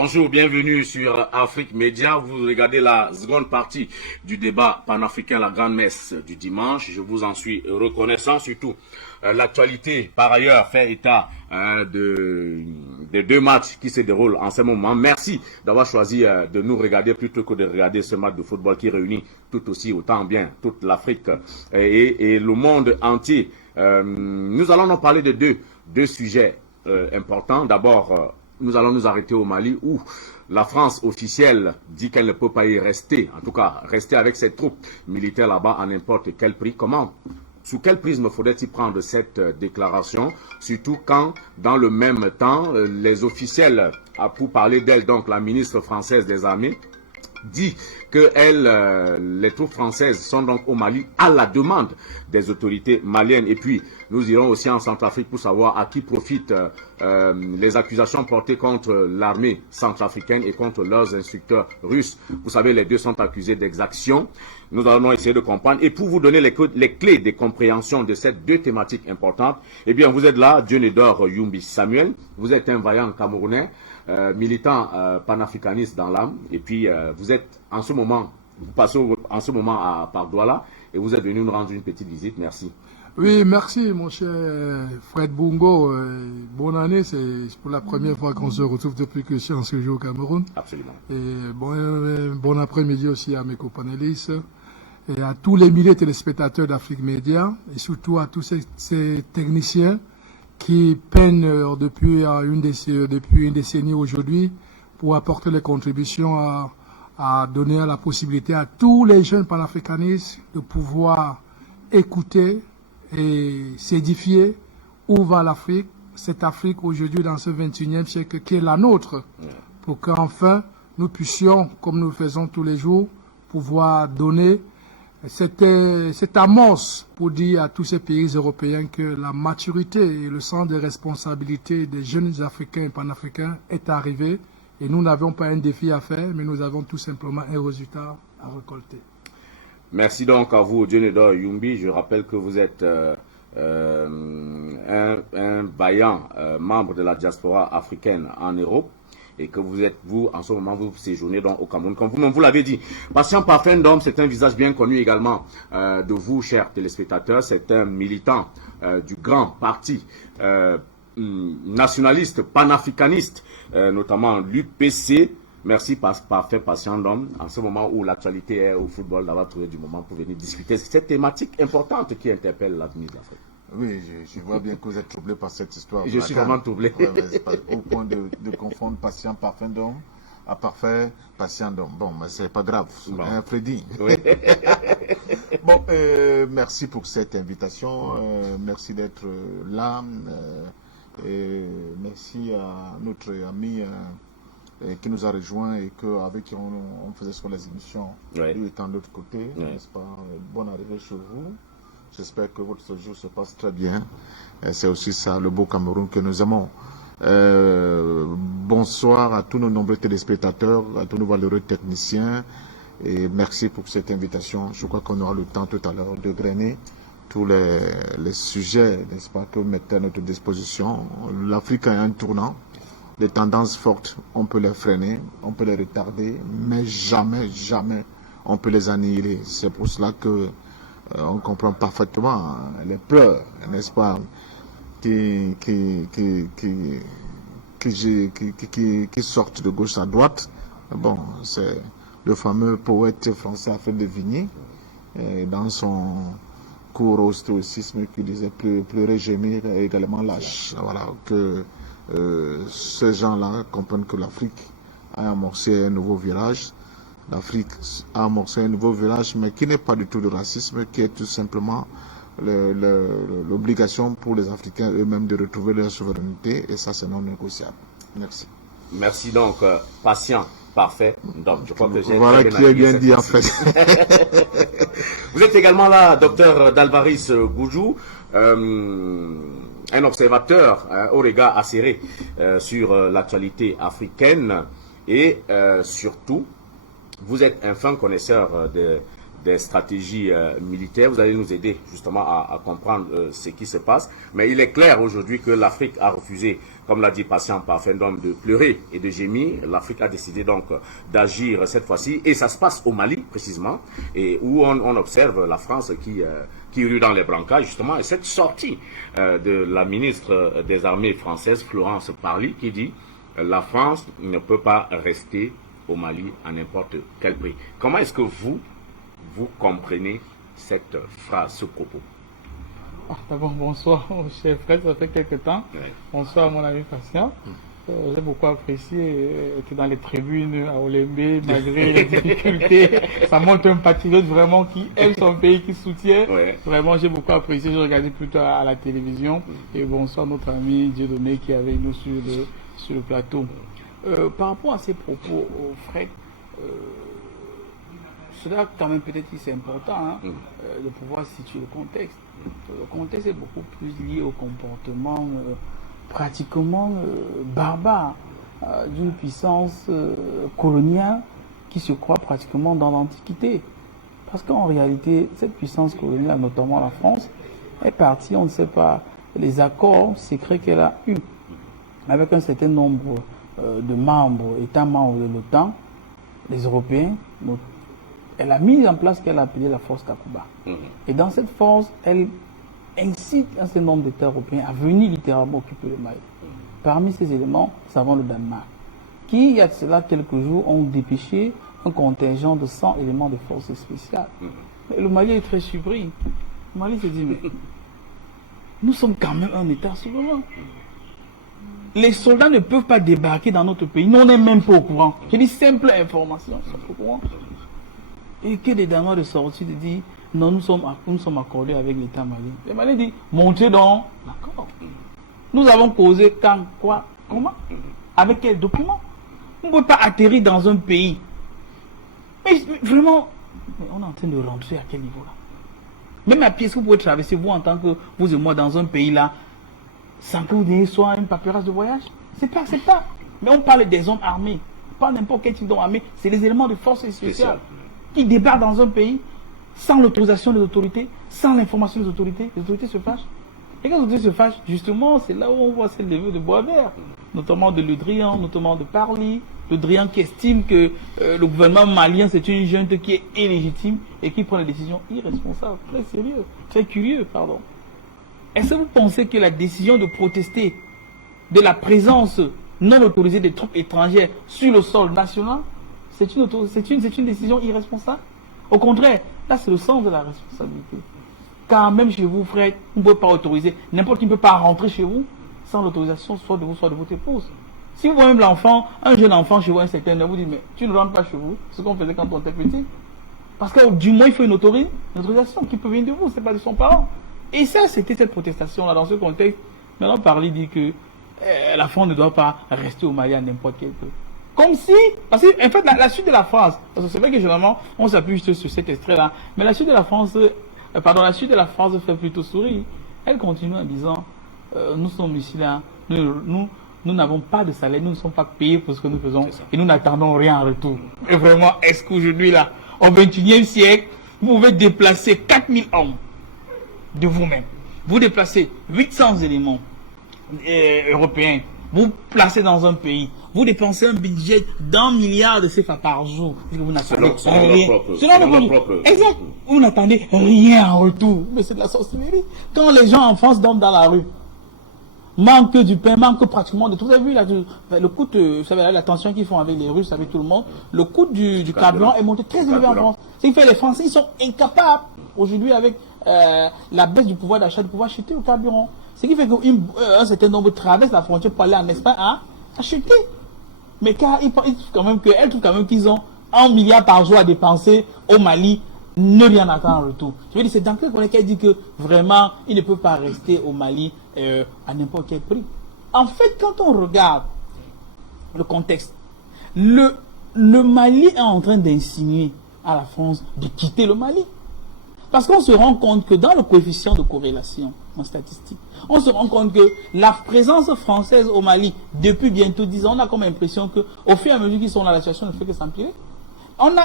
Bonjour, bienvenue sur Afrique Média. Vous regardez la seconde partie du débat panafricain, la grande messe du dimanche. Je vous en suis reconnaissant, surtout l'actualité par ailleurs fait état des deux matchs qui se déroulent en ce moment. Merci d'avoir choisi de nous regarder plutôt que de regarder ce match de football qui réunit tout aussi autant bien toute l'Afrique et le monde entier. Nous allons nous parler de deux sujets importants. D'abord, nous allons nous arrêter au Mali où la France officielle dit qu'elle ne peut pas y rester, en tout cas rester avec ses troupes militaires là-bas à n'importe quel prix. Sous quel prisme faudrait-il prendre cette déclaration, surtout quand, dans le même temps, les officiels, pour parler d'elle, donc la ministre française des armées, dit que les troupes françaises sont donc au Mali à la demande des autorités maliennes. Et puis, nous irons aussi en Centrafrique pour savoir à qui profitent les accusations portées contre l'armée centrafricaine et contre leurs instructeurs russes. Vous savez, les deux sont accusés d'exaction. Nous allons essayer de comprendre. Et pour vous donner les clés de compréhension de ces deux thématiques importantes, eh bien, vous êtes là, Dionedor Yumbi Samuel. Vous êtes un vaillant Camerounais, militant panafricaniste dans l'âme. Et puis, vous êtes en ce moment, vous passez en ce moment par Douala et vous êtes venu nous rendre une petite visite. Merci. Oui, merci mon cher Fred Bungo. Bonne année, c'est pour la première fois qu'on se retrouve depuis que je suis en séjour au Cameroun. Absolument. Et bon après-midi aussi à mes copanélistes et à tous les milliers de téléspectateurs d'Afrique Média et surtout à tous ces techniciens qui peinent depuis une décennie aujourd'hui pour apporter les contributions à donner la possibilité à tous les jeunes panafricanistes de pouvoir écouter et s'édifier où va l'Afrique, cette Afrique aujourd'hui dans ce 21e siècle qui est la nôtre, pour qu'enfin nous puissions, comme nous le faisons tous les jours, pouvoir donner cette amorce pour dire à tous ces pays européens que la maturité et le sens de responsabilité des jeunes Africains et panafricains est arrivé et nous n'avons pas un défi à faire, mais nous avons tout simplement un résultat à récolter. Merci donc à vous, Dionedor Yumbi. Je rappelle que vous êtes un vaillant membre de la diaspora africaine en Europe et que vous, en ce moment, vous séjournez donc au Cameroun, comme vous-même vous l'avez dit. Patient Parfait d'Homme, c'est un visage bien connu également de vous, chers téléspectateurs. C'est un militant du grand parti nationaliste, panafricaniste, notamment l'UPC. Merci Parfait Patient d'Homme, en ce moment où l'actualité est au football, d'avoir trouvé du moment pour venir discuter cette thématique importante qui interpelle l'avenir de l'Afrique. Oui, je vois bien que vous êtes troublé par cette histoire. Je suis vraiment troublé. Ouais, au point de confondre Patient Parfait d'Homme à Parfait Patient d'Homme. Bon, mais c'est pas grave. Bon. Freddy. Oui. Bon, merci pour cette invitation. Merci d'être là. Merci à notre ami qui nous a rejoint et avec qui on faisait sur les émissions. Oui. Lui étant de l'autre côté, n'est-ce pas? Bonne arrivée chez vous. J'espère que votre séjour se passe très bien. C'est aussi ça, le beau Cameroun que nous aimons. Bonsoir à tous nos nombreux téléspectateurs, à tous nos valeureux techniciens. Et merci pour cette invitation. Je crois qu'on aura le temps tout à l'heure de grainer tous les sujets, n'est-ce pas, que vous mettez à notre disposition. L'Afrique a un tournant. Les tendances fortes, on peut les freiner, on peut les retarder, mais jamais, jamais on peut les annihiler. C'est pour cela que on comprend parfaitement les pleurs, n'est-ce pas, qui sortent de gauche à droite. Bon, c'est le fameux poète français Alfred de Vigny, dans son cours au stoïcisme, qui disait pleurer, gémir et également lâche. Voilà, que ces gens-là comprennent que l'Afrique a amorcé un nouveau virage. L'Afrique a amorcé un nouveau virage, mais qui n'est pas du tout de racisme, qui est tout simplement l'obligation pour les Africains eux-mêmes de retrouver leur souveraineté, et ça c'est non négociable. Merci. Merci donc, Patient Parfait d'Homme. Je crois que j'ai voilà qui est bien dit en fait. Vous êtes également là, docteur Dalvaris Goujou, un observateur au regard acéré sur l'actualité africaine et surtout, vous êtes un fin connaisseur des stratégies militaires. Vous allez nous aider justement à comprendre ce qui se passe. Mais il est clair aujourd'hui que l'Afrique a refusé, comme l'a dit Patient Parfendom, de pleurer et de gémir. L'Afrique a décidé donc d'agir cette fois-ci. Et ça se passe au Mali précisément, et où on observe la France qui rue dans les brancards justement. Et cette sortie de la ministre des Armées française, Florence Parly, qui dit la France ne peut pas rester au Mali à n'importe quel prix. Comment est-ce que vous comprenez cette phrase, ce propos? D'abord, bonsoir, mon cher frère, ça fait quelques temps. Oui. Bonsoir, mon ami Patient. J'ai beaucoup apprécié être dans les tribunes à Olembe, malgré les difficultés. Ça montre un patriote vraiment qui aime son pays, qui soutient. Oui. Vraiment, j'ai beaucoup apprécié. Je regardais plutôt à la télévision. Et bonsoir, notre ami Dieudonné qui est avec nous sur le plateau. Par rapport à ces propos, Fred, cela, quand même, peut-être que c'est important de pouvoir situer le contexte. Le contexte est beaucoup plus lié au comportement pratiquement barbare d'une puissance coloniale qui se croit pratiquement dans l'Antiquité. Parce qu'en réalité, cette puissance coloniale, notamment la France, est partie, on ne sait pas, les accords secrets qu'elle a eus avec un certain nombre de membres, États membres de l'OTAN, les Européens. Elle a mis en place ce qu'elle a appelé la force Takuba. Et dans cette force, elle incite un certain nombre d'États européens à venir littéralement occuper le Mali. Parmi ces éléments, nous avons le Danemark, qui, il y a de cela quelques jours, ont dépêché un contingent de 100 éléments de forces spéciales. Mais le Mali est très surpris. Le Mali se dit, mais nous sommes quand même un État souverain. Les soldats ne peuvent pas débarquer dans notre pays. Nous, on n'est même pas au courant. J'ai dit simple information. Ils sont au courant. Et que des Danois de sortie de dire non, nous sommes accordés avec l'État malien. Les Maliens disent montrez donc l'accord. Nous avons causé quand, quoi, comment, avec quels documents. On ne peut pas atterrir dans un pays. Mais vraiment, on est en train de rentrer à quel niveau là? Même à pied, est-ce que vous pouvez traverser, vous en tant que vous et moi, dans un pays là, sans que vous n'ayez soit une paperasse de voyage? C'est pas acceptable. Mais on parle des hommes armés. Pas n'importe quel type d'homme armé. C'est les éléments de force spéciale qui débarquent dans un pays sans l'autorisation des autorités, sans l'information des autorités. Les autorités se fâchent. Et quand les autorités se fâchent, justement, c'est là où on voit cette levée de bois vert, notamment de Le Drian, notamment de Parly. Le Drian qui estime que le gouvernement malien, c'est une junte qui est illégitime et qui prend des décisions irresponsables. Très sérieux, très curieux, pardon. Est-ce que vous pensez que la décision de protester de la présence non autorisée des troupes étrangères sur le sol national, c'est une décision irresponsable? Au contraire, là c'est le sens de la responsabilité. Car même chez vous, frère, vous ne pouvez pas autoriser, n'importe qui ne peut pas rentrer chez vous sans l'autorisation soit de vous, soit de votre épouse. Si vous voyez même l'enfant, un jeune enfant chez vous, un certain heure, vous dites, mais tu ne rentres pas chez vous, ce qu'on faisait quand on était petit. Parce que du moins, il faut une autorisation qui peut venir de vous, ce n'est pas de son parent. Et ça, c'était cette protestation-là, dans ce contexte. Maintenant, Parly dit que la France ne doit pas rester au Mali à n'importe quel prix. Comme si, parce que, en fait, la suite de la France, parce que c'est vrai que généralement, on s'appuie juste sur cet extrait-là, mais la suite de la France, la suite de la phrase fait plutôt sourire. Elle continue en disant, nous sommes ici là, nous n'avons pas de salaire, nous ne sommes pas payés pour ce que nous faisons, et nous n'attendons rien en retour. Et vraiment, est-ce qu'aujourd'hui là, au XXIe siècle, vous pouvez déplacer 4000 hommes de vous-même, vous déplacez 800 éléments européens, vous placez dans un pays, vous dépensez un budget d'1 milliard de CFA par jour. Vous n'attendez rien. Exact. Vous n'attendez rien en retour. Mais c'est de la sorcellerie. Quand les gens en France dorment dans la rue, manque du pain, manque pratiquement de tout. Vous avez vu là, le coût, vous savez la tension qu'ils font avec les Russes, avec tout le monde, le coût du carburant est monté très élevé en France. Ce qui fait que les Français, ils sont incapables aujourd'hui avec la baisse du pouvoir d'achat, de pouvoir acheter le carburant. Ce qui fait qu'un certain nombre traversent la frontière pour aller en Espagne à acheter. Mais car ils trouvent quand même qu'ils ont 1 milliard par jour à dépenser au Mali, ne rien attendre en retour. Je veux dire, c'est dans quel contexte qu'elle dit que vraiment, il ne peut pas rester au Mali à n'importe quel prix. En fait, quand on regarde le contexte, le Mali est en train d'insinuer à la France de quitter le Mali. Parce qu'on se rend compte que dans le coefficient de corrélation en statistique, on se rend compte que la présence française au Mali, depuis bientôt 10 ans, on a comme impression qu'au fur et à mesure qu'ils sont dans la situation, ne fait que s'empirer. On est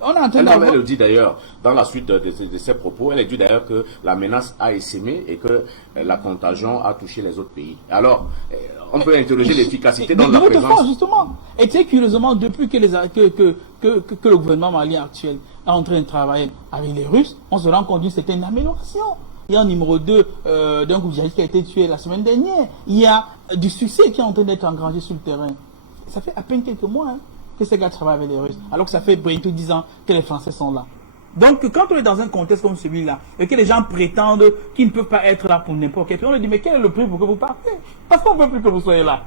en train d'avoir... Elle le dit d'ailleurs, dans la suite de ses propos, elle dit d'ailleurs que la menace a essaimé et que la contagion a touché les autres pays. Alors, on peut interroger l'efficacité dans la présence... Justement, et très curieusement, depuis que le gouvernement malien actuel est en train de travailler avec les Russes, on se rend compte d'une certaine amélioration. Il y a un numéro 2 d'un groupe djihadiste qui a été tué la semaine dernière. Il y a du succès qui est en train d'être engrangé sur le terrain. Ça fait à peine quelques mois que ces gars travaillent avec les Russes, alors que ça fait bientôt 10 ans que les Français sont là. Donc, quand on est dans un contexte comme celui-là, et que les gens prétendent qu'ils ne peuvent pas être là pour n'importe quel, on leur dit, mais quel est le prix pour que vous partez? Parce qu'on ne veut plus que vous soyez là.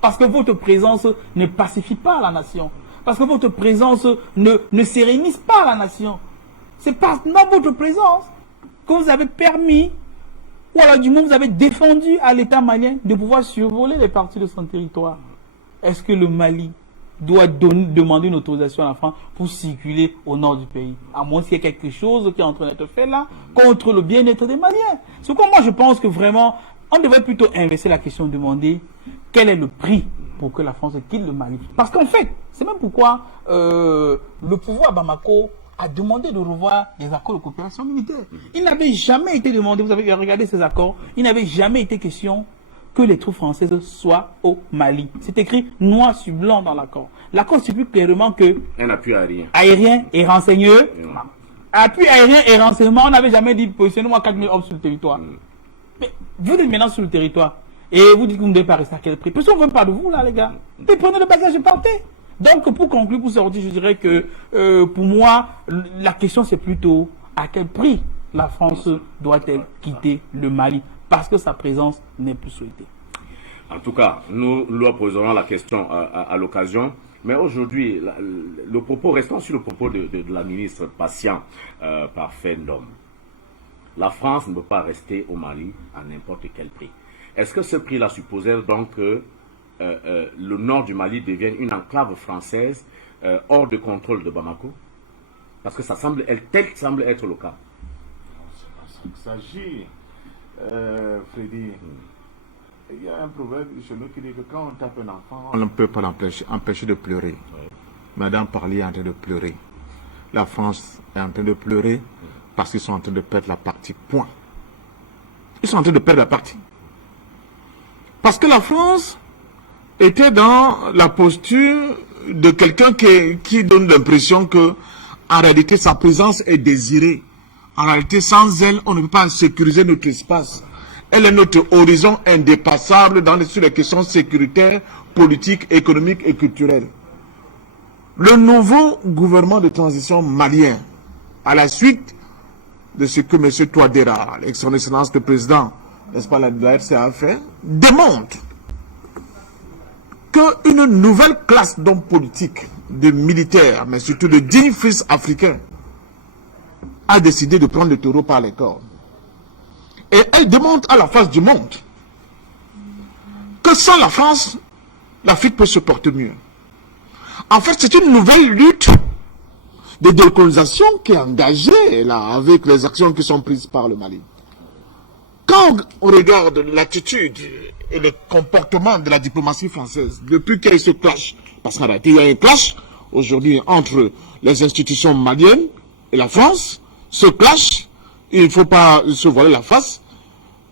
Parce que votre présence ne pacifie pas la nation. Parce que votre présence ne sérénise pas la nation. C'est par dans votre présence que vous avez permis, ou alors du moins vous avez défendu à l'État malien de pouvoir survoler les parties de son territoire. Est-ce que le Mali doit demander une autorisation à la France pour circuler au nord du pays? À moins qu'il y ait quelque chose qui est en train d'être fait là contre le bien-être des Maliens. C'est pourquoi moi je pense que vraiment, on devrait plutôt inverser la question, demander quel est le prix pour que la France quitte le Mali. Parce qu'en fait, c'est même pourquoi le pouvoir à Bamako a demandé de revoir les accords de coopération militaire. Il n'avait jamais été demandé, vous avez regardé ces accords, il n'avait jamais été question que les troupes françaises soient au Mali. C'est écrit noir sur blanc dans l'accord. L'accord stipule clairement que un appui aérien et renseignement. Appui aérien et renseignement, on n'avait jamais dit positionnez-moi 4000 hommes sur le territoire. Mais vous êtes maintenant sur le territoire et vous dites que vous ne devez pas rester à quel prix. Personne ne veut pas de vous là, les gars. Et prenez le bagage et partez. Donc, pour conclure, pour sortir, je dirais que pour moi, la question c'est plutôt à quel prix la France doit-elle quitter le Mali, parce que sa présence n'est plus souhaitée. En tout cas, nous leur poserons la question à l'occasion. Mais aujourd'hui, le propos, restons sur le propos de la ministre Patient par Fendom. La France ne peut pas rester au Mali à n'importe quel prix. Est-ce que ce prix-là supposait donc que le nord du Mali devienne une enclave française hors de contrôle de Bamako? Parce que ça semble être le cas. Il s'agit, Freddy, il y a un proverbe chez nous qui dit que quand on tape un enfant, on ne peut pas empêcher de pleurer. Oui. Madame Parly est en train de pleurer. La France est en train de pleurer parce qu'ils sont en train de perdre la partie. Point. Ils sont en train de perdre la partie. Parce que la France était dans la posture de quelqu'un qui donne l'impression que, en réalité, sa présence est désirée. En réalité, sans elle, on ne peut pas sécuriser notre espace. Elle est notre horizon indépassable sur les questions sécuritaires, politiques, économiques et culturelles. Le nouveau gouvernement de transition malien, à la suite de ce que M. Touadéra, son excellence le président, n'est-ce pas, la RCA a fait, démontre qu'une nouvelle classe d'hommes politiques, de militaires, mais surtout de dignes fils africains, a décidé de prendre le taureau par les cornes. Et elle démontre à la face du monde que sans la France, l'Afrique peut se porter mieux. En fait, c'est une nouvelle lutte de décolonisation qui est engagée là, avec les actions qui sont prises par le Mali. Quand on regarde l'attitude et le comportement de la diplomatie française, depuis qu'il y a eu ce clash, parce qu'en réalité, il y a un clash aujourd'hui entre les institutions maliennes et la France, ce clash, il ne faut pas se voiler la face,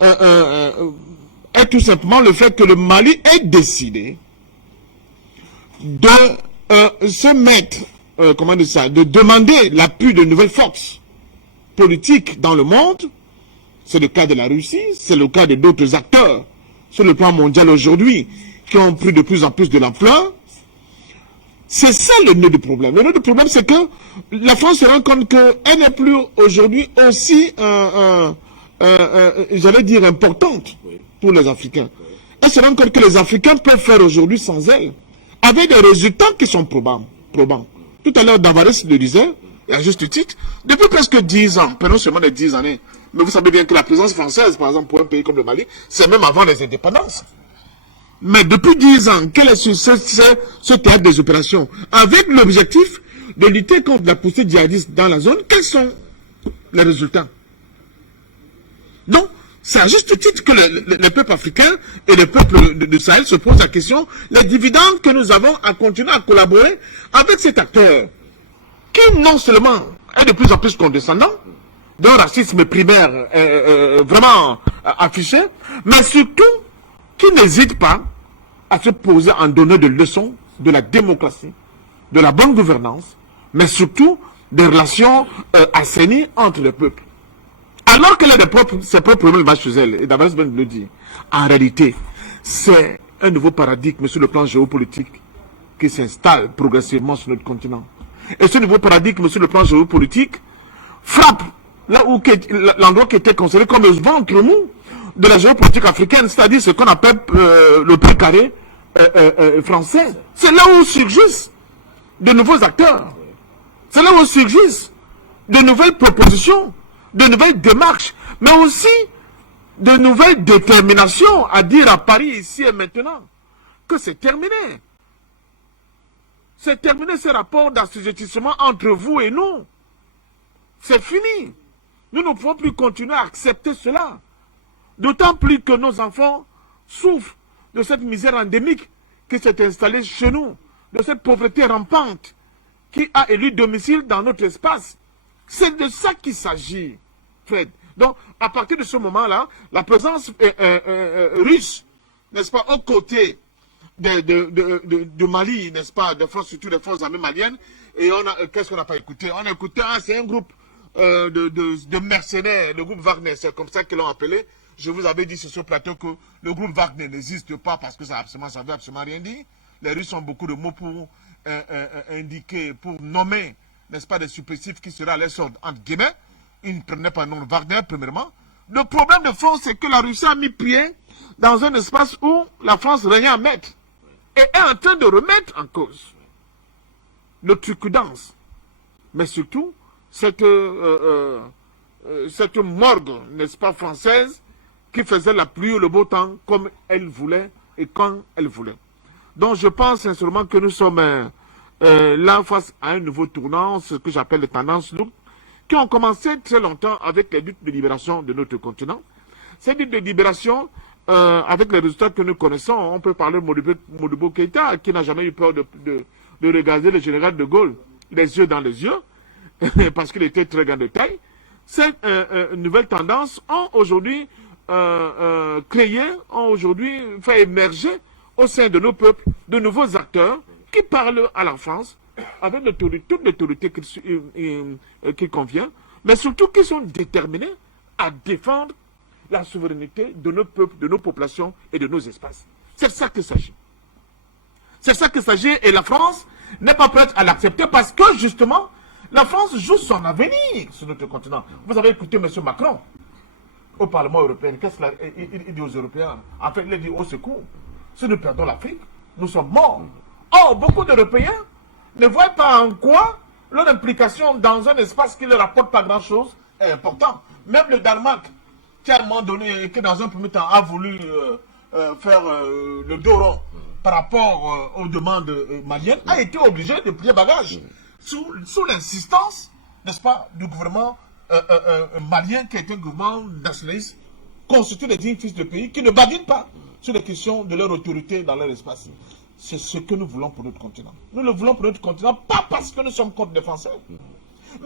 est tout simplement le fait que le Mali ait décidé de se mettre, de demander l'appui de nouvelles forces politiques dans le monde. C'est le cas de la Russie, c'est le cas de d'autres acteurs sur le plan mondial aujourd'hui qui ont pris de plus en plus de l'ampleur. C'est ça le nœud du problème. Le nœud du problème, c'est que la France se rend compte qu'elle n'est plus aujourd'hui aussi, j'allais dire, importante pour les Africains. Elle se rend compte que les Africains peuvent faire aujourd'hui sans elle, avec des résultats qui sont probants. Tout à l'heure, Davares le disait, et à juste titre, depuis presque 10 ans, pas non seulement les 10 années, mais vous savez bien que la présence française, par exemple, pour un pays comme le Mali, c'est même avant les indépendances. Mais depuis 10 ans, quel est ce théâtre des opérations? Avec l'objectif de lutter contre la poussée djihadiste dans la zone, quels sont les résultats? Donc, c'est à juste titre que les peuples africains et les peuples de Sahel se posent la question, les dividendes que nous avons à continuer à collaborer avec cet acteur qui non seulement est de plus en plus condescendant, d'un racisme primaire vraiment affiché, mais surtout qui n'hésite pas à se poser en donneur de leçons de la démocratie, de la bonne gouvernance, mais surtout des relations assainies entre les peuples. Alors qu'elle a ses propres problèmes chez elle, et David Ben le dit, en réalité, c'est un nouveau paradigme sur le plan géopolitique qui s'installe progressivement sur notre continent. Et ce nouveau paradigme sur le plan géopolitique frappe là où l'endroit qui était considéré comme le ventre mou de la géopolitique africaine, c'est-à-dire ce qu'on appelle le précaré français. C'est là où surgissent de nouveaux acteurs. C'est là où surgissent de nouvelles propositions, de nouvelles démarches, mais aussi de nouvelles déterminations à dire à Paris, ici et maintenant, que c'est terminé. C'est terminé ce rapport d'assujettissement entre vous et nous. C'est fini. Nous ne pouvons plus continuer à accepter cela. D'autant plus que nos enfants souffrent de cette misère endémique qui s'est installée chez nous, de cette pauvreté rampante qui a élu domicile dans notre espace. C'est de ça qu'il s'agit, Fred. Donc, à partir de ce moment-là, la présence russe, n'est-ce pas, aux côtés de Mali, n'est-ce pas, surtout des forces armées maliennes, et qu'est-ce qu'on n'a pas écouté? On a écouté, c'est un groupe de mercenaires, le groupe Wagner, c'est comme ça qu'ils l'ont appelé. Je vous avais dit sur ce plateau que le groupe Wagner n'existe pas parce que ça veut absolument rien dire. Les Russes ont beaucoup de mots pour indiquer, pour nommer, n'est-ce pas, des supplétifs qui seraient à leur sort, entre guillemets. Ils ne prenaient pas le nom de Wagner, premièrement. Le problème de fond, c'est que la Russie a mis pied dans un espace où la France régnait en maître et est en train de remettre en cause l'outrecuidance, mais surtout cette morgue, n'est-ce pas, française, qui faisait la pluie et le beau temps comme elle voulait et quand elle voulait. Donc je pense sincèrement que nous sommes là face à un nouveau tournant, ce que j'appelle les tendances lourdes, qui ont commencé très longtemps avec les luttes de libération de notre continent. Ces luttes de libération, avec les résultats que nous connaissons, on peut parler de Modibo Keïta, qui n'a jamais eu peur de regarder le général de Gaulle les yeux dans les yeux, parce qu'il était très grand de taille. Ces nouvelles tendances ont aujourd'hui créé, ont aujourd'hui fait émerger au sein de nos peuples de nouveaux acteurs qui parlent à la France avec toute l'autorité qui convient, mais surtout qui sont déterminés à défendre la souveraineté de nos peuples, de nos populations et de nos espaces. C'est de ça qu'il s'agit. C'est de ça qu'il s'agit et la France n'est pas prête à l'accepter parce que justement, la France joue son avenir sur notre continent. Vous avez écouté M. Macron au Parlement européen. Qu'est-ce qu'il dit aux Européens? En fait, il dit au secours. Si nous perdons l'Afrique, nous sommes morts. Or, beaucoup d'Européens ne voient pas en quoi leur implication dans un espace qui ne leur apporte pas grand-chose est important. Même le Danemark, qui à un moment donné, qui dans un premier temps a voulu faire le dos rond par rapport aux demandes maliennes, a été obligé de plier bagage sous l'insistance, n'est-ce pas, du gouvernement malien qui est un gouvernement nationaliste constitué des dignes fils de pays qui ne badinent pas sur les questions de leur autorité dans leur espace. C'est ce que nous voulons pour notre continent. Nous le voulons pour notre continent, pas parce que nous sommes contre les Français.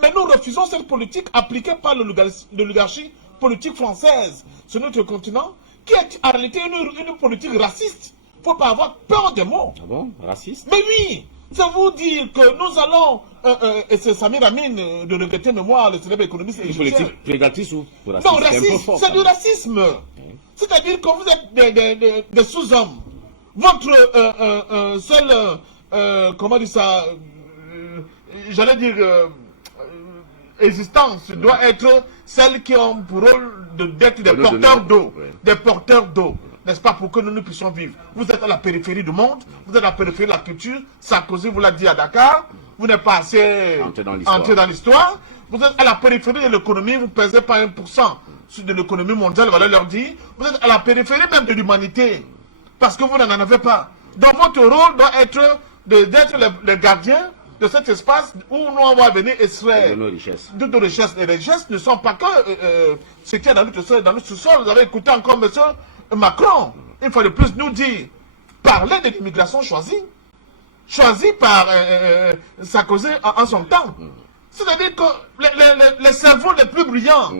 Mais nous refusons cette politique appliquée par l'oligarchie politique française sur notre continent, qui est en réalité une politique raciste. Il ne faut pas avoir peur des mots. Ah bon? Raciste? Mais oui! Ça vous dire que nous allons, et c'est Samir Amin de regretter mémoire, le célèbre économiste et une politique prédatiste ou raciste? Non, raciste, c'est du racisme. C'est-à-dire que vous êtes des sous-hommes. Votre seule, comment dire ça, j'allais dire, existence doit être celle qui ont pour rôle d'être des porteurs d'eau. Des porteurs d'eau. N'est-ce pas, pour que nous puissions vivre. Vous êtes à la périphérie du monde, vous êtes à la périphérie de la culture. Sarkozy vous l'a dit à Dakar, vous n'êtes pas assez entré dans l'histoire. Vous êtes à la périphérie de l'économie, vous ne pesez pas 1% de l'économie mondiale, voilà leur dire. Vous êtes à la périphérie même de l'humanité, parce que vous n'en avez pas. Donc votre rôle doit être d'être les gardiens de cet espace où nous on va venir extraire de nos richesses. De nos richesses. Les richesses ne sont pas que ce qu'il y a dans notre sous-sol. Vous avez écouté encore M. Macron, une fois de plus, nous dit, parler de l'immigration choisie. choisi par Sarkozy en son temps. C'est-à-dire que les cerveaux les plus brillants,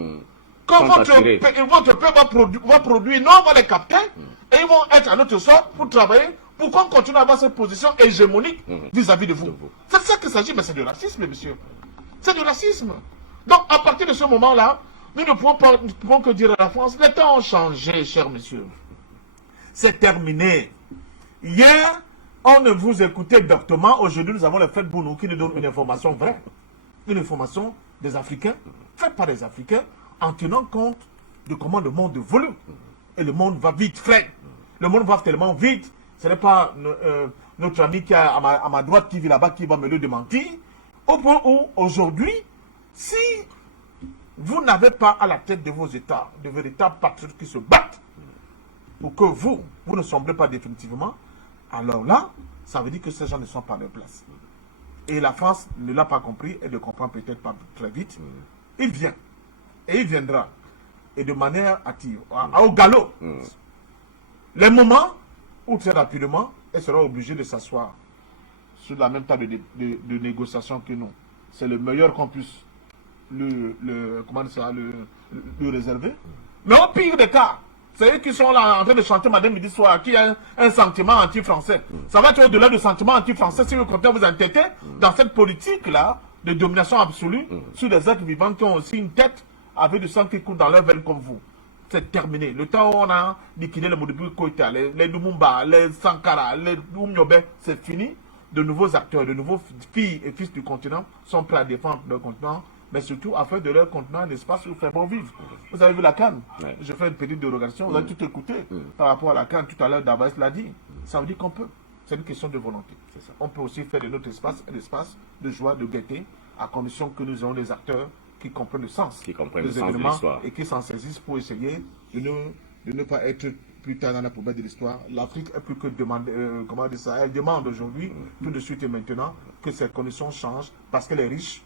quand votre peuple va produire, non, on va les capter, et ils vont être à notre sort pour travailler, pour qu'on continue à avoir cette position hégémonique vis-à-vis de vous. C'est ça qu'il s'agit, mais c'est du racisme, monsieur. C'est du racisme. Donc, à partir de ce moment-là, nous ne pouvons que dire à la France, les temps ont changé, cher monsieur. C'est terminé. Hier, on ne vous écoutait doctement. Aujourd'hui, nous avons le fait Bounou qui nous donne une information vraie. Une information des Africains, faite par les Africains, en tenant compte de comment le monde évolue. Et le monde va vite, frère. Le monde va tellement vite. Ce n'est pas notre ami qui est à ma droite, qui vit là-bas, qui va me le démentir. Au point où, aujourd'hui, si vous n'avez pas à la tête de vos États, de véritables patriotes qui se battent pour que vous ne sombrez pas définitivement, alors là, ça veut dire que ces gens ne sont pas à leur place. Et la France ne l'a pas compris et ne comprend peut-être pas très vite. Il vient. Et il viendra. Et de manière active, au galop. Les moments où très rapidement, elle sera obligée de s'asseoir sur la même table de négociation que nous. C'est le meilleur qu'on puisse le réserver. Mais au pire des cas, c'est eux qui sont là en train de chanter Madame Midi Soir, qui a un sentiment anti-français. Ça va être au-delà du sentiment anti-français si vous comptez vous entêter dans cette politique-là de domination absolue sur des êtres vivants qui ont aussi une tête avec du sang qui coule dans leur veine comme vous. C'est terminé. Le temps où on a liquidé les Modibu Koïta, les Lumumba, les Sankara, les Oumniobe, c'est fini. De nouveaux acteurs, de nouveaux filles et fils du continent sont prêts à défendre leur continent, mais surtout à faire de leur continent un espace où faire bon vivre. Vous avez vu la Cannes. Je fais une petite dérogation. Vous avez tout écouté par rapport à la Cannes. Tout à l'heure, Davos l'a dit. Ça veut dire qu'on peut. C'est une question de volonté. On peut aussi faire de notre espace un espace de joie, de gaieté, à condition que nous ayons des acteurs qui comprennent le sens des événements et qui s'en saisissent pour essayer de ne pas être plus tard dans la poubelle de l'histoire. L'Afrique est plus que demandée, comment dire ça, elle demande aujourd'hui, tout de suite et maintenant, que ces conditions changent parce qu'elle est riche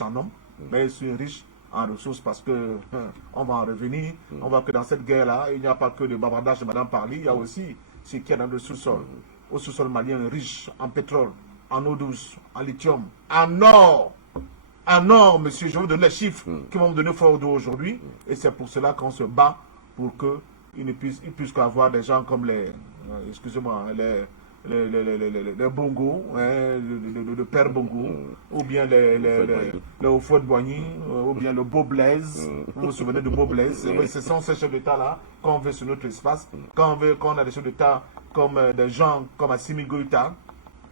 en hommes, mais elle est riche en ressources parce que on va en revenir. On voit que dans cette guerre-là, il n'y a pas que de bavardage de Madame Parly, il y a aussi ce qui est dans le sous-sol. Au sous-sol malien riche en pétrole, en eau douce, en lithium, en or. En or, monsieur, je vais vous donner les chiffres qui vont me donner fort aujourd'hui. Et c'est pour cela qu'on se bat pour qu'il puisse avoir des gens comme les, excusez-moi, les Bongo, hein, le père Bongo, ou bien le Houphouët-Boigny, ou bien le Beau Blaise. Vous vous souvenez de Beau Blaise? Oui, ce sont ces chefs d'État-là qu'on veut sur notre espace. Quand on a des chefs d'État comme des gens comme Assimi Goïta,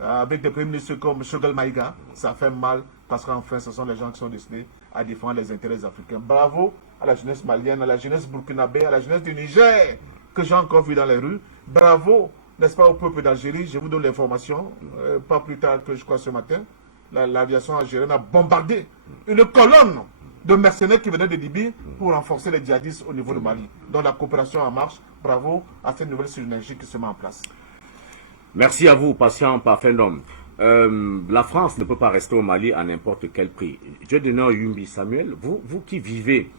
avec des premiers ministres comme Choguel Maïga, ça fait mal parce qu'enfin, ce sont les gens qui sont destinés à défendre les intérêts africains. Bravo à la jeunesse malienne, à la jeunesse burkinabé, à la jeunesse du Niger, que j'ai encore vu dans les rues. Bravo, n'est-ce pas, au peuple d'Algérie. Je vous donne l'information, pas plus tard que je crois ce matin, l'aviation algérienne a bombardé une colonne de mercenaires qui venaient de Libye pour renforcer les djihadistes au niveau du Mali. Donc la coopération en marche. Bravo à cette nouvelle synergie qui se met en place. Merci à vous, patient parfait d'homme. La France ne peut pas rester au Mali à n'importe quel prix. Dieu d'honneur Yumbi Samuel, vous qui vivez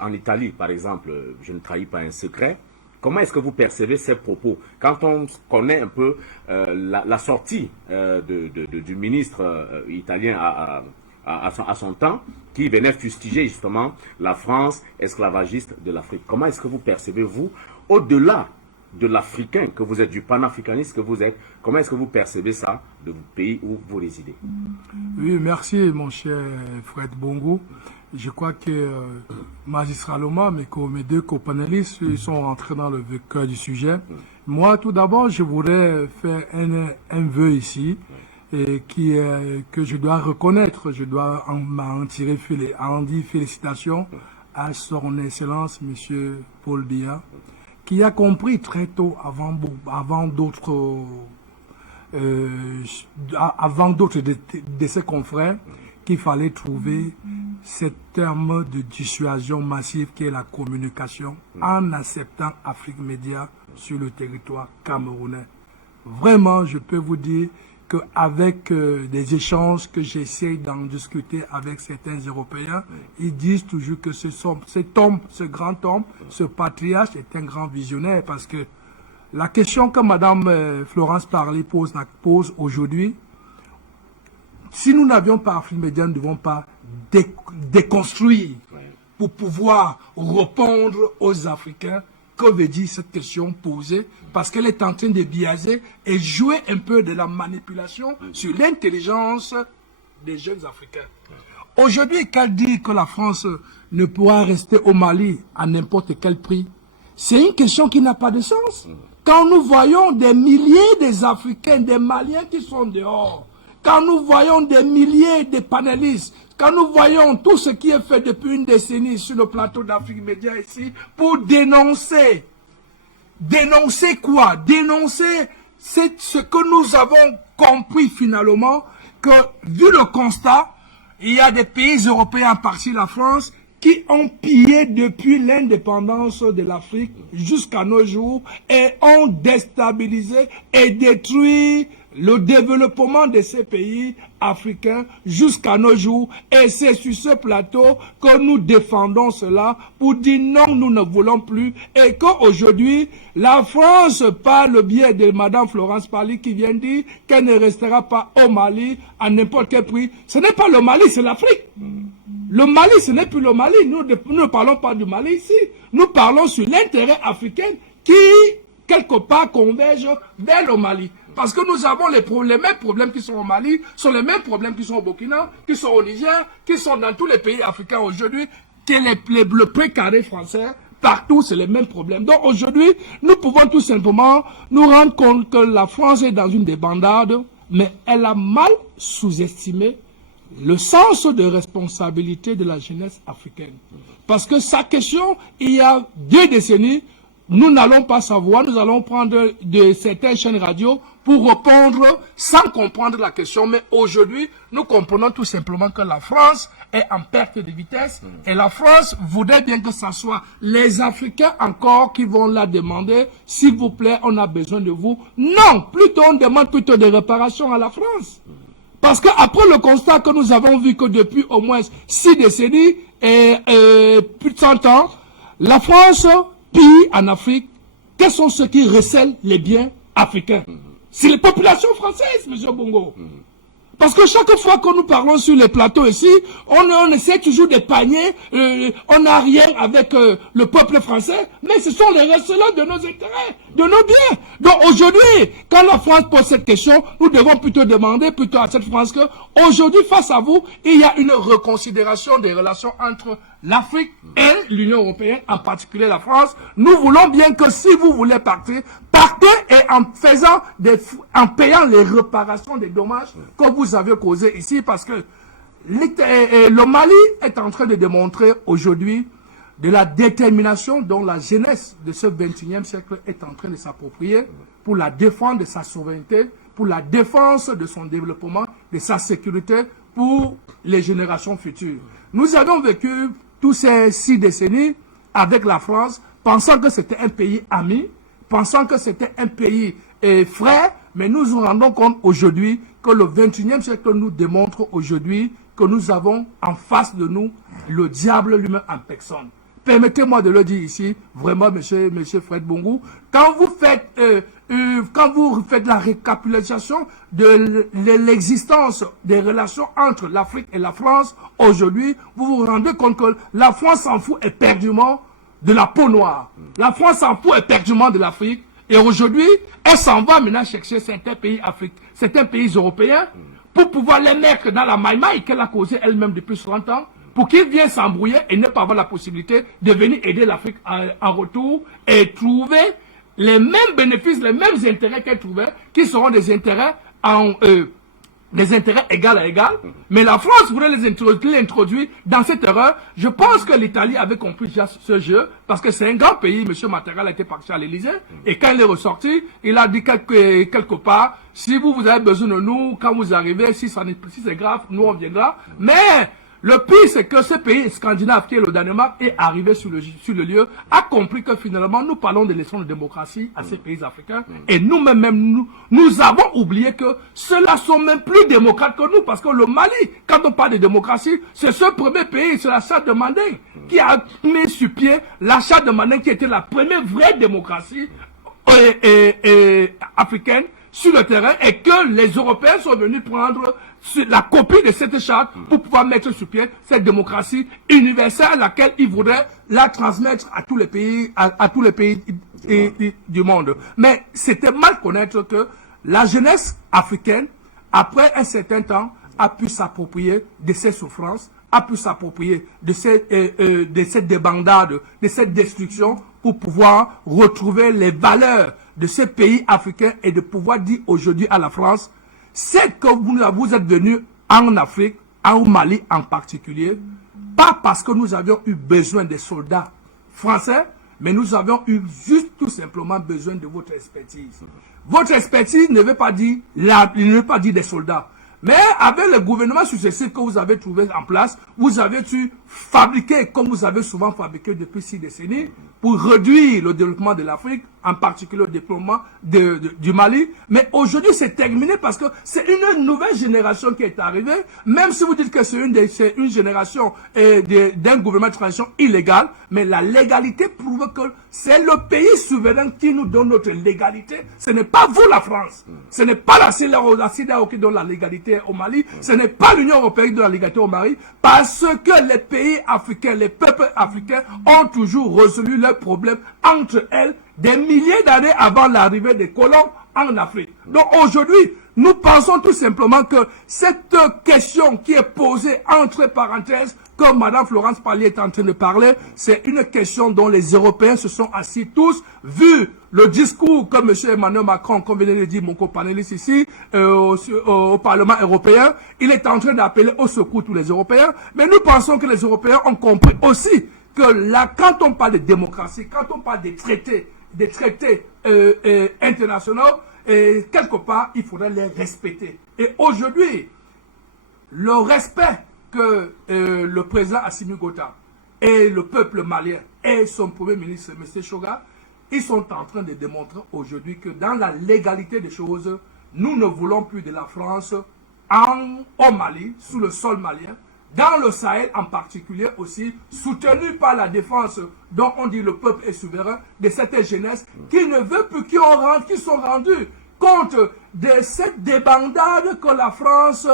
en Italie, par exemple, je ne trahis pas un secret, comment est-ce que vous percevez ces propos? Quand on connaît un peu la sortie du ministre italien à son temps, qui venait fustiger justement la France esclavagiste de l'Afrique. Comment est-ce que vous percevez, vous, au-delà de l'Africain que vous êtes, du panafricaniste que vous êtes, comment est-ce que vous percevez ça de votre pays où vous résidez? Oui, merci mon cher Fred Bongo. Je crois que Magistrat Loma, mes deux copanélistes, ils sont rentrés dans le cœur du sujet. Moi, tout d'abord, je voudrais faire un vœu ici, et que je dois reconnaître, je dois en dire félicitations à son Excellence, Monsieur Paul Biya, qui a compris très tôt, avant d'autres de ses confrères, qu'il fallait trouver ce terme de dissuasion massive qui est la communication en acceptant Afrique Média sur le territoire camerounais. Vraiment, je peux vous dire qu'avec des échanges que j'essaie d'en discuter avec certains Européens, ils disent toujours que cet homme, ce grand homme, ce patriarche est un grand visionnaire parce que La question que Mme Florence Parly pose aujourd'hui, si nous n'avions pas Afrique Média, nous ne devons pas déconstruire pour pouvoir répondre aux Africains que veut dire cette question posée, parce qu'elle est en train de biaiser et jouer un peu de la manipulation sur l'intelligence des jeunes Africains. Aujourd'hui, qu'elle dit que la France ne pourra rester au Mali à n'importe quel prix, c'est une question qui n'a pas de sens. Quand nous voyons des milliers des Africains, des Maliens qui sont dehors, quand nous voyons des milliers de panélistes, quand nous voyons tout ce qui est fait depuis une décennie sur le plateau d'Afrique Média ici, pour dénoncer. Dénoncer quoi? Dénoncer ce que nous avons compris finalement, que vu le constat, il y a des pays européens, en partie la France, qui ont pillé depuis l'indépendance de l'Afrique jusqu'à nos jours et ont déstabilisé et détruit le développement de ces pays africains jusqu'à nos jours. Et c'est sur ce plateau que nous défendons cela pour dire non, nous ne voulons plus. Et qu'aujourd'hui, la France, par le biais de Mme Florence Parly qui vient dire qu'elle ne restera pas au Mali à n'importe quel prix. Ce n'est pas le Mali, c'est l'Afrique. Le Mali, ce n'est plus le Mali. Nous ne parlons pas du Mali ici. Nous parlons sur l'intérêt africain qui, quelque part, converge vers le Mali. Parce que nous avons les mêmes problèmes qui sont au Mali, sont les mêmes problèmes qui sont au Burkina, qui sont au Niger, qui sont dans tous les pays africains aujourd'hui, que le précaré français, partout, c'est les mêmes problèmes. Donc aujourd'hui, nous pouvons tout simplement nous rendre compte que la France est dans une débandade, mais elle a mal sous-estimé le sens de responsabilité de la jeunesse africaine. Parce que sa question, il y a 2 décennies, nous n'allons pas savoir, nous allons prendre de certaines chaînes radio pour répondre sans comprendre la question. Mais aujourd'hui, nous comprenons tout simplement que la France est en perte de vitesse et la France voudrait bien que ce soit les Africains encore qui vont la demander, s'il vous plaît, on a besoin de vous. Non, plutôt on demande plutôt des réparations à la France. Parce qu'après le constat que nous avons vu que depuis au moins 6 décennies et plus de 100 ans, la France pille en Afrique. Quels sont ceux qui recèlent les biens africains? C'est les populations françaises, M. Bongo. Parce que chaque fois que nous parlons sur les plateaux ici, on essaie toujours de panier, on n'a rien avec le peuple français, mais ce sont les receleurs de nos intérêts, de nos biens. Donc aujourd'hui, quand la France pose cette question, nous devons plutôt demander plutôt à cette France que aujourd'hui, face à vous, il y a une reconsidération des relations entre l'Afrique et l'Union européenne, en particulier la France. Nous voulons bien que si vous voulez partir, partez et en payant les réparations des dommages que vous avez causés ici, parce que le Mali est en train de démontrer aujourd'hui de la détermination dont la jeunesse de ce 21e siècle est en train de s'approprier pour la défense de sa souveraineté, pour la défense de son développement, de sa sécurité pour les générations futures. Nous avons vécu tous ces 6 décennies avec la France, pensant que c'était un pays ami, pensant que c'était un pays frère, mais nous nous rendons compte aujourd'hui que le 21e siècle nous démontre aujourd'hui que nous avons en face de nous le diable lui-même en personne. Permettez-moi de le dire ici, vraiment, monsieur Fred Bongo, quand vous faites la récapitulation de l'existence des relations entre l'Afrique et la France, aujourd'hui, vous vous rendez compte que la France s'en fout éperdument de la peau noire. La France s'en fout éperdument de l'Afrique. Et aujourd'hui, elle s'en va maintenant chercher certains pays africains, certains pays européens, pour pouvoir les mettre dans la maille qu'elle a causée elle-même depuis 60 ans, pour qu'ils viennent s'embrouiller et ne pas avoir la possibilité de venir aider l'Afrique en retour et trouver les mêmes bénéfices, les mêmes intérêts qu'elle trouvait, qui seront des intérêts égal à égal. Mais la France voulait l'introduire dans cette erreur. Je pense que l'Italie avait compris déjà ce jeu, parce que c'est un grand pays. M. Mattarella était parti à l'Élysée, et quand il est ressorti, il a dit quelque part, si vous avez besoin de nous, quand vous arrivez, si c'est grave, nous on viendra. Mais le pire, c'est que ce pays scandinave, qui est le Danemark, est arrivé sur le lieu, a compris que finalement, nous parlons de leçons de démocratie à ces pays africains. Et nous-mêmes, nous avons oublié que ceux-là sont même plus démocrates que nous. Parce que le Mali, quand on parle de démocratie, c'est ce premier pays, c'est la charte de Manding, qui a mis sur pied la charte de Manding, qui était la première vraie démocratie africaine sur le terrain et que les Européens sont venus prendre la copie de cette charte pour pouvoir mettre sur pied cette démocratie universelle à laquelle ils voudraient la transmettre à tous les pays, à tous les pays du monde. Mais c'était mal connaître que la jeunesse africaine, après un certain temps, a pu s'approprier de ces souffrances, a pu s'approprier de cette débandade, de cette destruction pour pouvoir retrouver les valeurs de ce pays africain et de pouvoir dire aujourd'hui à la France, c'est que vous êtes venus en Afrique, au Mali en particulier, pas parce que nous avions eu besoin des soldats français, mais nous avions eu juste tout simplement besoin de votre expertise. Votre expertise ne veut pas dire, ne veut pas dire des soldats. Mais avec le gouvernement successif que vous avez trouvé en place, vous avez dû fabriquer, comme vous avez souvent fabriqué depuis 6 décennies, pour réduire le développement de l'Afrique, en particulier le développement du Mali. Mais aujourd'hui, c'est terminé parce que c'est une nouvelle génération qui est arrivée. Même si vous dites que c'est une génération d'un gouvernement de transition illégal, mais la légalité prouve que c'est le pays souverain qui nous donne notre légalité. Ce n'est pas vous, la France. Ce n'est pas la CEDEAO qui donne la légalité au Mali. Ce n'est pas l'Union européenne qui donne la légalité au Mali. Parce que les pays africains, les peuples africains ont toujours résolu leurs problèmes entre elles des milliers d'années avant l'arrivée des colons en Afrique. Donc aujourd'hui, nous pensons tout simplement que cette question qui est posée entre parenthèses, comme Mme Florence Parly est en train de parler, c'est une question dont les Européens se sont assis tous, vu le discours que M. Emmanuel Macron, comme venait de dire mon copanéliste ici, au Parlement européen, il est en train d'appeler au secours tous les Européens, mais nous pensons que les Européens ont compris aussi que là, quand on parle de démocratie, quand on parle des traités internationaux, quelque part, il faudrait les respecter. Et aujourd'hui, le respect que le président Assimi Goïta et le peuple malien et son premier ministre, M. Choga, ils sont en train de démontrer aujourd'hui que dans la légalité des choses, nous ne voulons plus de la France au Mali, sous le sol malien, dans le Sahel en particulier aussi, soutenu par la défense dont on dit le peuple est souverain, de cette jeunesse qui ne veut plus, qui sont rendus compte de cette débandade que la France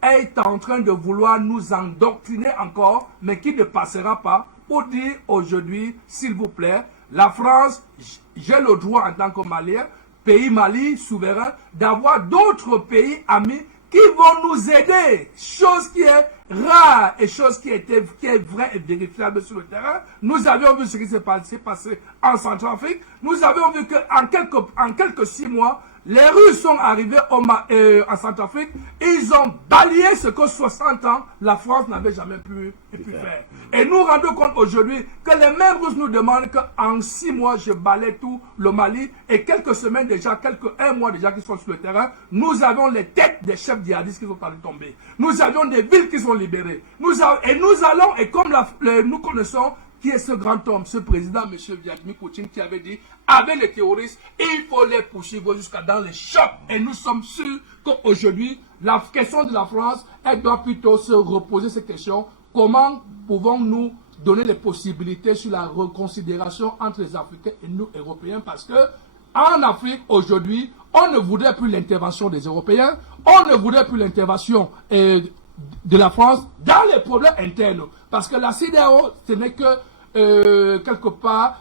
est en train de vouloir nous endoctriner encore, mais qui ne passera pas, pour dire aujourd'hui, s'il vous plaît, la France, j'ai le droit en tant que Malien, pays Mali souverain, d'avoir d'autres pays amis qui vont nous aider, chose qui est rare et chose qui est vraie et vérifiable sur le terrain. Nous avions vu ce qui s'est passé en Centrafrique. Nous avions vu qu'en quelques 6 mois, les Russes sont arrivés en Centrafrique. Ils ont balayé ce que 60 ans, la France n'avait jamais pu faire. Et nous rendons compte aujourd'hui que les mêmes Russes nous demandent qu'en 6 mois, je balaye tout le Mali. Et quelques semaines déjà, un mois déjà qu'ils sont sur le terrain, nous avons les têtes des chefs djihadistes qui sont en train de tomber. Nous avions des villes qui sont libérées. Et comme nous connaissons, qui est ce grand homme, ce président, M. Vladimir Poutine, qui avait dit, avec les terroristes, il faut les poursuivre jusqu'à dans les chocs. Et nous sommes sûrs qu'aujourd'hui, la question de la France, elle doit plutôt se reposer cette question. Comment pouvons-nous donner les possibilités sur la reconsidération entre les Africains et nous, Européens? Parce que en Afrique, aujourd'hui, on ne voudrait plus l'intervention des Européens, on ne voudrait plus l'intervention de la France dans les problèmes internes. Parce que la CEDEAO, ce n'est que quelque part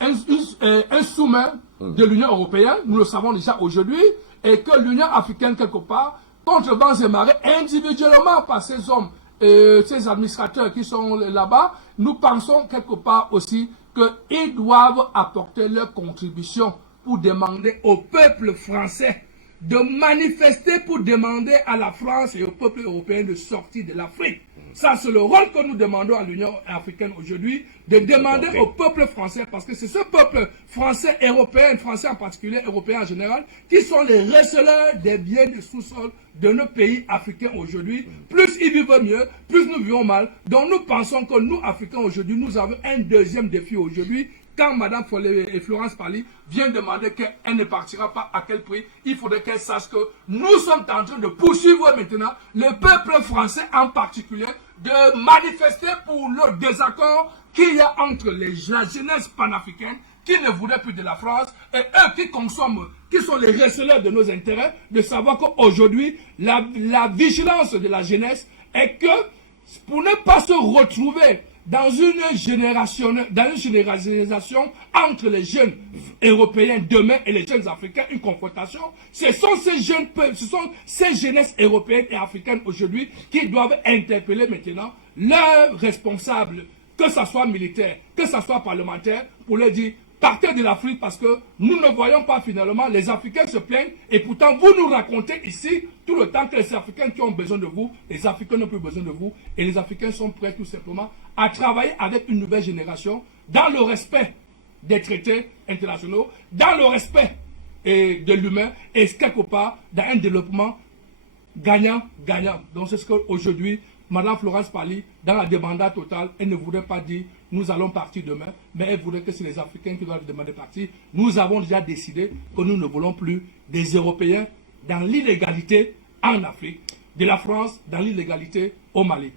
un sous-main de l'Union européenne, nous le savons déjà aujourd'hui, et que l'Union africaine, quelque part, contre vents et marées, individuellement par ces hommes, ces administrateurs qui sont là-bas, nous pensons quelque part aussi qu'ils doivent apporter leur contribution pour demander au peuple français de manifester pour demander à la France et au peuple européen de sortir de l'Afrique. Ça, c'est le rôle que nous demandons à l'Union africaine aujourd'hui, de demander au peuple français, parce que c'est ce peuple français, européen, français en particulier, européen en général, qui sont les receleurs des biens du sous-sol de nos pays africains aujourd'hui. Plus ils vivent mieux, plus nous vivons mal. Donc nous pensons que nous, Africains, aujourd'hui, nous avons un deuxième défi aujourd'hui. Quand Mme Florence Parly vient demander qu'elle ne partira pas, à quel prix, il faudrait qu'elle sache que nous sommes en train de poursuivre maintenant le peuple français en particulier, de manifester pour le désaccord qu'il y a entre la jeunesse panafricaine qui ne voudraient plus de la France, et eux qui consomment, qui sont les receleurs de nos intérêts, de savoir qu'aujourd'hui, la vigilance de la jeunesse est que, pour ne pas se retrouver dans une généralisation entre les jeunes européens demain et les jeunes africains, une confrontation, ce sont ces jeunesses européennes et africaines aujourd'hui qui doivent interpeller maintenant leurs responsables, que ce soit militaire, que ce soit parlementaire, pour leur dire partez de l'Afrique parce que nous ne voyons pas finalement, les Africains se plaignent et pourtant vous nous racontez ici tout le temps que les Africains qui ont besoin de vous, les Africains n'ont plus besoin de vous et les Africains sont prêts tout simplement à travailler avec une nouvelle génération dans le respect des traités internationaux, dans le respect de l'humain et quelque part dans un développement gagnant-gagnant. Donc c'est ce qu'aujourd'hui, Madame Florence Pali, dans la débandade totale, elle ne voudrait pas dire nous allons partir demain, mais elle voudrait que c'est les Africains qui doivent demander de partir. Nous avons déjà décidé que nous ne voulons plus des Européens dans l'illégalité en Afrique, de la France dans l'illégalité au Mali.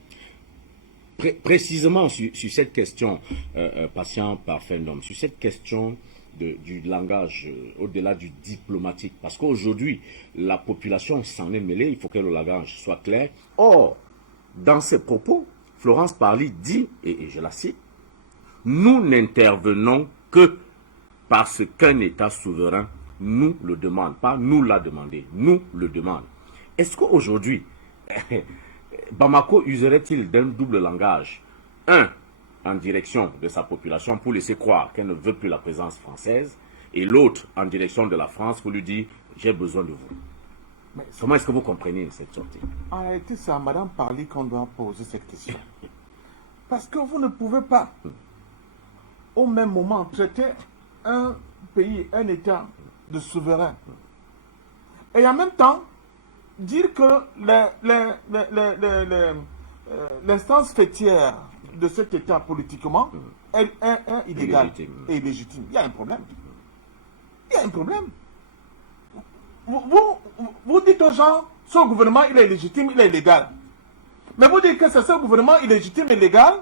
Précisément sur cette question, patient parfait d'homme, sur cette question du langage au-delà du diplomatique, parce qu'aujourd'hui, la population s'en est mêlée, il faut que le langage soit clair. Or, dans ses propos, Florence Pali dit, et je la cite, « Nous n'intervenons que parce qu'un État souverain nous le demande, pas nous l'a demandé, nous le demande. » Est-ce qu'aujourd'hui, Bamako userait-il d'un double langage? Un, en direction de sa population pour laisser croire qu'elle ne veut plus la présence française, et l'autre en direction de la France pour lui dire « J'ai besoin de vous ». Comment est-ce que vous comprenez cette sortie? En réalité, c'est à Mme Pali qu'on doit poser cette question. Parce que vous ne pouvez pas, au même moment, traiter un pays, un État de souverain. Et en même temps, dire que l'instance fêtière de cet État politiquement est illégale et illégitime. Il y a un problème. Il y a un problème. Vous dites aux gens, ce gouvernement il est légitime, il est illégal. Mais vous dites que c'est ce gouvernement illégitime et illégal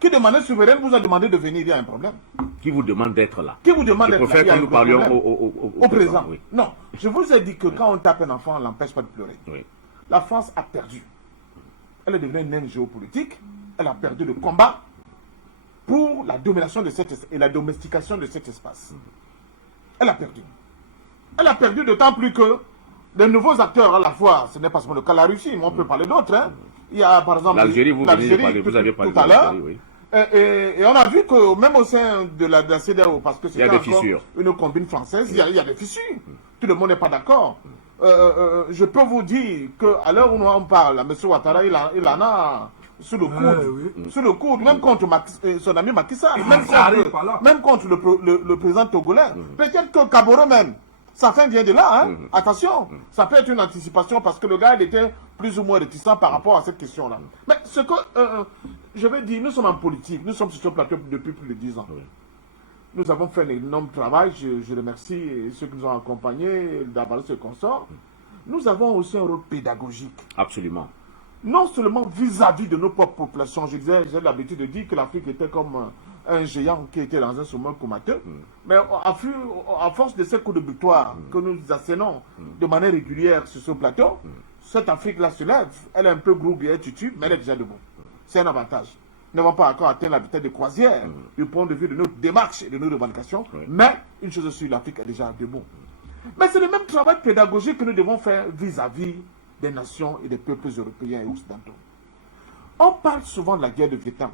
qui, de manière souveraine, vous a demandé de venir, il y a un problème. Qui vous demande d'être là? Qui vous demande d'être là? Je préfère que nous parlions au présent. Oui. Non, je vous ai dit que quand on tape un enfant, on ne l'empêche pas de pleurer. Oui. La France a perdu. Elle est devenue une naine géopolitique. Elle a perdu le combat pour la domination de et la domestication de cet espace. Elle a perdu. Elle a perdu d'autant plus que les nouveaux acteurs à la fois, ce n'est pas seulement le cas de la Russie, mais on peut parler d'autres. Hein. Il y a par exemple l'Algérie, vous avez parlé tout à l'heure. Oui. Et on a vu que même au sein de la CEDEAO, parce que c'est encore une combine française, il y a des fissures. Tout le monde n'est pas d'accord. Je peux vous dire qu'à l'heure où on parle, M. Ouattara, il en a sous le coude, sous le coude, même contre son ami Macky Sall, même contre le président togolais. Peut-être que Kaboro même, sa fin vient de là, hein. Attention, ça peut être une anticipation parce que le gars il était plus ou moins réticent par rapport à cette question-là. Mais ce que je vais dire, nous sommes en politique, nous sommes sur ce plateau depuis plus de 10 ans. Nous avons fait un énorme travail, je remercie ceux qui nous ont accompagnés, d'avoir ce consort. Nous avons aussi un rôle pédagogique. Absolument. Non seulement vis-à-vis de nos propres populations, je disais, j'ai l'habitude de dire que l'Afrique était comme un géant qui était dans un sommeil comateux, mais à force de ces coups de butoir que nous assénons de manière régulière sur ce plateau, cette Afrique-là se lève, elle est un peu groupée et tutue, mais elle est déjà debout. C'est un avantage. Nous n'avons pas encore atteint la vitesse de croisière du point de vue de nos démarches et de nos revendications, mais une chose aussi, l'Afrique est déjà debout. Mais c'est le même travail pédagogique que nous devons faire vis-à-vis des nations et des peuples européens et occidentaux. On parle souvent de la guerre de Vietnam.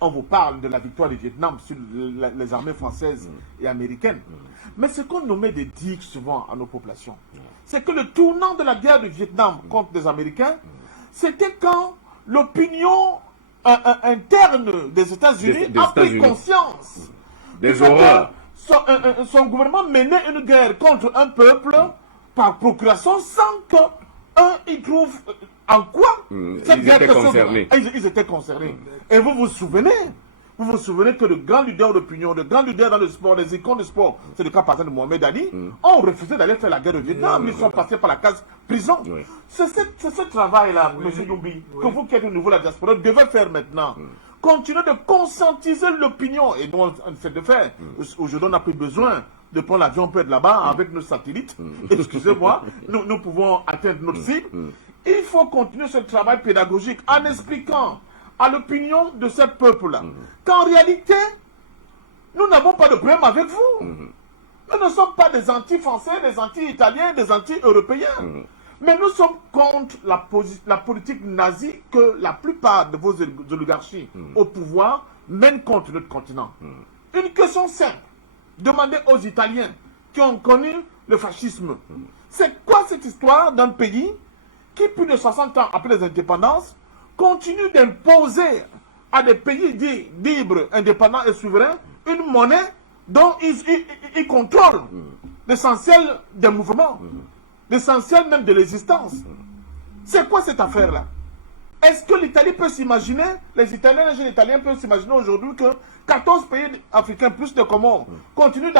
On vous parle de la victoire du Vietnam sur les armées françaises et américaines. Mais ce qu'on nous met des digues souvent à nos populations, c'est que le tournant de la guerre du Vietnam contre les Américains, c'était quand l'opinion interne des États-Unis a pris conscience des horreurs. Son gouvernement menait une guerre contre un peuple par procuration sans qu'ils trouvent en quoi cette guerre était concernée. Ils étaient concernés. Et vous vous souvenez que de grands leaders d'opinion, de grands leaders dans le sport, des icônes du sport, c'est le cas par exemple de Mohamed Ali, ont refusé d'aller faire la guerre de Vietnam. Ils sont passés par la case prison. C'est ce travail-là, M. Doubi, que vous qui êtes au niveau de la diaspora devez faire maintenant. continuer de conscientiser l'opinion. Et nous, on essaie de faire. Aujourd'hui, on n'a plus besoin de prendre l'avion peut être là-bas avec nos satellites. Excusez-moi, nous pouvons atteindre notre cible. Il faut continuer ce travail pédagogique en expliquant à l'opinion de ce peuple-là qu'en réalité, nous n'avons pas de problème avec vous. Nous ne sommes pas des anti-français, des anti-italiens, des anti-européens. Mais nous sommes contre la politique nazie que la plupart de vos oligarchies au pouvoir mènent contre notre continent. Une question simple. Demandez aux Italiens qui ont connu le fascisme. C'est quoi cette histoire d'un pays qui, plus de 60 ans après les indépendances, continue d'imposer à des pays dits libres, indépendants et souverains une monnaie dont ils contrôlent l'essentiel des mouvements, l'essentiel même de l'existence. C'est quoi cette affaire-là? Est-ce que l'Italie peut s'imaginer, les Italiens, les jeunes Italiens peuvent s'imaginer aujourd'hui que 14 pays africains plus de Comores continuent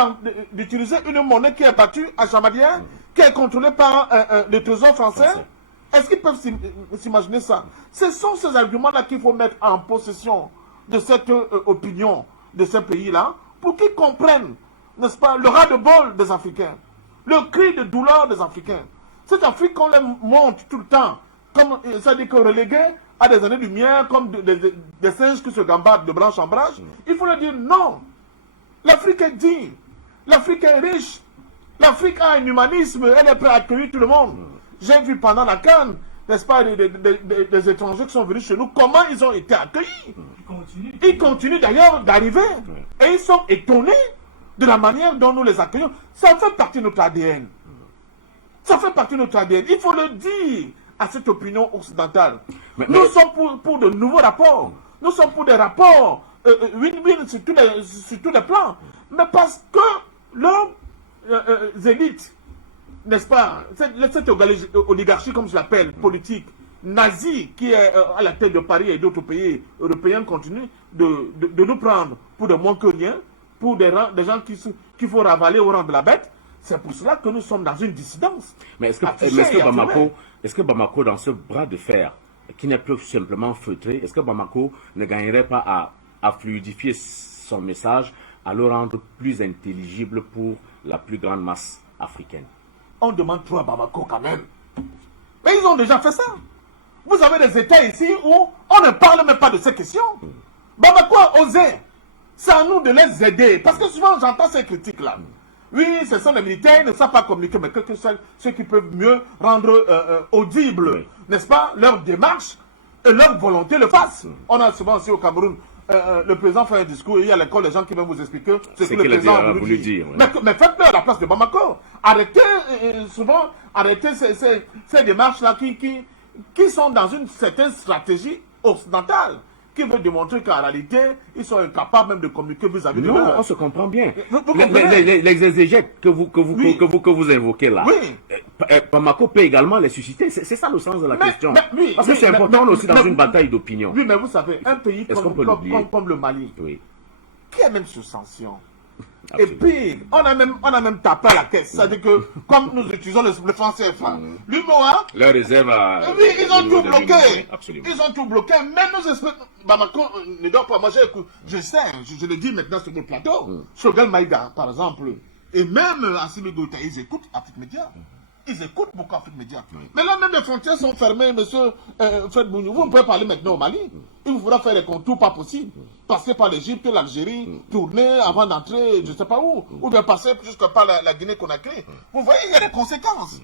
d'utiliser une monnaie qui est battue à Chamadière, qui est contrôlée par le trésor français? Est-ce qu'ils peuvent s'imaginer ça? Ce sont ces arguments-là qu'il faut mettre en possession de cette opinion de ces pays-là pour qu'ils comprennent, n'est-ce pas, le ras-de-bol des Africains, le cri de douleur des Africains. Cette Afrique qu'on les monte tout le temps, comme ça dit que relégués à des années-lumière, comme des singes qui se gambadent de branche en branche, il faut leur dire non. L'Afrique est digne, l'Afrique est riche, l'Afrique a un humanisme, elle est prête à accueillir tout le monde. J'ai vu pendant la CAN, n'est-ce pas, des étrangers qui sont venus chez nous, comment ils ont été accueillis. Ils continuent d'ailleurs d'arriver. Et ils sont étonnés de la manière dont nous les accueillons. Ça fait partie de notre ADN. Ça fait partie de notre ADN. Il faut le dire à cette opinion occidentale. Nous sommes pour de nouveaux rapports. Nous sommes pour des rapports win-win sur tous les plans. Mais parce que leurs élites, n'est-ce pas, cette oligarchie, comme je l'appelle, politique, nazie, qui est à la tête de Paris et d'autres pays européens, continue de nous prendre pour de moins que rien, pour des gens qu'il faut ravaler au rang de la bête. C'est pour cela que nous sommes dans une dissidence. Mais est-ce que Bamako, dans ce bras de fer, qui n'est plus simplement feutré, est-ce que Bamako ne gagnerait pas à fluidifier son message, à le rendre plus intelligible pour la plus grande masse africaine? On demande trop à Bamako quand même. Mais ils ont déjà fait ça. Vous avez des États ici où on ne parle même pas de ces questions. Bamako a osé. C'est à nous de les aider. Parce que souvent j'entends ces critiques-là. Oui, ce sont les militaires, ils ne savent pas communiquer, mais que ceux qui peuvent mieux rendre audible, n'est-ce pas, leur démarche et leur volonté le fassent. On a souvent aussi au Cameroun, le président fait un discours et il y a à l'école les gens qui vont vous expliquer ce que le président a voulu dire. Mais faites-le à la place de Bamako. Arrêtez ces démarches-là qui sont dans une certaine stratégie occidentale, qui veut démontrer qu'en réalité, ils sont incapables même de communiquer vis-à-vis de eux. Non, on se comprend bien. Les exégètes que vous invoquez là, Bamako peut également les susciter. C'est ça le sens de la question. Parce que c'est important, on est aussi dans une bataille d'opinion. Oui, mais vous savez, un pays comme le Mali, qui est même sous sanction. Et puis, on a même tapé à la caisse. C'est-à-dire que, comme nous utilisons le franc CFA, l'UMOA, leur réserve à... Oui, ils ont tout bloqué. Ils ont tout bloqué. Mais nous espérons... Bamako ne dort pas. Moi, je sais, je le dis maintenant sur le plateau. Choguel Maïga, par exemple, et même Assimi Goïta, ils écoutent Afrique Média. Ils écoutent beaucoup Afrique Média. Mais là, même les frontières sont fermées, monsieur Fred Bougnou. Vous pouvez parler maintenant au Mali. Il vous faudra faire les contours pas possible. Passer par l'Égypte, l'Algérie, tourner avant d'entrer, je ne sais pas où. Ou bien passer jusqu'à par la Guinée-Conakry. Vous voyez, il y a des conséquences.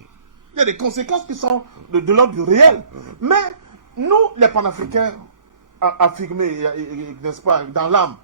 Il y a des conséquences qui sont de l'ordre du réel. Mais nous, les panafricains, affirmés, n'est-ce pas, dans l'âme,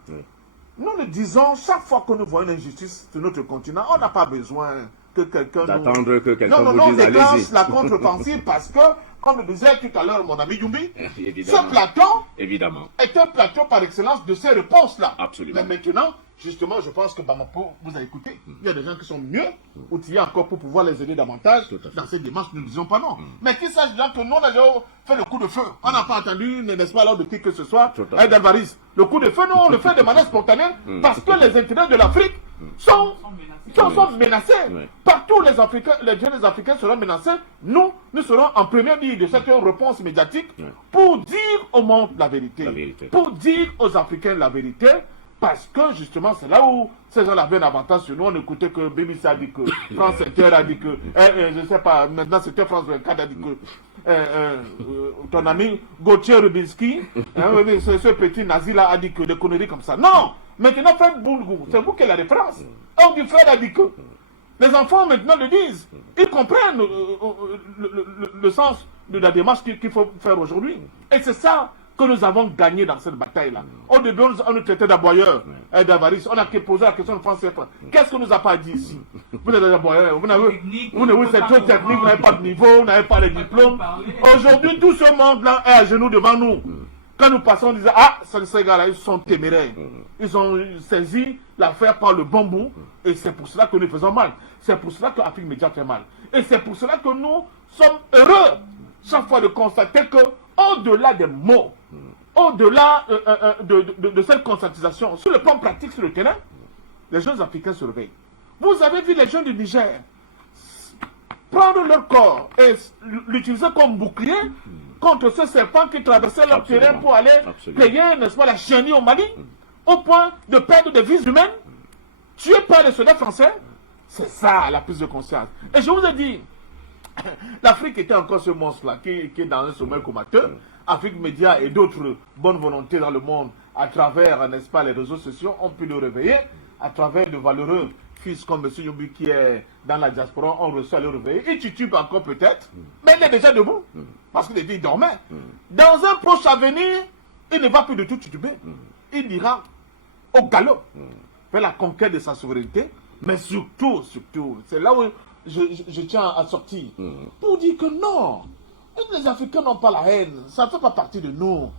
nous le disons chaque fois que nous voyons une injustice sur notre continent, on n'a pas besoin que quelqu'un d'attendre que quelqu'un vous dise allez-y. déclenche la contre-offensive parce que, comme le disait tout à l'heure mon ami Yumbi, ce plateau est un plateau par excellence de ces réponses-là. Absolument. Mais maintenant, justement, je pense que Bamako vous a écouté. Il y a des gens qui sont mieux outillés encore pour pouvoir les aider davantage dans cette démarche. Nous ne disons pas non. Mais qu'il sache bien que nous, on a déjà fait le coup de feu. On n'a pas attendu, n'est-ce pas, lors de qui que ce soit, d'Alvarez. Le coup de feu, nous, on le fait de manière spontanée parce que les intérêts de l'Afrique sont menacés. Oui. Partout, les jeunes Africains seront menacés. Nous serons en première ligne de cette réponse médiatique pour dire au monde la vérité. Pour dire aux Africains la vérité. Parce que justement, c'est là où ces gens avaient un avantage sur nous. On écoutait que BBC a dit que, France Inter a dit que, je ne sais pas, maintenant c'était France 24 a dit que, ton ami Gauthier Rubinski, ce petit nazi-là a dit que des conneries comme ça. Non! Maintenant, Fred Boulgou, c'est vous qui êtes la référence. Or, du Fred a dit que. Les enfants maintenant le disent. Ils comprennent le sens de la démarche qu'il faut faire aujourd'hui. Et c'est ça que nous avons gagné dans cette bataille-là. Au début, on nous traitait d'aboyeurs, d'avarice. On a posé la question de France. Qu'est-ce qu'on nous a pas dit ici? Vous êtes des aboyeurs. Vous n'avez c'est trop technique, vous n'avez pas de niveau, vous n'avez pas les diplômes. Aujourd'hui, tout ce monde-là est à genoux devant nous. Quand nous passons, on disait, ah, ces gars-là, ils sont téméraires. Ils ont saisi l'affaire par le bon bout. Et c'est pour cela que nous faisons mal. C'est pour cela que Afrique Média fait mal. Et c'est pour cela que nous sommes heureux chaque fois de constater que, au-delà des mots, au-delà de cette conscientisation, sur le plan pratique, sur le terrain, les jeunes Africains se réveillent. Vous avez vu les jeunes du Niger prendre leur corps et l'utiliser comme bouclier contre ce serpent qui traversait leur terrain pour aller payer, n'est-ce pas, la chenille au Mali, au point de perdre des vies humaines, tués par les soldats français. C'est ça la prise de conscience. Et je vous ai dit, l'Afrique était encore ce monstre-là qui est dans un sommeil comateux. Afrique Média et d'autres bonnes volontés dans le monde, à travers, n'est-ce pas, les réseaux sociaux, ont pu le réveiller, à travers de valeureux fils comme M. Yobi qui est dans la diaspora, on reçu à le réveiller. Il titube encore peut-être, mais il est déjà debout, parce qu'il il dormait. Dans un proche avenir, il ne va plus du tout tituber. Il ira au galop, faire la conquête de sa souveraineté, mais surtout, c'est là où je tiens à sortir, pour dire que non, les Africains n'ont pas la haine, ça ne fait pas partie de nous.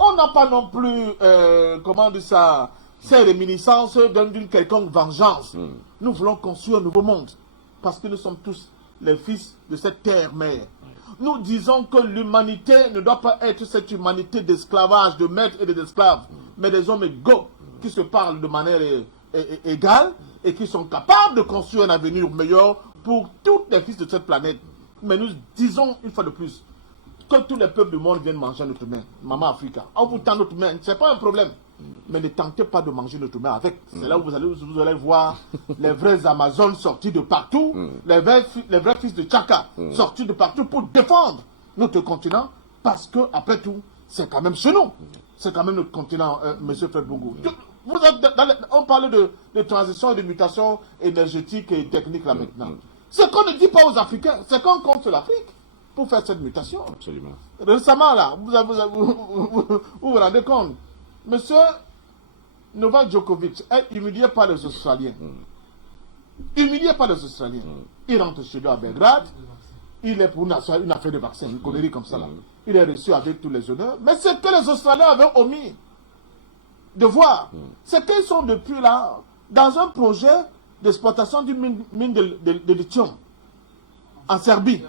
On n'a pas non plus, comment dire ça, ces réminiscences d'une quelconque vengeance. Nous voulons construire un nouveau monde, parce que nous sommes tous les fils de cette terre-mère. Nous disons que l'humanité ne doit pas être cette humanité d'esclavage, de maîtres et d'esclaves, mais des hommes égaux, qui se parlent de manière égale, et qui sont capables de construire un avenir meilleur pour tous les fils de cette planète. Mais nous disons une fois de plus que tous les peuples du monde viennent manger notre main. Maman Africa, on vous tend notre main, ce n'est pas un problème. Mais ne tentez pas de manger notre main avec. C'est là où vous allez voir les vrais Amazones sortis de partout, les vrais fils de Tchaka sortis de partout pour défendre notre continent. Parce que, après tout, c'est quand même chez nous. C'est quand même notre continent, M. Fred Boungou. On parle de transition et de mutation énergétique et technique là maintenant. Ce qu'on ne dit pas aux Africains, c'est qu'on compte sur l'Afrique pour faire cette mutation. Absolument. Récemment, là, vous vous rendez compte, monsieur Novak Djokovic est humilié par les Australiens. Humilié par les Australiens. Il rentre chez lui à Belgrade, il est pour une affaire de vaccin, une connerie comme ça là. Il est reçu avec tous les honneurs, mais ce que les Australiens avaient omis de voir, c'est qu'ils sont depuis là dans un projet d'exploitation d'une mine de lithium en Serbie.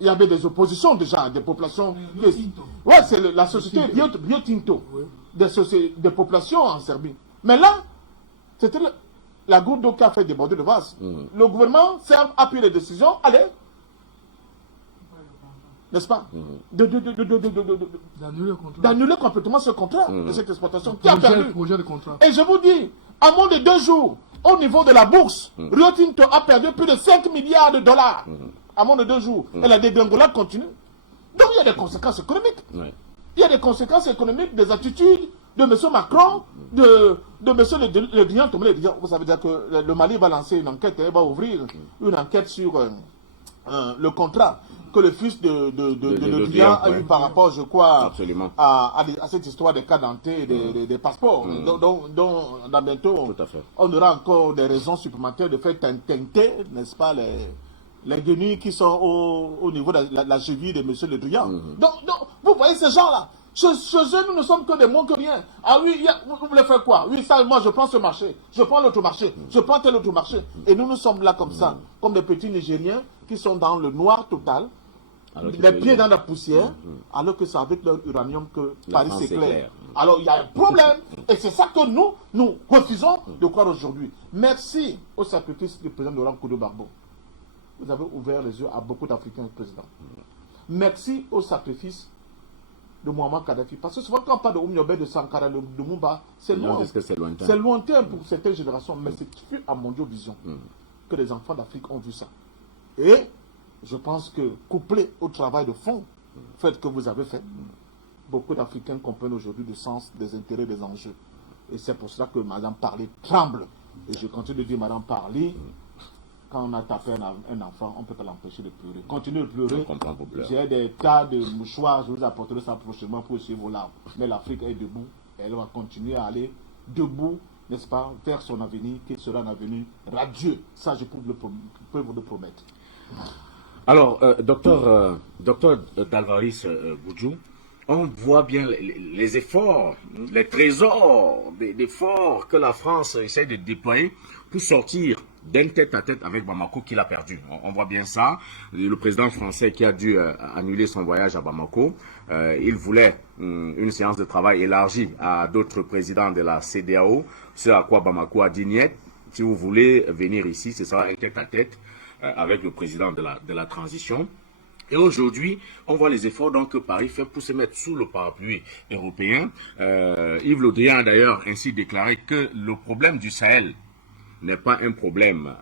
Il y avait des oppositions déjà, des populations. Oui, c'est la société Rio Tinto, des populations en Serbie. Mais là, c'était la goutte d'eau qui a fait déborder le vase. Le gouvernement serbe a pris les décisions, allez, n'est-ce pas, d'annuler complètement ce contrat de cette exploitation qui a perdu. Projet de contrat. Et je vous dis, en moins de 2 jours, au niveau de la bourse, Rio Tinto a perdu plus de 5 milliards de dollars. En moins de 2 jours. Et la dégringolade continue. Donc il y a des conséquences économiques. Il y a des conséquences économiques des attitudes de M. Macron, de M. Le Drian. Vous savez dire que le Mali va lancer une enquête, il va ouvrir une enquête sur le contrat que le fils de Le Drian a eu par rapport, je crois, à cette histoire des cas d'entrée des passeports. Donc, dans bientôt, on aura encore des raisons supplémentaires de faire teinter, n'est-ce pas, les guenilles qui sont au niveau de la cheville de M. Le Drian. Donc, vous voyez ces gens-là. Chez eux, nous ne sommes que des moins que rien. Ah oui, vous voulez faire quoi? Oui, ça, moi, je prends ce marché, je prends l'autre marché, je prends tel autre marché. Et nous sommes là comme ça, comme des petits Nigériens qui sont dans le noir total, les pieds dans la poussière, alors que c'est avec leur uranium que Paris s'éclaire. Alors il y a un problème. Et c'est ça que nous refusons de croire aujourd'hui. Merci au sacrifice du président Laurent Gbagbo. Vous avez ouvert les yeux à beaucoup d'Africains présidents. Merci au sacrifice de Muammar Kadhafi. Parce que souvent, quand on parle de Oumyobé, de Sankara, de Mumba, c'est loin. C'est lointain pour certaines générations, mais c'est plus à Mondiovision que les enfants d'Afrique ont vu ça. Et je pense que, couplé au travail de fond, fait que vous avez fait, beaucoup d'Africains comprennent aujourd'hui le sens des intérêts, des enjeux. Et c'est pour cela que Madame Parly tremble. Et je continue de dire, Madame Parly, quand on a tapé un enfant, on ne peut pas l'empêcher de pleurer. Continuez de pleurer. J'ai des tas de mouchoirs, je vous apporterai ça prochainement pour essuyer vos larmes. Mais l'Afrique est debout. Elle va continuer à aller debout, n'est-ce pas, vers son avenir, qui sera un avenir radieux. Ça, je peux vous le promettre. Alors, docteur Dalvaris Boudjou, on voit bien les efforts, les trésors d'efforts que la France essaie de déployer pour sortir d'un tête-à-tête avec Bamako qu'il a perdu. On voit bien ça. Le président français qui a dû annuler son voyage à Bamako, il voulait une séance de travail élargie à d'autres présidents de la CEDEAO, ce à quoi Bamako a dit niet. Si vous voulez venir ici, ce sera un tête-à-tête avec le président de la transition. Et aujourd'hui, on voit les efforts donc, que Paris fait pour se mettre sous le parapluie européen. Yves Le Drian a d'ailleurs ainsi déclaré que le problème du Sahel n'est pas un problème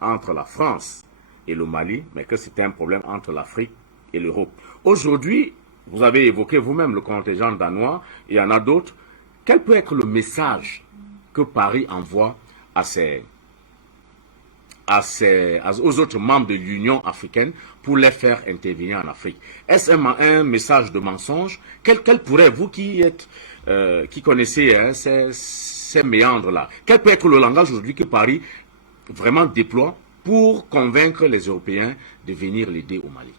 entre la France et le Mali, mais que c'est un problème entre l'Afrique et l'Europe. Aujourd'hui, vous avez évoqué vous-même le contingent danois, il y en a d'autres. Quel peut être le message que Paris envoie aux autres membres de l'Union africaine pour les faire intervenir en Afrique? Est-ce un message de mensonge? Quel pourrait, vous qui connaissez ces méandres-là, quel peut être le langage aujourd'hui que Paris vraiment déploie pour convaincre les Européens de venir l'aider au Mali?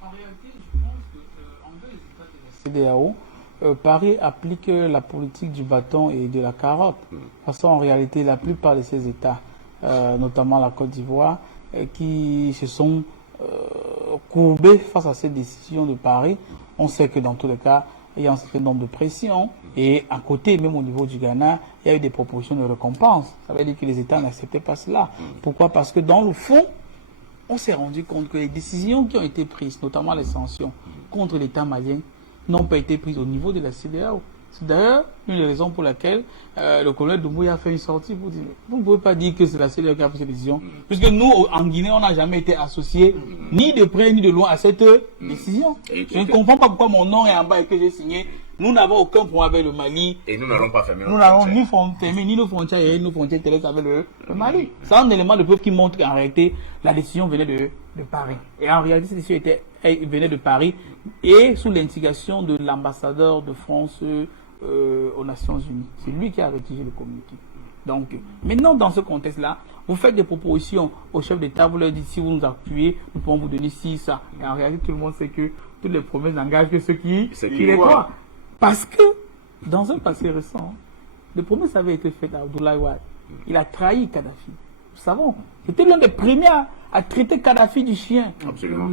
En réalité, je pense qu'en deux États de la CEDEAO, Paris applique la politique du bâton et de la carotte. Parce qu'en réalité, la plupart de ces États, notamment la Côte d'Ivoire, qui se sont courbés face à ces décisions de Paris. On sait que dans tous les cas, il y a un certain nombre de pressions. Et à côté, même au niveau du Ghana, il y a eu des propositions de récompense. Ça veut dire que les États n'acceptaient pas cela. Pourquoi? Parce que dans le fond, on s'est rendu compte que les décisions qui ont été prises, notamment les sanctions contre l'État malien, n'ont pas été prises au niveau de la CEDEAO. C'est d'ailleurs une des raisons pour laquelle le colonel Doumbouya a fait une sortie pour dire vous ne pouvez pas dire que c'est la CEDEAO qui a pris cette décision, puisque nous, en Guinée, on n'a jamais été associés ni de près ni de loin à cette décision. Je ne comprends pas pourquoi mon nom est en bas et que j'ai signé. Nous n'avons aucun problème avec le Mali. Et nous n'allons pas fermer. Nous n'avons ni fermé ni nos frontières et nos frontières terrestres avec le Mali. C'est un élément de preuve qui montre qu'en réalité, la décision venait de Paris. Et en réalité, cette décision venait de Paris et sous l'instigation de l'ambassadeur de France aux Nations Unies. C'est lui qui a rédigé le communiqué. Donc, maintenant, dans ce contexte-là, vous faites des propositions au chef d'État, vous leur dites si vous nous appuyez, nous pouvons vous donner ci, ça. Et en réalité, tout le monde sait que toutes les promesses n'engagent que ceux qui les croient. Parce que, dans un passé récent, les promesses avaient été faites à Abdoulaye Wade. Il a trahi Kadhafi. Nous savons. C'était l'un des premiers à traiter Kadhafi du chien. Absolument.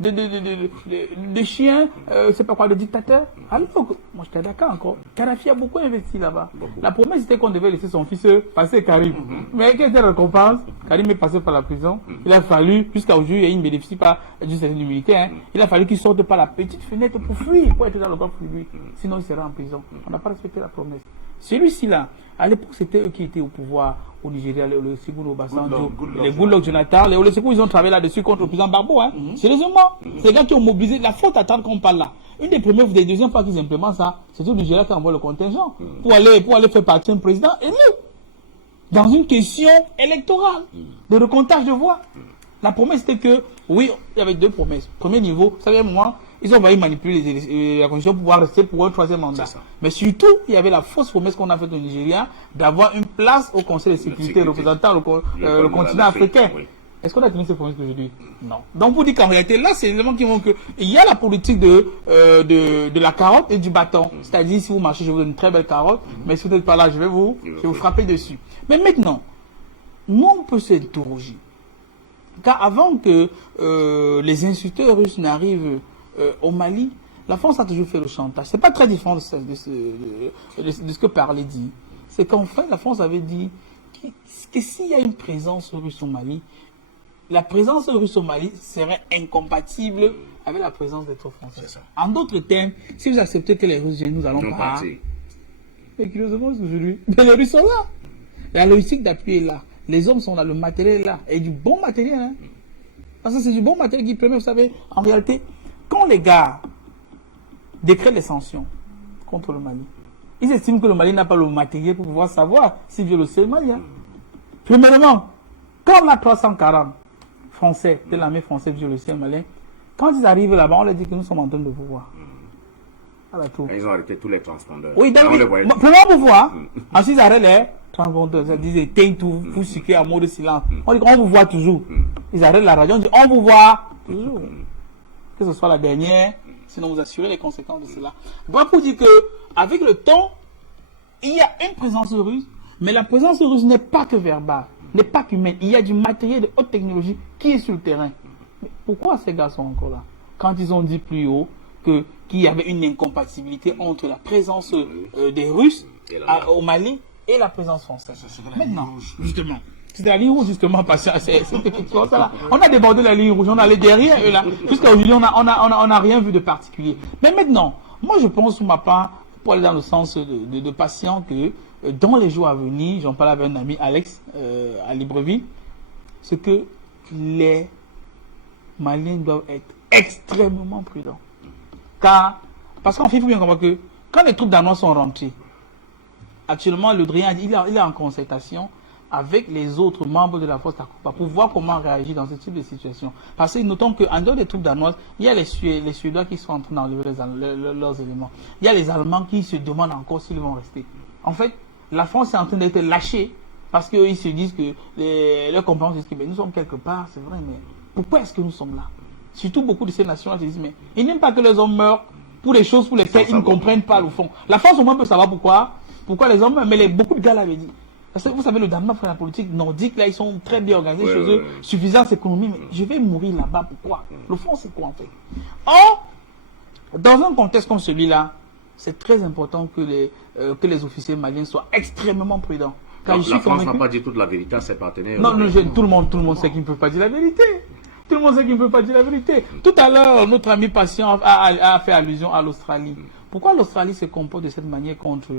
De chien, c'est pas quoi, de dictateur. Alors que, moi j'étais d'accord encore. Kadhafi a beaucoup investi là-bas. La promesse était qu'on devait laisser son fils passer Karim. Mais quelle était la récompense? Karim est passé par la prison. Il a fallu, jusqu'à aujourd'hui, il ne bénéficie pas d'une certaine immunité. Il a fallu qu'il sorte par la petite fenêtre pour fuir, pour être dans le golfe pour lui. Sinon il sera en prison. On n'a pas respecté la promesse. Celui-ci là, à l'époque c'était eux qui étaient au pouvoir au Nigeria, le Olusegun Obasanjo, les Goodluck Jonathan, les Olusegun, ils ont travaillé là-dessus contre le président Gbagbo. Sérieusement, c'est les gars qui ont mobilisé. La faute attendre qu'on parle là. Une des premières, des deuxièmes fois qu'ils implémentent ça, c'est au Nigeria qui envoie le contingent pour aller faire partir un président élu dans une question électorale de recomptage de voix. La promesse était que, oui, il y avait deux promesses. Premier niveau, ça veut dire moi, ils ont failli manipuler la condition pour pouvoir rester pour un troisième mandat. Mais surtout, il y avait la fausse promesse qu'on a faite au Nigeria d'avoir une place au Conseil de sécurité représentant le continent africain. Oui. Est-ce qu'on a tenu cette promesse aujourd'hui? Non. Donc vous dites qu'en réalité, là, c'est l'élément qui montre qu'il y a la politique de la carotte et du bâton. C'est-à-dire, si vous marchez, je vous donne une très belle carotte, mais si vous n'êtes pas là, je vais vous frapper dessus. Mais maintenant, nous, on peut s'interroger. Car avant que les insulteurs russes n'arrivent au Mali, la France a toujours fait le chantage. C'est pas très différent de ce que Parlé dit. C'est qu'en fait, la France avait dit que s'il y a une présence russe au Mali, la présence russe au Mali serait incompatible avec la présence des troupes françaises. En d'autres termes, si vous acceptez que les Russes viennent, nous allons pas. Mais curieusement, aujourd'hui, les Russes sont là. La logistique d'appui est là. Les hommes sont là, le matériel est là. Et du bon matériel. Hein. Parce que c'est du bon matériel qui permet, vous savez, en réalité, quand les gars décrètent les sanctions contre le Mali, ils estiment que le Mali n'a pas le matériel pour pouvoir savoir s'il veut le ciel malien. Premièrement, quand on a 340 Français de l'armée française violent le ciel malien, quand ils arrivent là-bas, on leur dit que nous sommes en train de vous voir. Ils ont arrêté tous les transpondeurs. Oui, d'accord. Premièrement pour voir. Ensuite, ils arrêtent les transpondeurs. Ils disent éteignez tout, vous sucrez en mot de silence. On dit qu'on vous voit toujours. Ils arrêtent la radio, on dit on vous voit toujours. Que ce soit la dernière, sinon vous assurez les conséquences de cela. Voilà pour dire qu'avec le temps, il y a une présence russe, mais la présence russe n'est pas que verbale, n'est pas qu'humaine. Il y a du matériel de haute technologie qui est sur le terrain. Mais pourquoi ces gars sont encore là? Quand ils ont dit plus haut qu'il y avait une incompatibilité entre la présence des Russes au Mali et la présence française. Maintenant, justement, c'est la ligne rouge, justement, parce que c'est effectivement ça là. On a débordé la ligne rouge, on allait derrière eux là. Jusqu'à aujourd'hui, on n'a rien vu de particulier. Mais maintenant, moi je pense, pour ma part, pour aller dans le sens de patient, que dans les jours à venir, j'en parle avec un ami, Alex, à Libreville, c'est que les Maliens doivent être extrêmement prudents. Parce qu'en fait, il faut bien comprendre que quand les troupes danoises sont rentrées, actuellement, le Drian il est en concertation avec les autres membres de la force Takuba pour voir comment réagir dans ce type de situation. Parce que notons qu'en dehors des troupes danoises, il y a les Suédois qui sont en train d'enlever leurs éléments. Il y a les Allemands qui se demandent encore s'ils vont rester. En fait, la France est en train d'être lâchée parce qu'ils se disent que leurs compagnons disent que nous sommes quelque part, c'est vrai, mais pourquoi est-ce que nous sommes là? Surtout beaucoup de ces nations-là se disent, mais ils n'aiment pas que les hommes meurent pour des choses pour lesquelles ils ne comprennent pas au fond. La France au moins peut savoir pourquoi les hommes meurent, mais beaucoup de gars l'avaient dit. Parce que vous savez, le Danemark fait la politique nordique, là, ils sont très bien organisés chez eux, suffisance économie, mais je vais mourir là-bas, pourquoi? Le fond, c'est quoi en fait? Or, dans un contexte comme celui-là, c'est très important que les officiers maliens soient extrêmement prudents. La France n'a pas dit toute la vérité à ses partenaires. Non, tout le monde sait qu'ils ne peuvent pas dire la vérité. Tout le monde sait qu'il ne peut pas dire la vérité. Tout à l'heure, notre ami patient a fait allusion à l'Australie. Pourquoi l'Australie se comporte de cette manière contre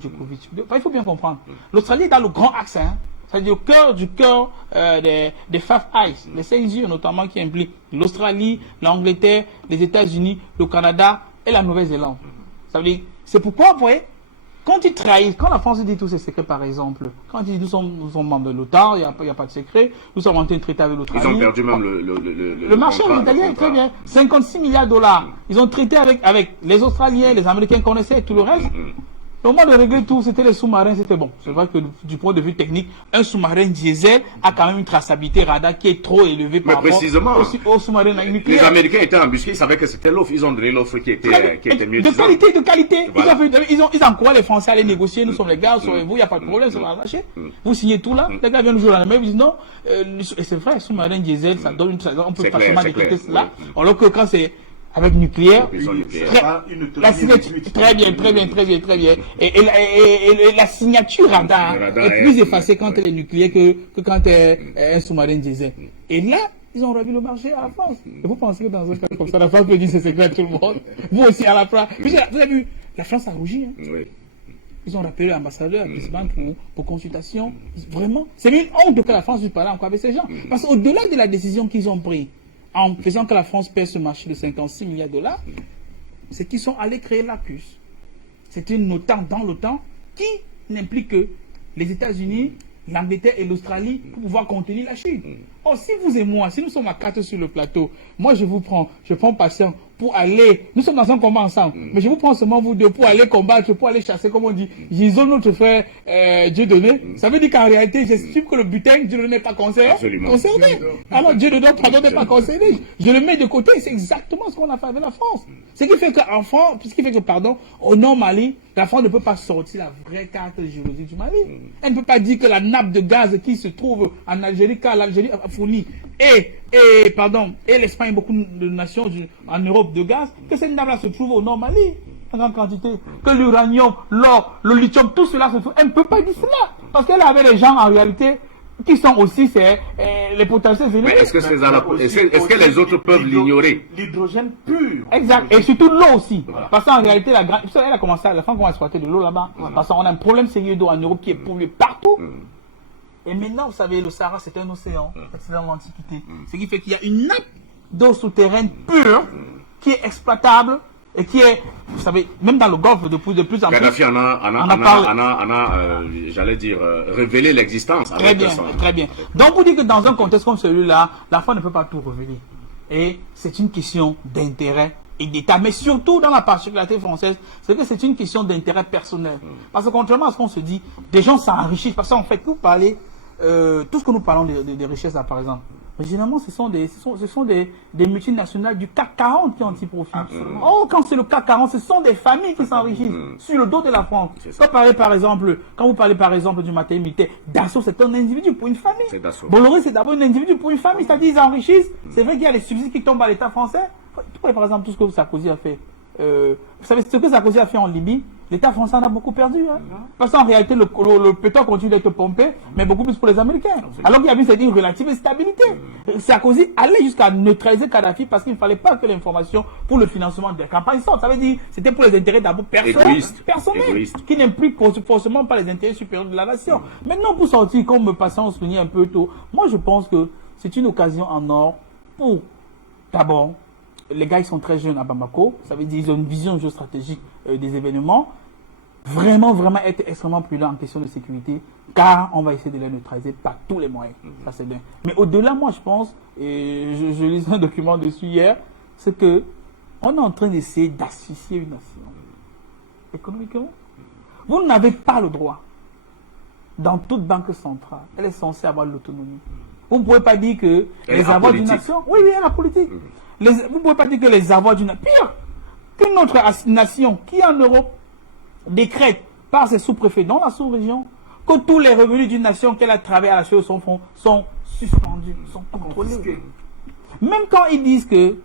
Djokovic? Il faut bien comprendre. L'Australie est dans le grand axe, hein. C'est-à-dire au cœur des Five Eyes, les 5 yeux notamment qui impliquent l'Australie, l'Angleterre, les États-Unis, le Canada et la Nouvelle-Zélande. Ça veut dire, c'est pourquoi, vous voyez, quand ils trahissent, quand la France dit tous ses secrets, par exemple, quand ils disent nous sommes membres de l'OTAN, il n'y a pas de secret, nous sommes en train de traiter avec l'Australie. Ils ont perdu même le marché italien est très bien. 56 milliards de dollars. Ils ont traité avec les Australiens, les Américains connaissaient tout le reste. Au moment de régler tout, c'était les sous-marins, c'était bon. C'est vrai que du point de vue technique, un sous-marin diesel a quand même une traçabilité radar qui est trop élevée par rapport au sous-marin nucléaire. Les Américains étaient embusqués, ils savaient que c'était l'offre, ils ont donné l'offre qui était mieux. De qualité. Voilà. Ils encouragent les Français à aller négocier, nous sommes les gars, sauvez-vous, il n'y a pas de problème, ça va marcher. Vous signez tout là, les gars viennent jouer dans la main, ils disent non, et c'est vrai, sous-marin diesel, ça donne on peut facilement détecter cela. Alors que quand c'est avec nucléaire, la signature, très bien. Et la signature radar est plus effacée quand elle est nucléaire que quand elle est un sous-marin diesel. Et là, ils ont revu le marché à la France. Et vous pensez que dans un cas comme ça, la France peut dire ses secrets à tout le monde. Vous aussi à la France. Vous avez vu, la France a rougi. Hein. Oui. Ils ont rappelé l'ambassadeur à Brisbane pour consultation. Vraiment, c'est une honte que la France puisse parler encore avec ces gens. Parce qu'au-delà de la décision qu'ils ont prise, en faisant que la France perd ce marché de 56 milliards de dollars, c'est qu'ils sont allés créer l'ACUS. C'est une OTAN dans l'OTAN qui n'implique que les États-Unis, l'Angleterre et l'Australie pour pouvoir contenir la Chine. Or, si vous et moi, si nous sommes à 4 sur le plateau, moi je prends patient pour aller, nous sommes dans un combat ensemble, mais je vous prends seulement vous deux pour aller combattre, pour aller chasser, comme on dit, j'isole notre frère Dieudonné. Ça veut dire qu'en réalité, j'estime que le butin, Dieudonné n'est pas concerné. Alors Dieudonné, pardon, n'est pas concerné. Je le mets de côté, c'est exactement ce qu'on a fait avec la France. Ce qui fait que, au nord Mali, la France ne peut pas sortir la vraie carte géologique du Mali. Elle ne peut pas dire que la nappe de gaz qui se trouve en Algérie, car l'Algérie a fourni, et et l'Espagne, beaucoup de nations en Europe de gaz, que ces nappes-là se trouvent au Nord Mali, en grande quantité. Que l'uranium, l'or, le lithium, tout cela se trouve. Elle ne peut pas dire cela. Parce qu'elle avait des gens en réalité qui sont aussi les potentiels élevés. Mais est-ce que les autres peuvent l'ignorer? L'hydrogène pur. Exact. Et surtout l'eau aussi. Voilà. Parce qu'en réalité, elle a commencé, la France commence à exploiter de l'eau là-bas. Parce qu'on a un problème sérieux d'eau en Europe qui est pollué partout. Et maintenant, vous savez, le Sahara, c'est un océan. C'est dans l'Antiquité. Ce qui fait qu'il y a une nappe d'eau souterraine pure qui est exploitable et qui est, vous savez, même dans le Golfe de plus en plus. Kadhafi en a j'allais dire, révélé l'existence. Très bien, très bien. Donc, vous dites que dans un contexte comme celui-là, la France ne peut pas tout révéler. Et c'est une question d'intérêt et d'État. Mais surtout, dans la particularité française, c'est que c'est une question d'intérêt personnel. Parce que contrairement à ce qu'on se dit, des gens s'enrichissent. Parce qu'en fait, vous parlez, tout ce que nous parlons des richesses là, par exemple, généralement, ce sont des multinationales du CAC 40 qui en tirent profit. Oh, quand c'est le CAC 40, ce sont des familles qui s'enrichissent sur le dos de la France. Quand vous parlez par exemple du matériel militaire, Dassault, c'est un individu pour une famille. Bolloré, c'est d'abord un individu pour une famille. C'est-à-dire qu'ils enrichissent. C'est vrai qu'il y a les subsides qui tombent à l'État français. Par exemple, tout ce que Sarkozy a fait. Vous savez, ce que Sarkozy a fait en Libye, l'État français en a beaucoup perdu. Parce qu'en réalité, le pétrole continue d'être pompé, mais beaucoup plus pour les Américains. Alors qu'il y avait une relative stabilité. Sarkozy allait jusqu'à neutraliser Kadhafi parce qu'il ne fallait pas que l'information pour le financement des campagnes sorte. Ça veut dire c'était pour les intérêts d'abord personnels, qui n'impliquent forcément pas les intérêts supérieurs de la nation. Maintenant, pour sortir, comme me passant souligner un peu tôt, moi je pense que c'est une occasion en or pour, d'abord, les gars, ils sont très jeunes à Bamako. Ça veut dire qu'ils ont une vision géostratégique des événements. Vraiment être extrêmement prudent en question de sécurité, car on va essayer de les neutraliser par tous les moyens. Ça, c'est bien. Mais au-delà, moi, je pense, et je lisais un document dessus hier, c'est que on est en train d'essayer d'asphyxier une nation. Économiquement. Vous n'avez pas le droit. Dans toute banque centrale, elle est censée avoir l'autonomie. Vous ne pouvez pas dire que les avoirs d'une nation... Oui, elle a politique. Vous ne pouvez pas dire que les avoirs d'une... Pire qu'une autre nation qui en Europe décrète par ses sous-préfets dans la sous-région que tous les revenus d'une nation qu'elle a travaillé à la chose de son fonds sont suspendus, sont contrôlés. Même quand ils disent que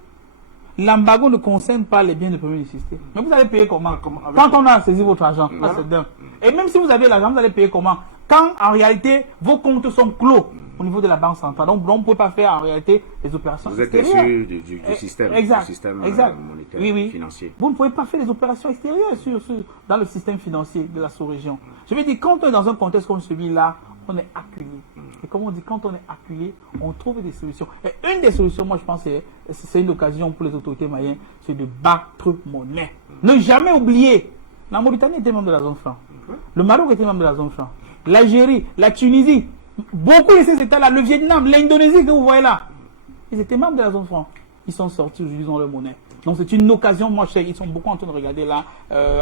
l'embargo ne concerne pas les biens de première nécessité. Mais vous allez payer comment? Quand on a saisi votre argent, c'est dingue. Et même si vous avez l'argent, vous allez payer comment? Quand en réalité vos comptes sont clos au niveau de la banque centrale. Donc on ne peut pas faire en réalité les opérations extérieures. Vous êtes issu du système, monétaire, financier. Vous ne pouvez pas faire les opérations extérieures dans le système financier de la sous-région. Je veux dire, quand on est dans un contexte comme celui-là, on est acculé. Et comme on dit, quand on est acculé, on trouve des solutions. Et une des solutions, moi je pense, c'est une occasion pour les autorités maliennes, c'est de battre monnaie. Ne jamais oublier, la Mauritanie était membre de la zone franc. Le Maroc était membre de la zone franc. L'Algérie, la Tunisie, beaucoup de ces États-là, le Vietnam, l'Indonésie que vous voyez là, ils étaient membres de la zone franc. Ils sont sortis, aujourd'hui, ils ont leur monnaie. Donc c'est une occasion, moi je sais, ils sont beaucoup en train de regarder là,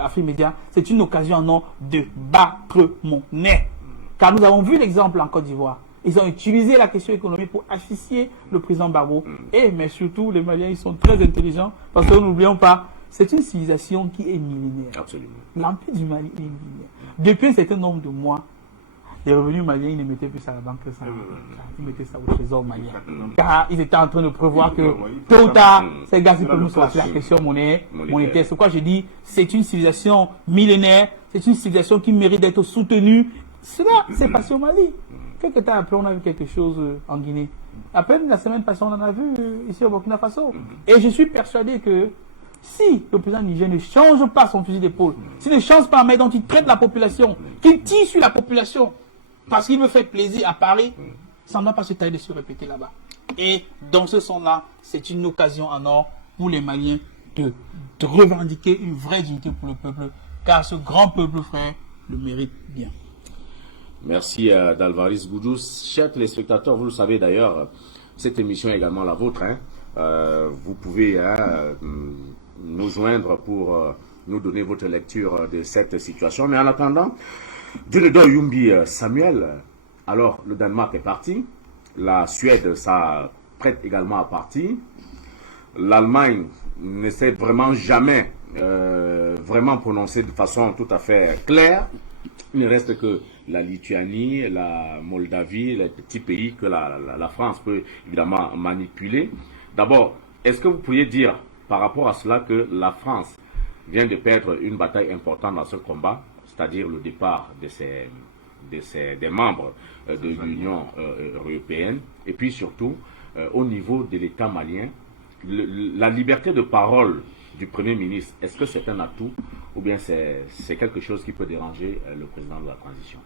Afrique Média, c'est une occasion non de battre monnaie. Car nous avons vu l'exemple en Côte d'Ivoire. Ils ont utilisé la question économique pour asphyxier le président Gbagbo. Mais surtout, les Maliens, ils sont très intelligents, parce que n'oublions pas, c'est une civilisation qui est millénaire. Absolument. L'Empire du Mali est millénaire. Depuis un certain nombre de mois, les revenus maliens, ils ne mettaient plus ça à la banque centrale. Ils mettaient ça au trésor malien. Car ils étaient en train de prévoir que tôt ou tard, ces gars, ils peuvent nous sortir la question monétaire. C'est pourquoi je dis, c'est une civilisation millénaire, c'est une civilisation qui mérite d'être soutenue. Cela, c'est passé au Mali. Quelques temps après, on a vu quelque chose en Guinée. À peine la semaine passée, on en a vu ici au Burkina Faso. Et je suis persuadé que si le président nigérien ne change pas son fusil d'épaule, s'il ne change pas la manière dont il traite la population, qu'il tire sur la population, parce qu'il veut faire plaisir à Paris, ça ne doit pas se tailler de se répéter là-bas. Et dans ce sens-là, c'est une occasion en or pour les Maliens de revendiquer une vraie dignité pour le peuple, car ce grand peuple frère le mérite bien. Merci d'Alvaris Goudous. Chers téléspectateurs, vous le savez d'ailleurs, cette émission est également la vôtre. Vous pouvez nous joindre pour nous donner votre lecture de cette situation. Mais en attendant, Dieudonné Yumbi Samuel, alors le Danemark est parti, la Suède s'apprête également à partir, l'Allemagne ne s'est vraiment jamais vraiment prononcée de façon tout à fait claire. Il ne reste que la Lituanie, la Moldavie, les petits pays que la France peut évidemment manipuler. D'abord, est-ce que vous pourriez dire par rapport à cela que la France vient de perdre une bataille importante dans ce combat, c'est-à-dire le départ des membres de l'Union européenne, et puis surtout au niveau de l'État malien, la liberté de parole du Premier ministre, est-ce que c'est un atout ou bien c'est quelque chose qui peut déranger le président de la transition?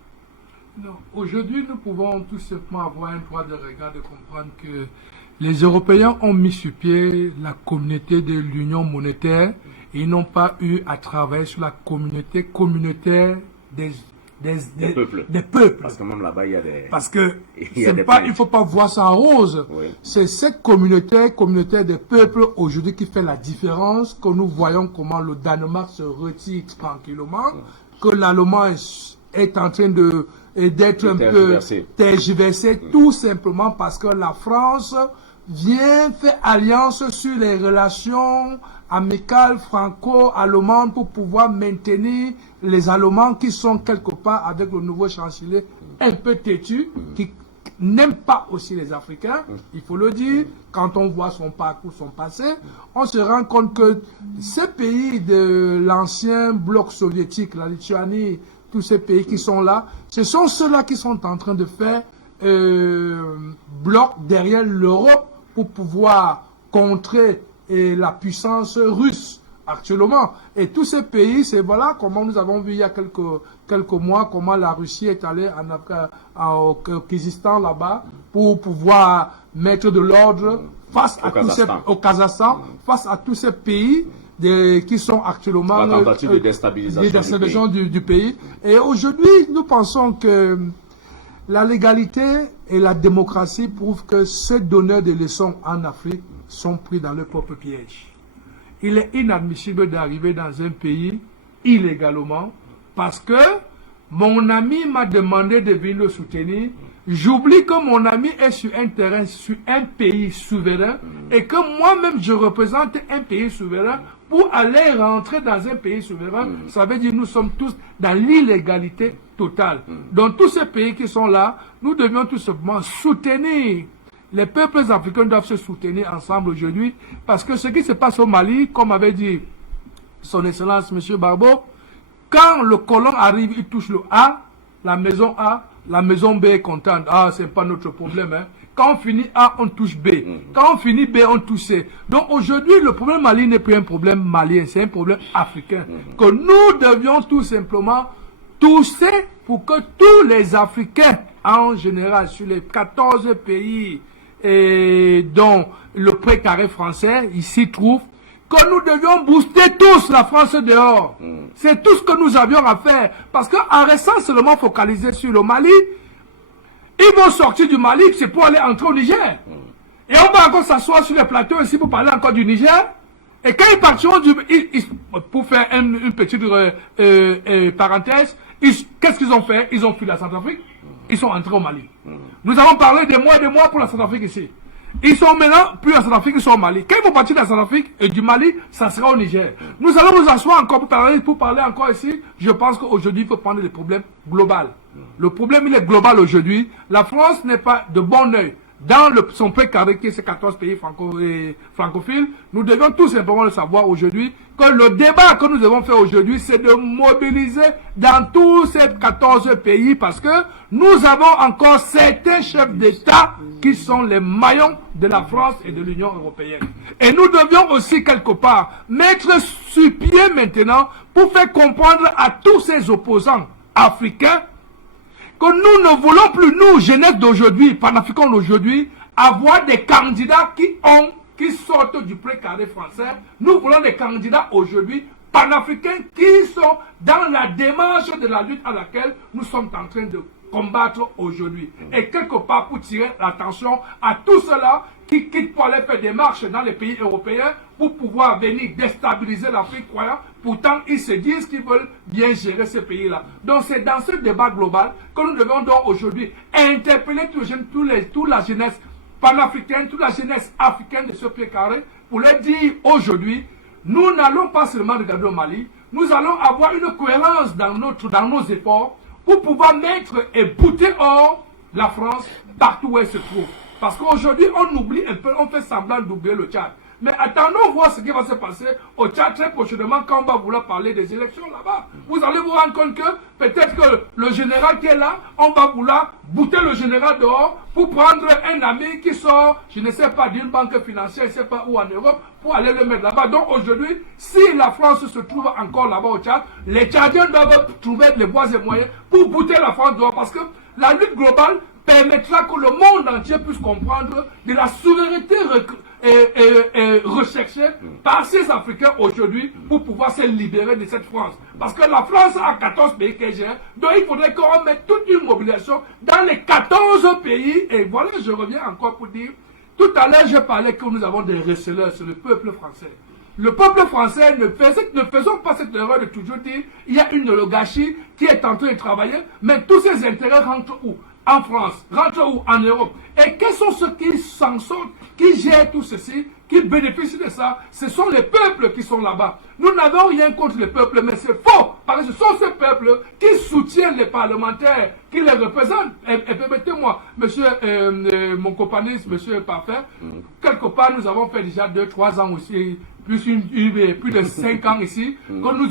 Non. Aujourd'hui, nous pouvons tout simplement avoir un droit de regard de comprendre que les Européens ont mis sur pied la communauté de l'union monétaire et ils n'ont pas eu à travailler sur la communauté communautaire des peuples. Parce que même là-bas, il y a des... Parce que il ne faut pas voir ça en rose. Oui. C'est cette communauté des peuples aujourd'hui qui fait la différence, que nous voyons comment le Danemark se retire tranquillement, que l'Allemagne est en train d'être un peu tergiversé, tout simplement parce que la France vient faire alliance sur les relations amicales franco-allemandes pour pouvoir maintenir les Allemands qui sont quelque part avec le nouveau chancelier un peu têtu, qui n'aime pas aussi les Africains, il faut le dire. Quand on voit son parcours, son passé, on se rend compte que ces pays de l'ancien bloc soviétique, la Lituanie, tous ces pays qui sont là, ce sont ceux-là qui sont en train de faire bloc derrière l'Europe pour pouvoir contrer la puissance russe actuellement. Et tous ces pays, c'est voilà comment nous avons vu il y a quelques mois, comment la Russie est allée au Kyrgyzstan là-bas pour pouvoir mettre de l'ordre face à au Kazakhstan, face à tous ces pays qui sont actuellement la tentative de déstabilisation du pays. Et aujourd'hui, nous pensons que la légalité et la démocratie prouvent que ces donneurs de leçons en Afrique sont pris dans leur propre piège. Il est inadmissible d'arriver dans un pays illégalement parce que mon ami m'a demandé de venir le soutenir. J'oublie que mon ami est sur un terrain, sur un pays souverain et que moi-même je représente un pays souverain. Pour aller rentrer dans un pays souverain, ça veut dire que nous sommes tous dans l'illégalité totale. Donc tous ces pays qui sont là, nous devions tout simplement soutenir. Les peuples africains doivent se soutenir ensemble aujourd'hui parce que ce qui se passe au Mali, comme avait dit son Excellence M. Barbeau, quand le colon arrive, il touche le A, la maison B est contente. Ah, c'est pas notre problème, hein. Quand on finit A, on touche B. Quand on finit B, on touche C. Donc aujourd'hui, le problème Mali n'est plus un problème malien, c'est un problème africain. Que nous devions tout simplement toucher pour que tous les Africains, en général, sur les 14 pays dont le précaré français ici trouve, que nous devions booster tous la France dehors. C'est tout ce que nous avions à faire. Parce qu'en restant seulement focalisé sur le Mali, ils vont sortir du Mali, c'est pour aller entrer au Niger. Et on va encore s'asseoir sur les plateaux ici pour parler encore du Niger. Et quand ils partiront pour faire une petite parenthèse, qu'est-ce qu'ils ont fait? Ils ont fui la Centrafrique. Ils sont entrés au Mali. Nous avons parlé des mois pour la Centrafrique ici. Ils sont maintenant plus en Centrafrique, ils sont au Mali. Quand ils vont partir de la Centrafrique et du Mali, ça sera au Niger. Nous allons nous asseoir encore pour parler encore ici. Je pense qu'aujourd'hui, il faut prendre des problèmes globaux. Le problème, il est global aujourd'hui. La France n'est pas de bon oeil. Dans son précaré, qui est ces 14 pays francophiles, nous devons tout simplement le savoir aujourd'hui, que le débat que nous devons faire aujourd'hui, c'est de mobiliser dans tous ces 14 pays, parce que nous avons encore certains chefs d'État qui sont les maillons de la France et de l'Union européenne. Et nous devions aussi quelque part mettre sur pied maintenant pour faire comprendre à tous ces opposants africains que nous ne voulons plus, nous, jeunesse d'aujourd'hui, panafricains d'aujourd'hui, avoir des candidats qui sortent du précaré français. Nous voulons des candidats aujourd'hui panafricains qui sont dans la démarche de la lutte à laquelle nous sommes en train de combattre aujourd'hui. Et quelque part pour tirer l'attention à tous ceux-là qui quittent pour aller faire des marches dans les pays européens pour pouvoir venir déstabiliser l'Afrique, croyant. Pourtant, ils se disent qu'ils veulent bien gérer ces pays-là. Donc, c'est dans ce débat global que nous devons donc aujourd'hui interpeller toute la jeunesse panafricaine, toute la jeunesse africaine de ce pied carré, pour leur dire aujourd'hui, nous n'allons pas seulement regarder au Mali, nous allons avoir une cohérence dans nos efforts. pour pouvoir mettre et bouter hors la France partout où elle se trouve. Parce qu'aujourd'hui, on oublie un peu, on fait semblant d'oublier le Tchad. Mais attendons voir ce qui va se passer au Tchad très prochainement quand on va vouloir parler des élections là-bas. Vous allez vous rendre compte que peut-être que le général qui est là, on va vouloir bouter le général dehors pour prendre un ami qui sort, je ne sais pas, d'une banque financière, je ne sais pas où en Europe, pour aller le mettre là-bas. Donc aujourd'hui, si la France se trouve encore là-bas au Tchad, les Tchadiens doivent trouver les voies et moyens pour bouter la France dehors. Parce que la lutte globale permettra que le monde entier puisse comprendre de la souveraineté recherchée par ces Africains aujourd'hui pour pouvoir se libérer de cette France. Parce que la France a 14 pays qu'elle gère, donc il faudrait qu'on mette toute une mobilisation dans les 14 pays. Et voilà, je reviens encore pour dire, tout à l'heure je parlais que nous avons des receleurs sur le peuple français. Le peuple français ne faisons pas cette erreur de toujours dire il y a une oligarchie qui est en train de travailler, mais tous ces intérêts rentrent où? En France, rentrent où? En Europe. Et quels sont ceux qui s'en sortent, qui gèrent tout ceci, qui bénéficient de ça? Ce sont les peuples qui sont là-bas. Nous n'avons rien contre les peuples, mais c'est faux, parce que ce sont ces peuples qui soutiennent les parlementaires, qui les représentent. Et permettez-moi, monsieur, mon companiste, monsieur Parfait, quelque part nous avons fait déjà 2-3 ans aussi, plus de 5 ans ici, que nous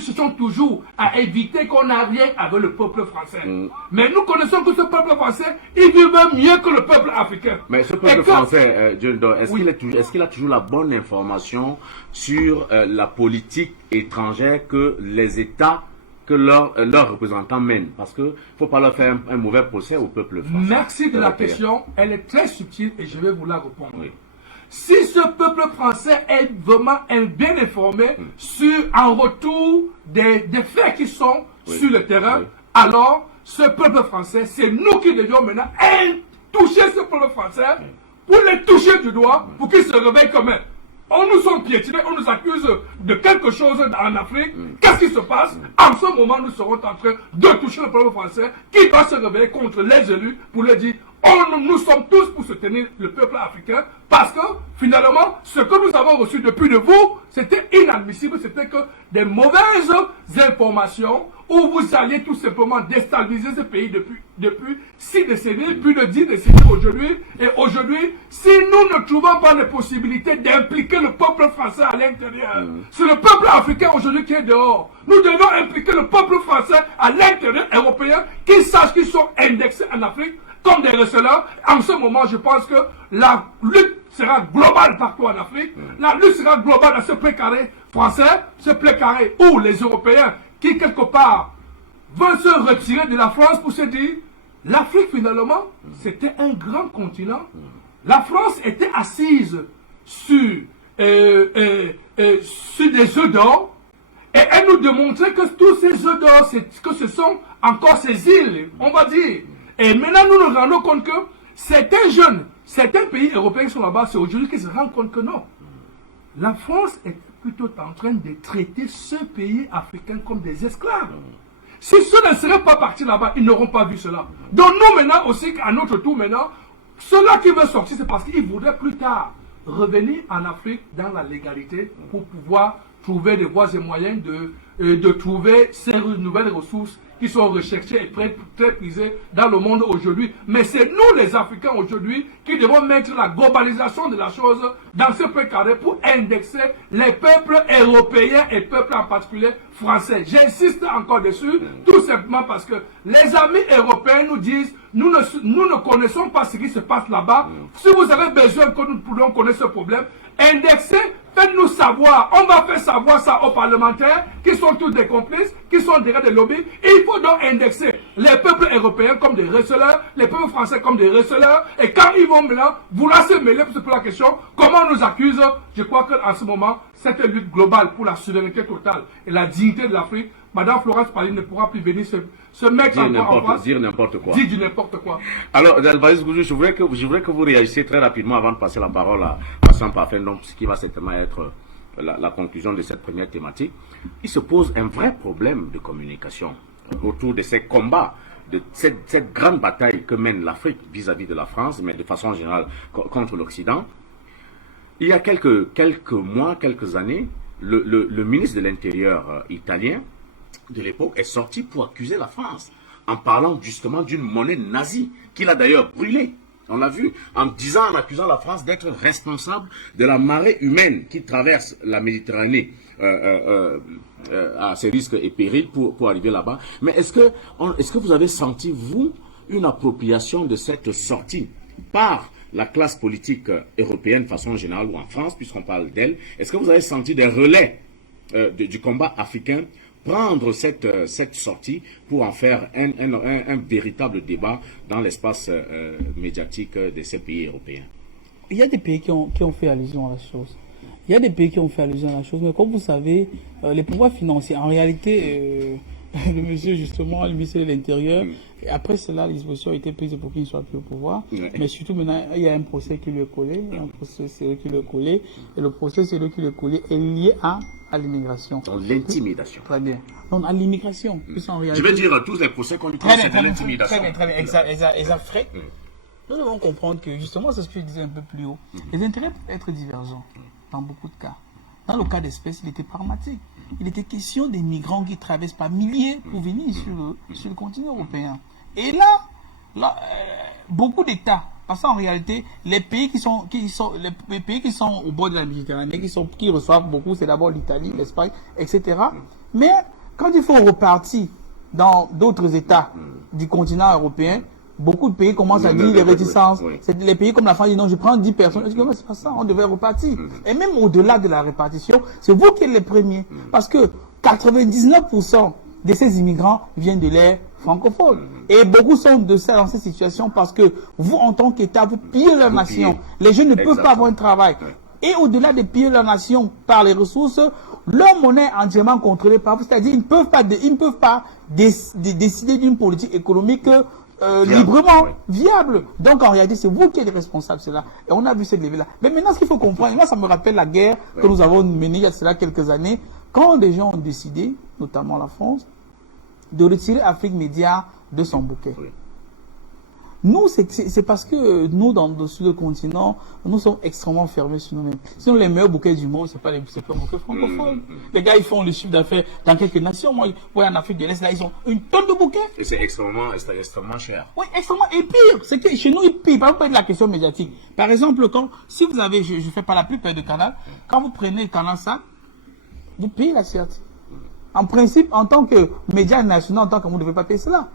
cherchons toujours à éviter qu'on n'a rien avec le peuple français. Mais nous connaissons que ce peuple français, il vit même mieux que le peuple africain. Mais ce peuple français, est-ce qu'il a toujours la bonne information sur la politique étrangère que les États, que leurs représentants mènent? Parce qu'il ne faut pas leur faire un mauvais procès au peuple français. Merci de la question, elle est très subtile et je vais vous la répondre. Oui. Si ce peuple français est vraiment bien informé en retour des faits qui sont sur le terrain, alors ce peuple français, c'est nous qui devions maintenant toucher ce peuple français pour les toucher du doigt, pour qu'ils se réveillent quand même. On nous sommes piétinés, on nous accuse de quelque chose en Afrique. Qu'est-ce qui se passe? En ce moment, nous serons en train de toucher le peuple français qui doit se réveiller contre les élus pour leur dire nous sommes tous pour soutenir le peuple africain parce que finalement, ce que nous avons reçu depuis de vous, c'était inadmissible, c'était que des mauvaises informations où vous alliez tout simplement déstabiliser ce pays depuis 6 décennies, plus de 10 décennies aujourd'hui. Et aujourd'hui, si nous ne trouvons pas les possibilités d'impliquer le peuple français à l'intérieur, c'est le peuple africain aujourd'hui qui est dehors. Nous devons impliquer le peuple français à l'intérieur européen, qu'ils sachent qu'ils sont indexés en Afrique comme des receleurs. En ce moment, je pense que la lutte sera globale partout en Afrique. La lutte sera globale à ce précaré français, ce précaré où les Européens qui, quelque part, veulent se retirer de la France pour se dire, l'Afrique, finalement, c'était un grand continent. La France était assise sur des œufs d'or, et elle nous démontrait que tous ces œufs d'or, que ce sont encore ces îles, on va dire. Et maintenant, nous nous rendons compte que certains jeunes, certains pays européens qui sont là-bas, c'est aujourd'hui qu'ils se rendent compte que non. La France est plutôt en train de traiter ce pays africain comme des esclaves. Si ceux ne seraient pas partis là-bas, ils n'auront pas vu cela. Donc nous maintenant aussi, à notre tour maintenant, ceux-là qui veulent sortir, c'est parce qu'ils voudraient plus tard revenir en Afrique dans la légalité pour pouvoir trouver des voies et moyens de trouver ces nouvelles ressources qui sont recherchées et très prisées dans le monde aujourd'hui. Mais c'est nous les Africains aujourd'hui qui devons mettre la globalisation de la chose dans ce précaré pour indexer les peuples européens et peuples en particulier français. J'insiste encore dessus, tout simplement parce que les amis européens nous disent nous ne connaissons pas ce qui se passe là-bas. Si vous avez besoin que nous pourrions connaître ce problème, indexez, faites-nous savoir. On va faire savoir ça aux parlementaires qui sont tous des complices, qui sont derrière des lobbies. Et il faut donc indexer les peuples européens comme des receleurs, les peuples français comme des receleurs. Et quand ils vont maintenant vouloir se mêler pour la question, comment on nous accuse? Je crois qu'en ce moment, cette lutte globale pour la souveraineté totale et la dignité de l'Afrique, Madame Florence Parly ne pourra plus venir se mettre en face. Dire n'importe quoi. Dire du n'importe quoi. Alors, Delvaïs Goujou, je voudrais que vous réagissiez très rapidement avant de passer la parole à Sam Parfait, donc ce qui va certainement être la conclusion de cette première thématique. Il se pose un vrai problème de communication autour de ces combats, de cette grande bataille que mène l'Afrique vis-à-vis de la France, mais de façon générale contre l'Occident. Il y a quelques mois, quelques années, le ministre de l'Intérieur italien de l'époque est sorti pour accuser la France en parlant justement d'une monnaie nazie, qu'il a d'ailleurs brûlée. On l'a vu, en accusant la France d'être responsable de la marée humaine qui traverse la Méditerranée à ses risques et périls pour arriver là-bas. Mais est-ce que vous avez senti, vous, une appropriation de cette sortie par la classe politique européenne de façon générale ou en France, puisqu'on parle d'elle? Est-ce que vous avez senti des relais du combat africain prendre cette sortie pour en faire un véritable débat dans l'espace médiatique de ces pays européens? Il y a des pays qui ont fait allusion à la chose. Il y a des pays qui ont fait allusion à la chose, mais comme vous savez, les pouvoirs financiers, en réalité, le monsieur, justement, le ministre de l'Intérieur, et après cela, les dispositions ont été prises pour qu'il ne soit plus au pouvoir. Mais surtout, maintenant, il y a un procès qui lui est collé, un procès sérieux qui lui est collé, et le procès sérieux qui lui est collé est lié à l'immigration. Donc l'intimidation. Très bien. Donc à l'immigration. En réalité, je veux dire, tous les procès qu'on lui connaît, c'est de l'intimidation. Très bien. Exact. Fred. Nous devons comprendre que, justement, c'est ce que je disais un peu plus haut. Les intérêts peuvent être divergents dans beaucoup de cas. Dans le cas d'espèce, il était pragmatique. Il était question des migrants qui traversent par milliers pour venir sur le continent européen. Et là, beaucoup d'États, parce qu'en réalité, les pays qui sont au bord de la Méditerranée, qui reçoivent beaucoup, c'est d'abord l'Italie, l'Espagne, etc. Mais quand il faut repartir dans d'autres États du continent européen, beaucoup de pays commencent à dire les réticences. C'est les pays comme la France disent non, je prends 10 personnes. Je dis, c'est pas ça, on devait repartir. Et même au-delà de la répartition, c'est vous qui êtes les premiers. Parce que 99% de ces immigrants viennent de l'ère francophone. Et beaucoup sont dans cette situation parce que vous, en tant qu'État, vous pillez leur nation. Les jeunes ne peuvent pas avoir un travail. Et au-delà de piller leur nation par les ressources, leur monnaie est entièrement contrôlée par vous. C'est-à-dire qu'ils ne peuvent pas décider d'une politique économique librement viable. Donc en réalité, c'est vous qui êtes responsable de cela. Et on a vu cette levée-là. Mais maintenant, ce qu'il faut comprendre, moi ça me rappelle la guerre que nous avons menée il y a cela quelques années, quand des gens ont décidé, notamment la France, de retirer Afrique Média de son bouquet. Nous, c'est parce que nous, sur le continent, nous sommes extrêmement fermés sur nous-mêmes. Sinon, les meilleurs bouquets du monde, c'est pas un bouquet francophone. Les gars, ils font le chiffre d'affaires dans quelques nations. Moi, en Afrique de l'Est, là, ils ont une tonne de bouquets. Et c'est extrêmement cher. Oui, extrêmement. Et pire, c'est que chez nous, ils pillent. Par exemple, de la question médiatique. Par exemple, si vous avez, je fais pas la plupart de canal, quand vous prenez le canal SAT, vous payez la CRT. En principe, en tant que média national, en tant que vous ne devez pas payer cela.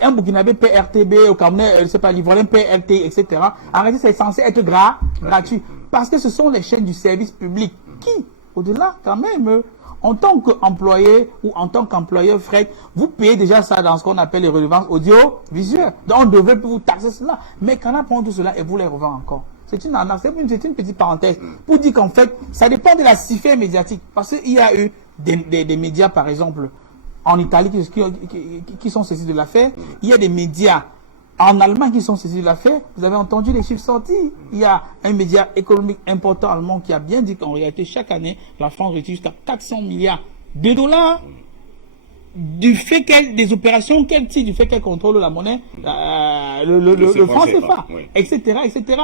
Un Burkinabé paie RTB, au Camerounais, je sais pas, l'Ivoirien paie RT, etc. En réalité, c'est censé être gratuit. Parce que ce sont les chaînes du service public qui, au-delà, quand même, en tant qu'employé ou en tant qu'employeur Fred, vous payez déjà ça dans ce qu'on appelle les redevances audio-visuelles. Donc, on devrait vous taxer cela. Mais quand on prend tout cela et vous les revend encore. C'est une petite parenthèse pour dire qu'en fait, ça dépend de la cifre médiatique. Parce qu'il y a eu des médias, par exemple, en Italie qui sont saisis de l'affaire. Il y a des médias en Allemagne qui sont saisis de l'affaire. Vous avez entendu les chiffres sortis. Il y a un média économique important allemand qui a bien dit qu'en réalité, chaque année, la France retire jusqu'à 400 milliards de dollars du fait des opérations qu'elle tire, du fait qu'elle contrôle la monnaie, le franc CFA, etc., etc.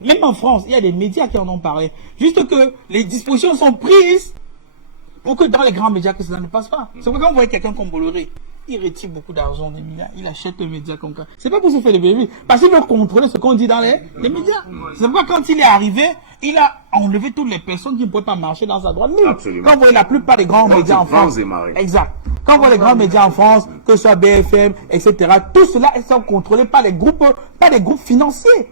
Même en France, il y a des médias qui en ont parlé. Juste que les dispositions sont prises pour que dans les grands médias, que cela ne passe pas. C'est pourquoi quand vous voyez quelqu'un comme Bolloré, il retire beaucoup d'argent des milliards, il achète les médias comme ça. C'est pas pour se faire des bénéfices, parce qu'il veut contrôler ce qu'on dit dans les médias. C'est pourquoi quand il est arrivé, il a enlevé toutes les personnes qui ne pouvaient pas marcher dans sa droite ligne. Quand vous voyez la plupart des grands médias en France, exact. Quand vous voyez les grands médias en France, que ce soit BFM, etc., tout cela sont contrôlés par les groupes financiers.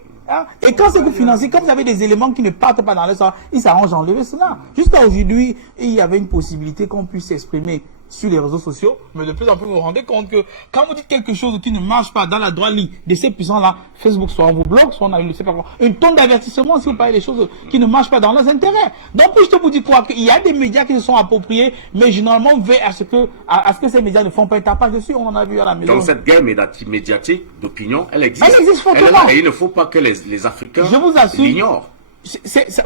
Et quand c'est vous financier, quand vous avez des éléments qui ne partent pas dans le sens, ils s'arrangent à enlever cela. Jusqu'à aujourd'hui, il y avait une possibilité qu'on puisse s'exprimer sur les réseaux sociaux, mais de plus en plus vous vous rendez compte que quand vous dites quelque chose qui ne marche pas dans la droite ligne de ces puissants-là, Facebook soit on vous bloque, soit on a une tonne d'avertissement si vous parlez des choses qui ne marchent pas dans leurs intérêts. Donc je vous dis quoi, qu'il y a des médias qui se sont appropriés, mais généralement veillent à ce que ces médias ne font pas un tapage dessus, on en a vu à la maison. Donc cette guerre médiatique d'opinion, elle existe. Elle existe fortement. Et il ne faut pas que les Africains l'ignorent.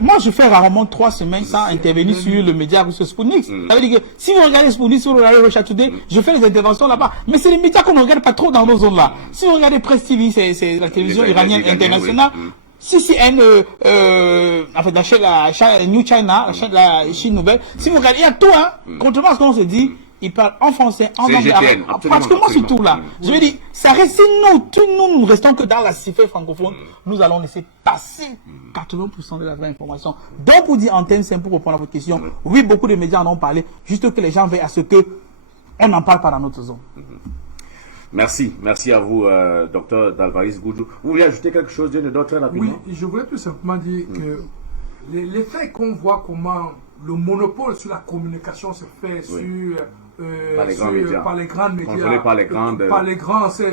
Moi, je fais rarement 3 semaines sans intervenir sur le média russe Sputnik. Ça veut dire que si vous regardez Sputnik, si vous regardez Russia Today, je fais les interventions là-bas. Mais c'est les médias qu'on ne regarde pas trop dans nos zones là. Si vous regardez Press TV, c'est la télévision iranienne internationale. CCN, en fait, la chaîne New China, la Chine Nouvelle. Si vous regardez, il y a tout, hein. Contrairement à ce qu'on se dit, ils parlent en français, en anglais, GTN, pratiquement sur tout là. Je veux dire, ça reste, si nous ne restons que dans la cité francophone, nous allons laisser passer 80% de la vraie information. Donc, pour dire en termes simples, pour répondre à votre question, oui, beaucoup de médias en ont parlé, juste que les gens veillent à ce que on n'en parle pas dans notre zone. Merci à vous, docteur Dalvaris Goudjou. Vous voulez ajouter quelque chose d'autre très rapidement? Oui, je voulais tout simplement dire que les faits qu'on voit comment le monopole sur la communication se fait par les grands médias, contrôlé par les grandes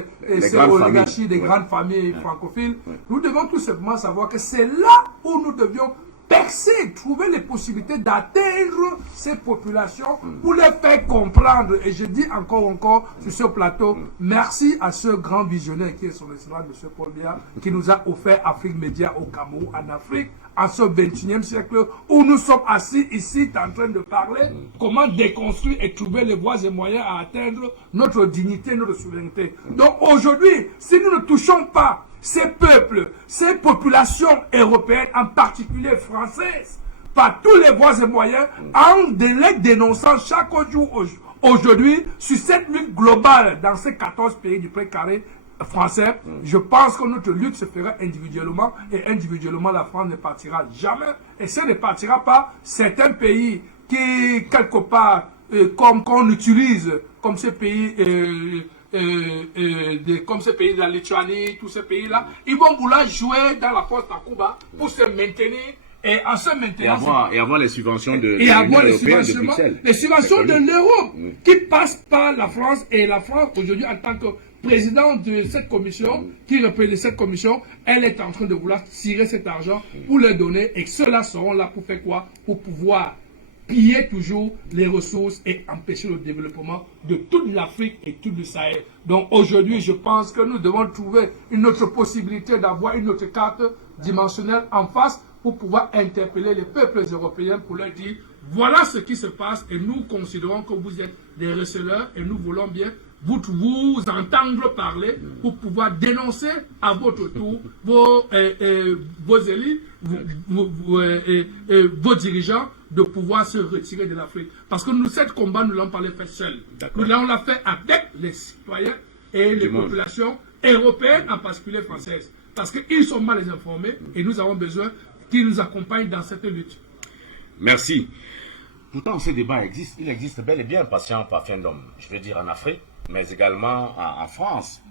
oligarchies des grandes familles francophiles, nous devons tout simplement savoir que c'est là où nous devions percer, trouver les possibilités d'atteindre ces populations pour les faire comprendre. Et je dis encore sur ce plateau, merci à ce grand visionnaire qui est son excellence M. Paul Biya, qui nous a offert Afrique Média au Cameroun, en Afrique, en ce 21e siècle, où nous sommes assis ici en train de parler comment déconstruire et trouver les voies et moyens à atteindre notre dignité, notre souveraineté. Donc aujourd'hui, si nous ne touchons pas ces peuples, ces populations européennes, en particulier françaises, par tous les voies et moyens, en dénonçant chaque jour aujourd'hui sur cette lutte globale dans ces 14 pays du précaré français, je pense que notre lutte se fera individuellement, et individuellement la France ne partira jamais, et ce ne partira pas certains pays qui quelque part comme qu'on utilise comme ces pays comme ces pays de la Lituanie, tous ces pays-là, ils vont vouloir jouer dans la poste à Cuba pour se maintenir. Et en se maintenant, et avoir les subventions de Bruxelles. Les subventions de l'Europe qui passent par la France. Et la France, aujourd'hui, en tant que président de cette commission, qui représente cette commission, elle est en train de vouloir tirer cet argent pour le donner. Et ceux-là seront là pour faire quoi? Pour pouvoir piller toujours les ressources et empêcher le développement de toute l'Afrique et tout le Sahel. Donc aujourd'hui, je pense que nous devons trouver une autre possibilité d'avoir une autre carte dimensionnelle en face pour pouvoir interpeller les peuples européens pour leur dire voilà ce qui se passe et nous considérons que vous êtes des receleurs et nous voulons bien vous entendre parler pour pouvoir dénoncer à votre tour vos élus, vos dirigeants de pouvoir se retirer de l'Afrique. Parce que nous, cette combat, nous l'avons pas fait seul. Nous l'avons fait avec les citoyens et les populations européennes, en particulier françaises. Parce qu'ils sont mal informés et nous avons besoin qu'ils nous accompagnent dans cette lutte. Merci. Pourtant, ce débat existe. Il existe bel et bien, patient par fin d'homme. Je veux dire en Afrique, mais également en France.